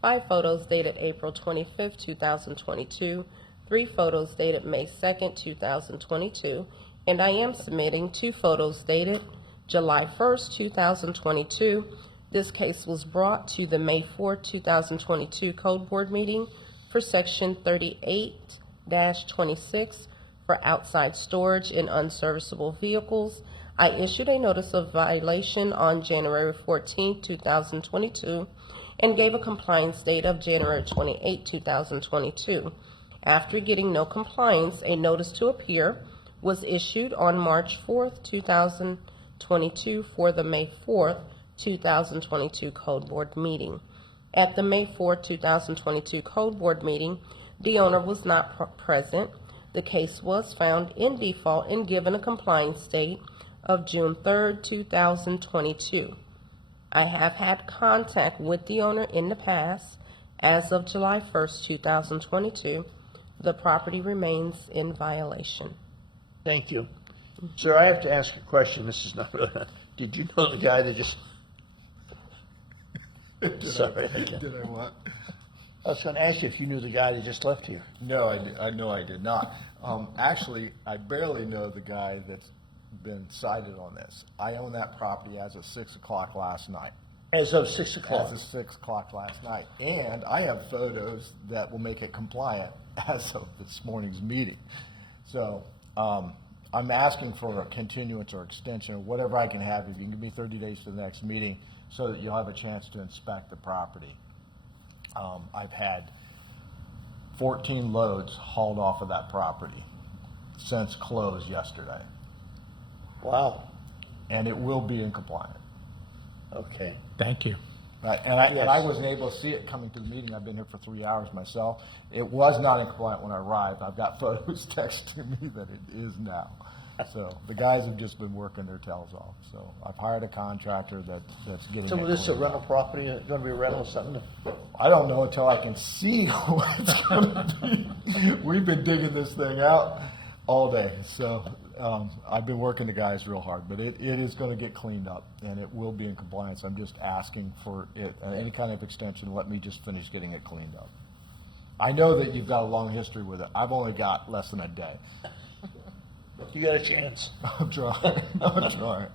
5 photos dated April 25, 2022, 3 photos dated May 2, 2022, and I am submitting 2 photos dated July 1, 2022. This case was brought to the May 4, 2022 Code Board meeting for Section 38-26 for outside storage in unserviceable vehicles. I issued a notice of violation on January 14, 2022, and gave a compliance date of January 28, 2022. After getting no compliance, a notice to appear was issued on March 4, 2022 for the May 4, 2022 Code Board meeting. At the May 4, 2022 Code Board meeting, the owner was not present. The case was found in default and given a compliance date of June 3, 2022. I have had contact with the owner in the past. As of July 1, 2022, the property remains in violation. Thank you. Sir, I have to ask a question. This is not really, did you know the guy that just? Sorry. Did I what? I was going to ask you if you knew the guy that just left here. No, I know I did not. Actually, I barely know the guy that's been cited on this. I own that property as of 6 o'clock last night. As of 6 o'clock? As of 6 o'clock last night. And I have photos that will make it compliant as of this morning's meeting. So I'm asking for a continuance or extension, or whatever I can have. If you can give me 30 days to the next meeting so that you'll have a chance to inspect the property. I've had 14 loads hauled off of that property since close yesterday. Wow. And it will be in compliance. Okay. Thank you. Right, and I wasn't able to see it coming to the meeting. I've been here for 3 hours myself. It was not in compliance when I arrived. I've got photos texting me that it is now. So the guys have just been working their tails off. So I've hired a contractor that's getting. So it is this a cleaned rental up. property, going to be a rental or something? I don't know until I can see what it's going to be. We've been digging this thing out all day. So I've been working the guys real hard, but it is going to get cleaned up and it will be in compliance. I'm just asking for it, any kind of extension. Let me just finish getting it cleaned up. I know that you've got a long history with it. I've only got less than a day. You got a chance. I'm trying. I'm trying.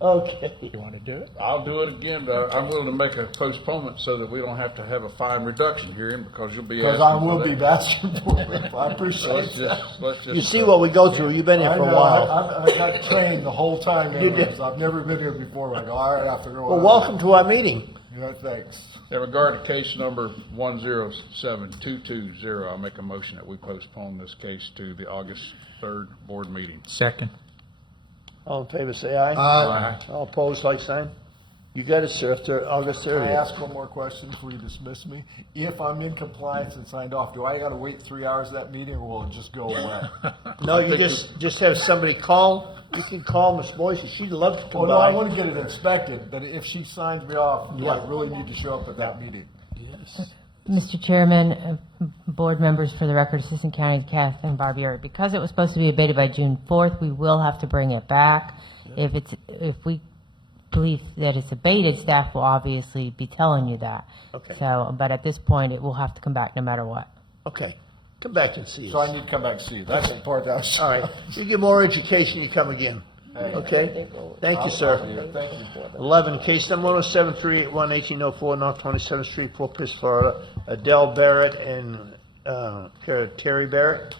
Okay. You want to do it? I'll do it again, but I'm willing to make a postponement so that we don't have to have a fine reduction hearing because you'll be. Because I will be asking for it. I appreciate Let's that. just. You see what we go through. You've been here I for a know, while. I got trained the whole time. You did. I've never been here before. I go, all right, after a Well, welcome to our meeting. Yeah, thanks. In regard to case number 107220, I'll make a motion that we postpone this case to the August 3rd board meeting. Second. All in favor, say aye. Aye. All opposed, like sign. You got it, sir, after August Can I 30th. ask one more question before you dismiss me? If I'm in compliance and signed off, do I got to wait 3 hours of that meeting, or will it just go away? No, you just have somebody call. You can call Miss Boyce, and she'd love to come Well, no, I by. want to get it inspected, but if she signs me off, do I really need to show up at that meeting? Yes. Mr. Chairman, board members, for the record, Assistant County Kathleen Barbieri, because it was supposed to be abated by June 4th, we will have to bring it back. If we believe that it's abated, staff will obviously be telling you that. Okay. So, but at this point, it will have to come back no matter what. Okay. Come back and see us. So I need to come back and see you. That's the part that was. All right. You get more education, you come again. Okay? Thank you, sir. Thank you. 11, case number 107-381, 1804 North 27th Street, Fort Pierce, Florida. Adele Barrett and Terry Barrett.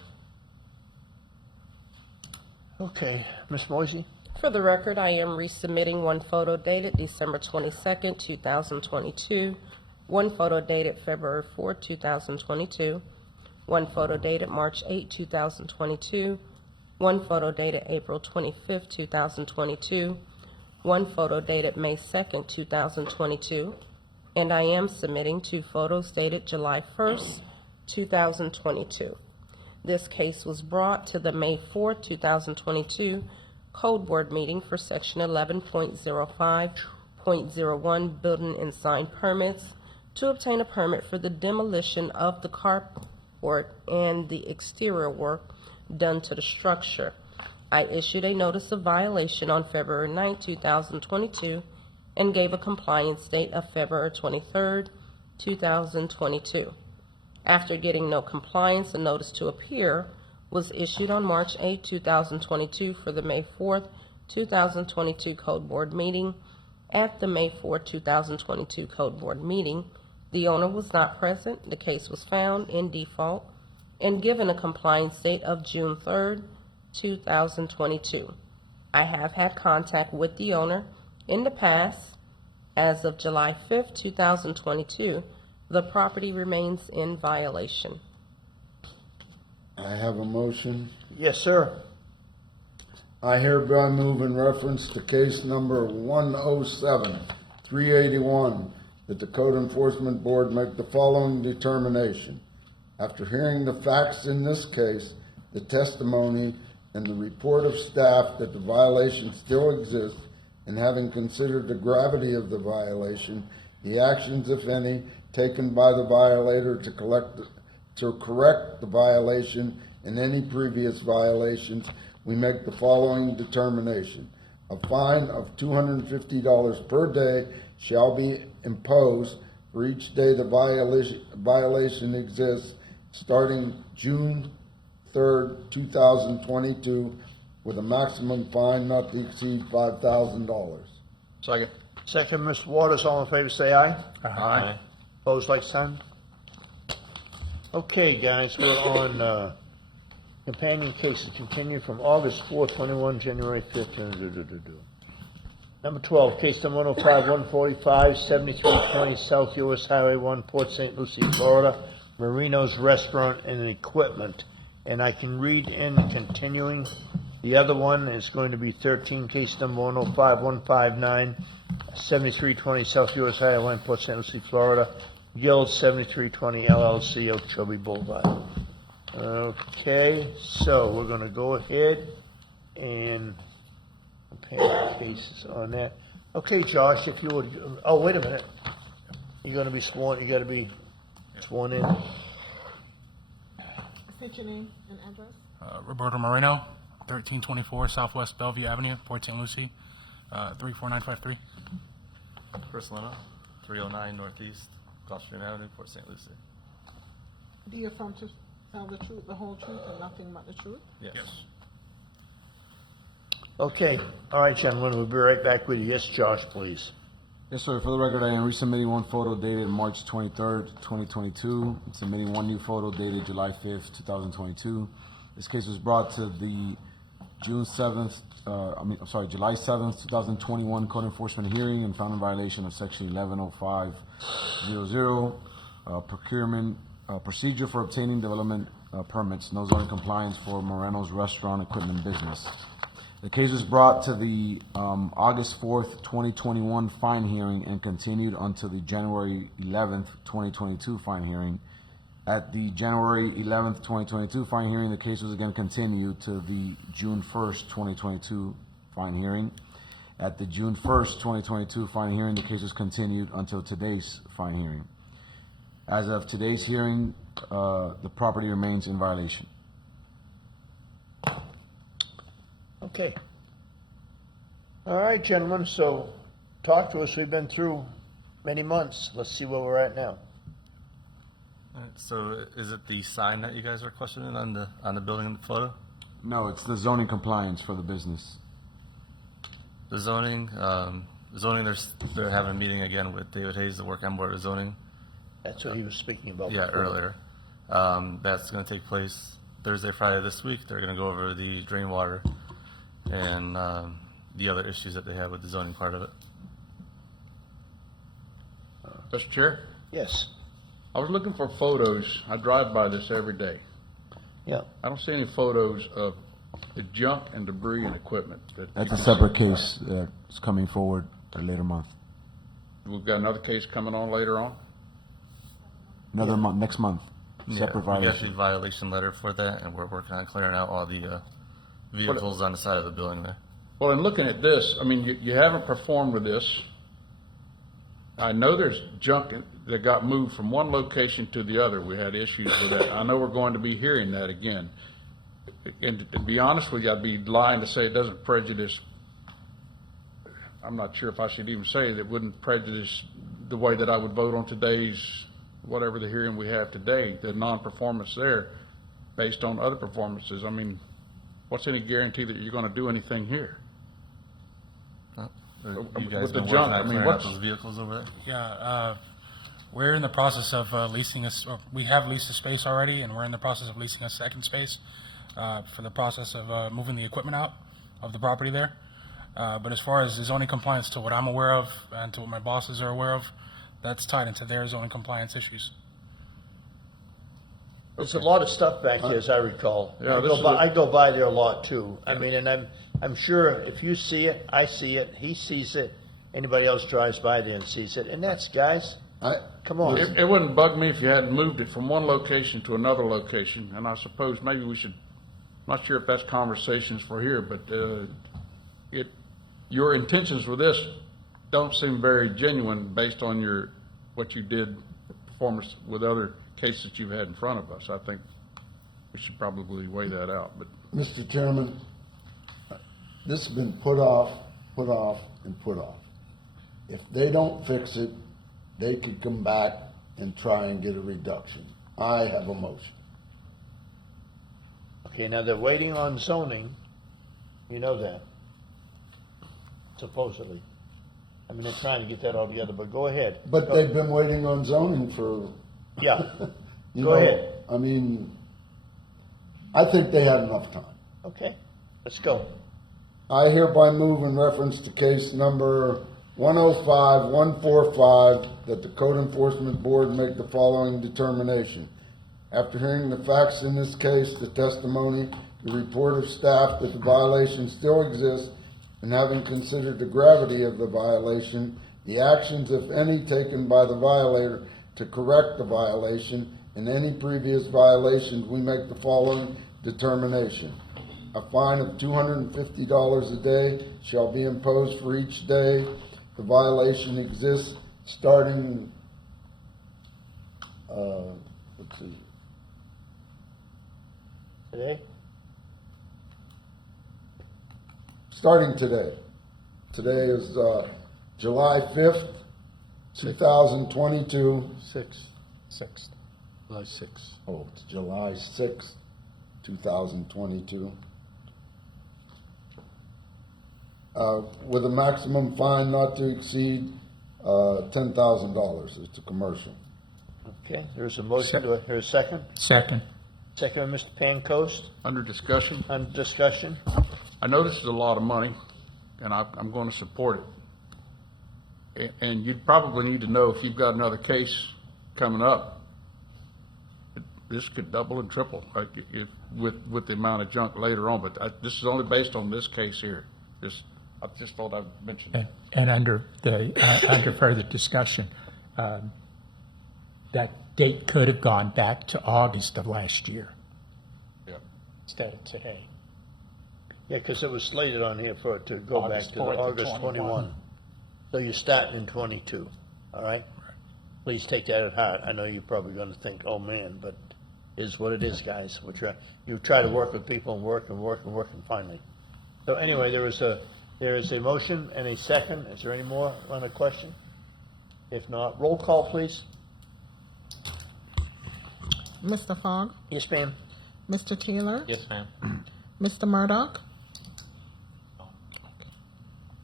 Okay. Miss Moisey? For the record, I am resubmitting 1 photo dated December 22nd, 2022, one photo dated February 4, 2022, one photo dated March 8, 2022, one photo dated April 25, 2022, one photo dated May 2, 2022, and I am submitting 2 photos dated July 1, 2022. This case was brought to the May 4, 2022 Code Board meeting for Section 11.05.01 Building and Sign Permits to obtain a permit for the demolition of the carport and the exterior work done to the structure. I issued a notice of violation on February 9, 2022, and gave a compliance date of February 23, 2022. After getting no compliance, a notice to appear was issued on March 8, 2022 for the May 4, 2022 Code Board meeting. At the May 4, 2022 Code Board meeting, the owner was not present. The case was found in default and given a compliance date of June 3, 2022. I have had contact with the owner in the past. As of July 5, 2022, the property remains in violation. I have a motion. Yes, sir. I hereby move in reference to case number 107-381 that the Code Enforcement Board make the following determination. After hearing the facts in this case, the testimony, and the report of staff that the violation still exists, and having considered the gravity of the violation, the actions, if any, taken by the violator to correct the violation and any previous violations, we make the following determination. A fine of $250 per day shall be imposed for each day the violation exists, starting June 3rd, 2022, with a maximum fine not to exceed $5,000. Second. Second, Mr. Waters, all in favor, say aye. Aye. Opposed, like sign. Okay, guys, we're on companion cases continued from August 4, 21, January 5th. Number 12, case number 105-145, 7320 South US Highway 1, Port St. Lucie, Florida, Marino's Restaurant and Equipment. And I can read in continuing. The other one is going to be 13, case number 105-159, 7320 South US Highway 1, Port St. Lucie, Florida, Guild 7320 LLC, Okeechobee Boulevard. Okay, so we're going to go ahead and compare cases on that. Okay, Josh, if you would, oh, wait a minute. You're going to be sworn, you got to be sworn in. State your name and address. Roberto Moreno, 1324 Southwest Bellevue Avenue, Port St. Lucie, 34953. Chris Leno, 309 Northeast Gulfstream Avenue, Port St. Lucie. Do you affirm to tell the truth, the whole truth, and nothing but the truth? Yes. Okay, all right, gentlemen, we'll be right back with you. Yes, Josh, please. Yes, sir. For the record, I am resubmitting one photo dated March 23rd, 2022, and submitting one new photo dated July 5th, 2022. This case was brought to the July 7th, 2021 Code Enforcement hearing and found in violation of Section 110500, procurement procedure for obtaining development permits, no zoning compliance for Moreno's Restaurant Equipment business. The case was brought to the August 4th, 2021 fine hearing and continued until the January 11th, 2022 fine hearing. At the January 11th, 2022 fine hearing, the case was again continued to the June 1st, 2022 fine hearing. At the June 1st, 2022 fine hearing, the case was continued until today's fine hearing. As of today's hearing, the property remains in violation. Okay. All right, gentlemen, so talk to us. We've been through many months. Let's see where we're at now. So is it the sign that you guys are questioning on the building in the photo? No, it's the zoning compliance for the business. The zoning, they're having a meeting again with David Hayes, the work on board of zoning. That's what he was speaking about. Yeah, before. earlier. That's going to take place Thursday, Friday this week. They're going to go over the drain water and the other issues that they have with the zoning part of it. Mr. Chair? Yes. I was looking for photos. I drive by this every day. Yeah. I don't see any photos of the junk and debris and equipment. That's a separate case that's coming forward at a later month. We've got another case coming on later on. Another month, next month. Yeah, Separate we got violation. the violation letter for that, and we're working on clearing out all the vehicles on the side of the building there. Well, in looking at this, I mean, you haven't performed with this. I know there's junk that got moved from one location to the other. We had issues with that. I know we're going to be hearing that again. And to be honest with you, I'd be lying to say it doesn't prejudice. I'm not sure if I should even say that it wouldn't prejudice the way that I would vote on today's, whatever the hearing we have today, the non-performance there, based on other performances. I mean, what's any guarantee that you're going to do anything here? You With guys the been junk, working I on mean, clearing out what's, those vehicles over there? Yeah, we're in the process of leasing this, we have leased a space already, and we're in the process of leasing a second space for the process of moving the equipment out of the property there. But as far as the zoning compliance, to what I'm aware of and to what my bosses are aware of, that's tied into their zoning compliance issues. There's a lot of stuff back there, as I recall. Yeah, I go by there a lot too. I mean, and I'm sure if you see it, I see it, he sees it, anybody else drives by there and sees it, and that's, guys, come on. It wouldn't bug me if you hadn't moved it from one location to another location, and I suppose maybe we should, I'm not sure if that's conversations for here, but your intentions with this don't seem very genuine based on what you did performance with other cases you've had in front of us. I think we should probably weigh that out, but. Mr. Chairman, this has been put off, and put off. If they don't fix it, they could come back and try and get a reduction. I have a motion. Okay, now they're waiting on zoning, you know that, supposedly. I mean, they're trying to get that all together, but go ahead. But they've been waiting on zoning for. Yeah, you go know, ahead. I mean, I think they had enough time. Okay, let's go. I hereby move in reference to case number 105-145 that the Code Enforcement Board make the following determination. After hearing the facts in this case, the testimony, the report of staff that the violation still exists, and having considered the gravity of the violation, the actions, if any, taken by the violator to correct the violation, and any previous violations, we make the following determination. A fine of $250 a day shall be imposed for each day the violation exists, starting, let's see. Today? Starting today. Today is July 5th, 2022. Sixth. July 6th. Oh, it's July 6th, 2022. With a maximum fine not to exceed $10,000. It's a commercial. Okay, there's a motion, do I hear a second? Second. Second by Mr. Pancoast, Under discussion, under discussion. I know this is a lot of money, and I'm going to support it. And you probably need to know if you've got another case coming up, this could double and triple with the amount of junk later on. But this is only based on this case here. I just thought I'd mention that. And under under further discussion, that date could have gone back to August of last year. Yeah. Instead of today. Yeah, because it was slated on here for it to go back August to the 4th of August 21. So you're starting in 22, all right? Please take that at heart. I know you're probably going to think, oh, man, but it is what it is, guys. You try to work with people and work and finally. So anyway, there is a motion and a second. Is there any more on the question? If not, roll call, please. Mr. Fogg? Yes, ma'am. Mr. Taylor? Yes, ma'am. Mr. Murdoch?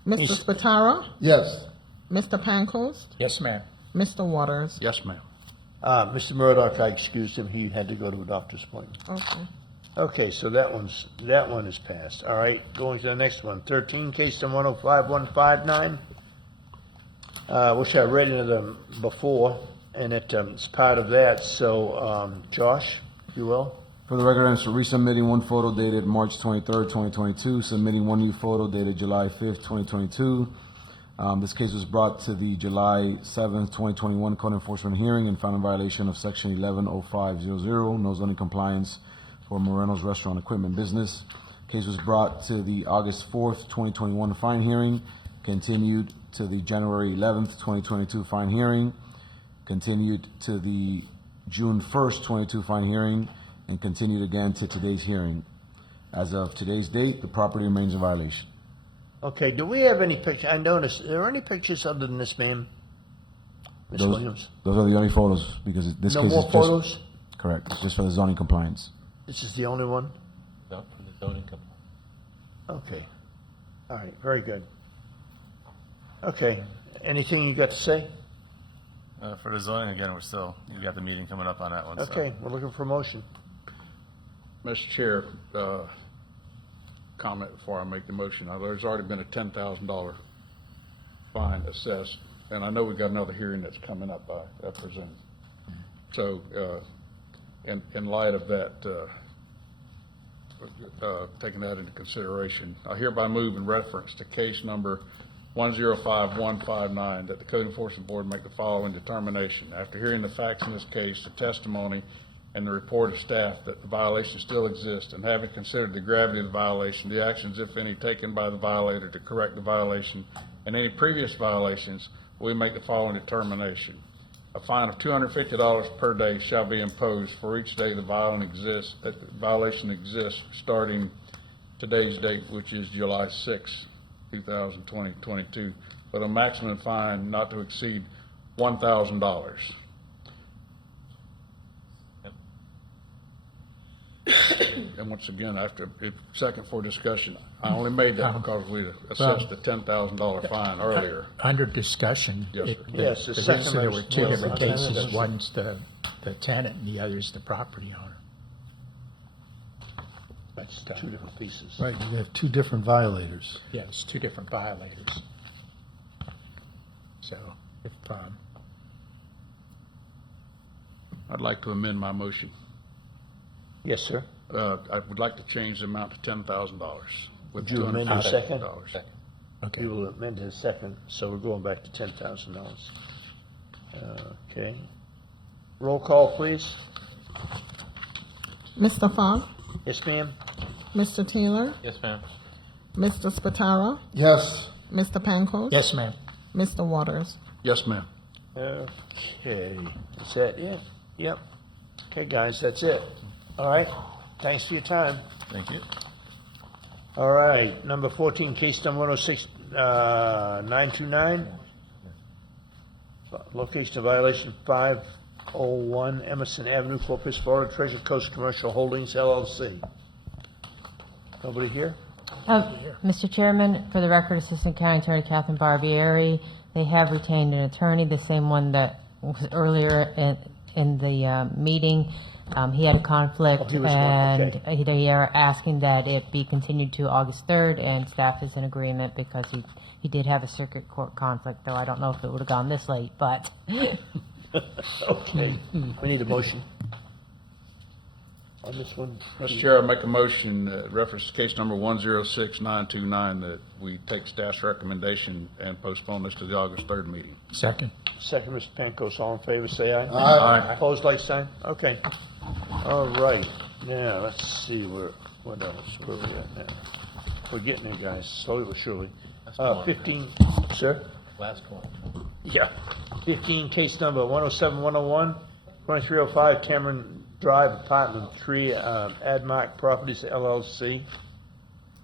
Mr. Yes. Spatara? Yes. Mr. Pancoast? Yes, ma'am. Mr. Waters? Yes, ma'am. Mr. Murdoch, I excused him. He had to go to a doctor's appointment. Okay. Okay, so that one is passed. All right, going to the next one. 13, case number 105-159. Which I read into them before. and it's part of that, so, Josh, you will? For the record, I'm resubmitting one photo dated March 23rd, 2022, submitting one new photo dated July 5th, 2022. This case was brought to the July 7th, 2021 code enforcement hearing and found in violation of section 110500, no zoning compliance for Moreno's Restaurant Equipment Business. Case was brought to the August 4th, 2021 fine hearing, continued to the January 11th, 2022 fine hearing, continued to the June 1st, 22 fine hearing, and continued again to today's hearing. As of today's date, the property remains in violation. Okay, do we have any pictures? I noticed, are there any pictures other than this man? Ms. Williams? Those are the only photos, because this No case is more just... photos? Correct, it's just for the zoning compliance. This is the only one? Not for the zoning company. Okay. All right, very good. Okay, anything you got to say? For the zoning, again, you got the meeting coming up on that one. so. Okay, we're looking for a motion. Mr. Chair, comment before I make the motion. There's already been a $10,000 fine assessed, and I know we've got another hearing that's coming up, I presume. So, in light of that, taking that into consideration, I hereby move in reference to case number 105159 that the Code Enforcement Board make the following determination. After hearing the facts in this case, the testimony, and the report of staff that the violation still exists, and having considered the gravity of the violation, the actions, if any, taken by the violator to correct the violation, and any previous violations, we make the following determination. A fine of $250 per day shall be imposed for each day the violation exists, starting today's date, which is July 6, 2022, with a maximum fine not to exceed $1,000. And once again, second for discussion, I only made that because we assessed a $10,000 fine earlier. Under discussion. Yes, sir. Yes, the Because second there were two was- different was- cases. One's the tenant and the other's the property owner. That's two different pieces. Right, you have two different violators. Yeah, it's two different violators. So if, I'd like to amend my motion. Yes, sir. I would like to change the amount to $10,000. Would you amend the second? $250. You will amend his second, so we're going back to $10,000. Okay. Roll call, please. Mr. Fogg, Yes, ma'am? Mr. Taylor, Yes, ma'am. Mr. Spataro, Yes. Mr. Pankos. yes, ma'am. Mr. Waters. Yes, ma'am. Okay, is that it? Yep. Okay, guys, that's it. All right, thanks for your time. Thank you. All right, number 14, case number 106929. Location of violation 501 Emerson Avenue, Corpus, Florida, Treasure Coast Commercial Holdings LLC. Nobody here? Mr. Chairman, for the record, Assistant County Attorney Catherine Barbieri, they have retained an attorney, the same one that was earlier in the meeting. He had a conflict, he was one, and okay. they are asking that it be continued to August 3rd, and staff is in agreement because he did have a circuit court conflict, though I don't know if it would have gone this late, but... Okay, we need a motion on this one. Mr. Chair, I make a motion, reference to case number 106929, that we take staff's recommendation and postpone this to the August 3rd meeting. Second. Second, Mr. Pankos, all in favor, say aye. Aye. Opposed, like sign? Okay. All right, now, let's see, what else, where we at now? We're getting there, guys, slowly but surely. 15, sir? Last one. Yeah. 15, case number 107-101, 2305 Cameron Drive, apartment 3, Admark Properties LLC.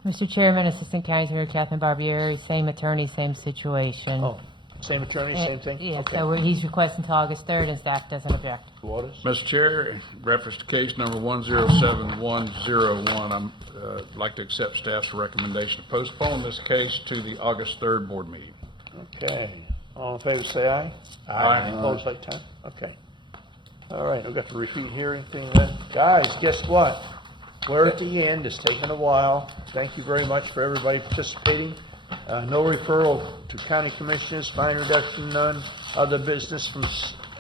Mr. Chairman, Assistant County Attorney Catherine Barbieri, same attorney, same situation. Oh, same attorney, same thing? Yeah, Okay. so he's requesting till August 3rd, and staff doesn't object. Waters? Mr. Chair, reference to case number 107101, I'd like to accept staff's recommendation to postpone this case to the August 3rd board meeting. Okay. All in favor, say aye. Aye. Opposed, like sign? Okay. All right, I've got to repeat hearing thing then. Guys, guess what? We're at the end. It's taken a while. Thank you very much for everybody participating. No referral to county commissioners, fine reduction, none. Other business from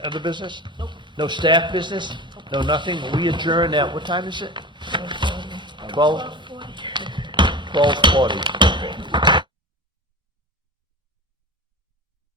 other business? Nope. No staff business? No nothing? We adjourn at, what time is it? 12:40.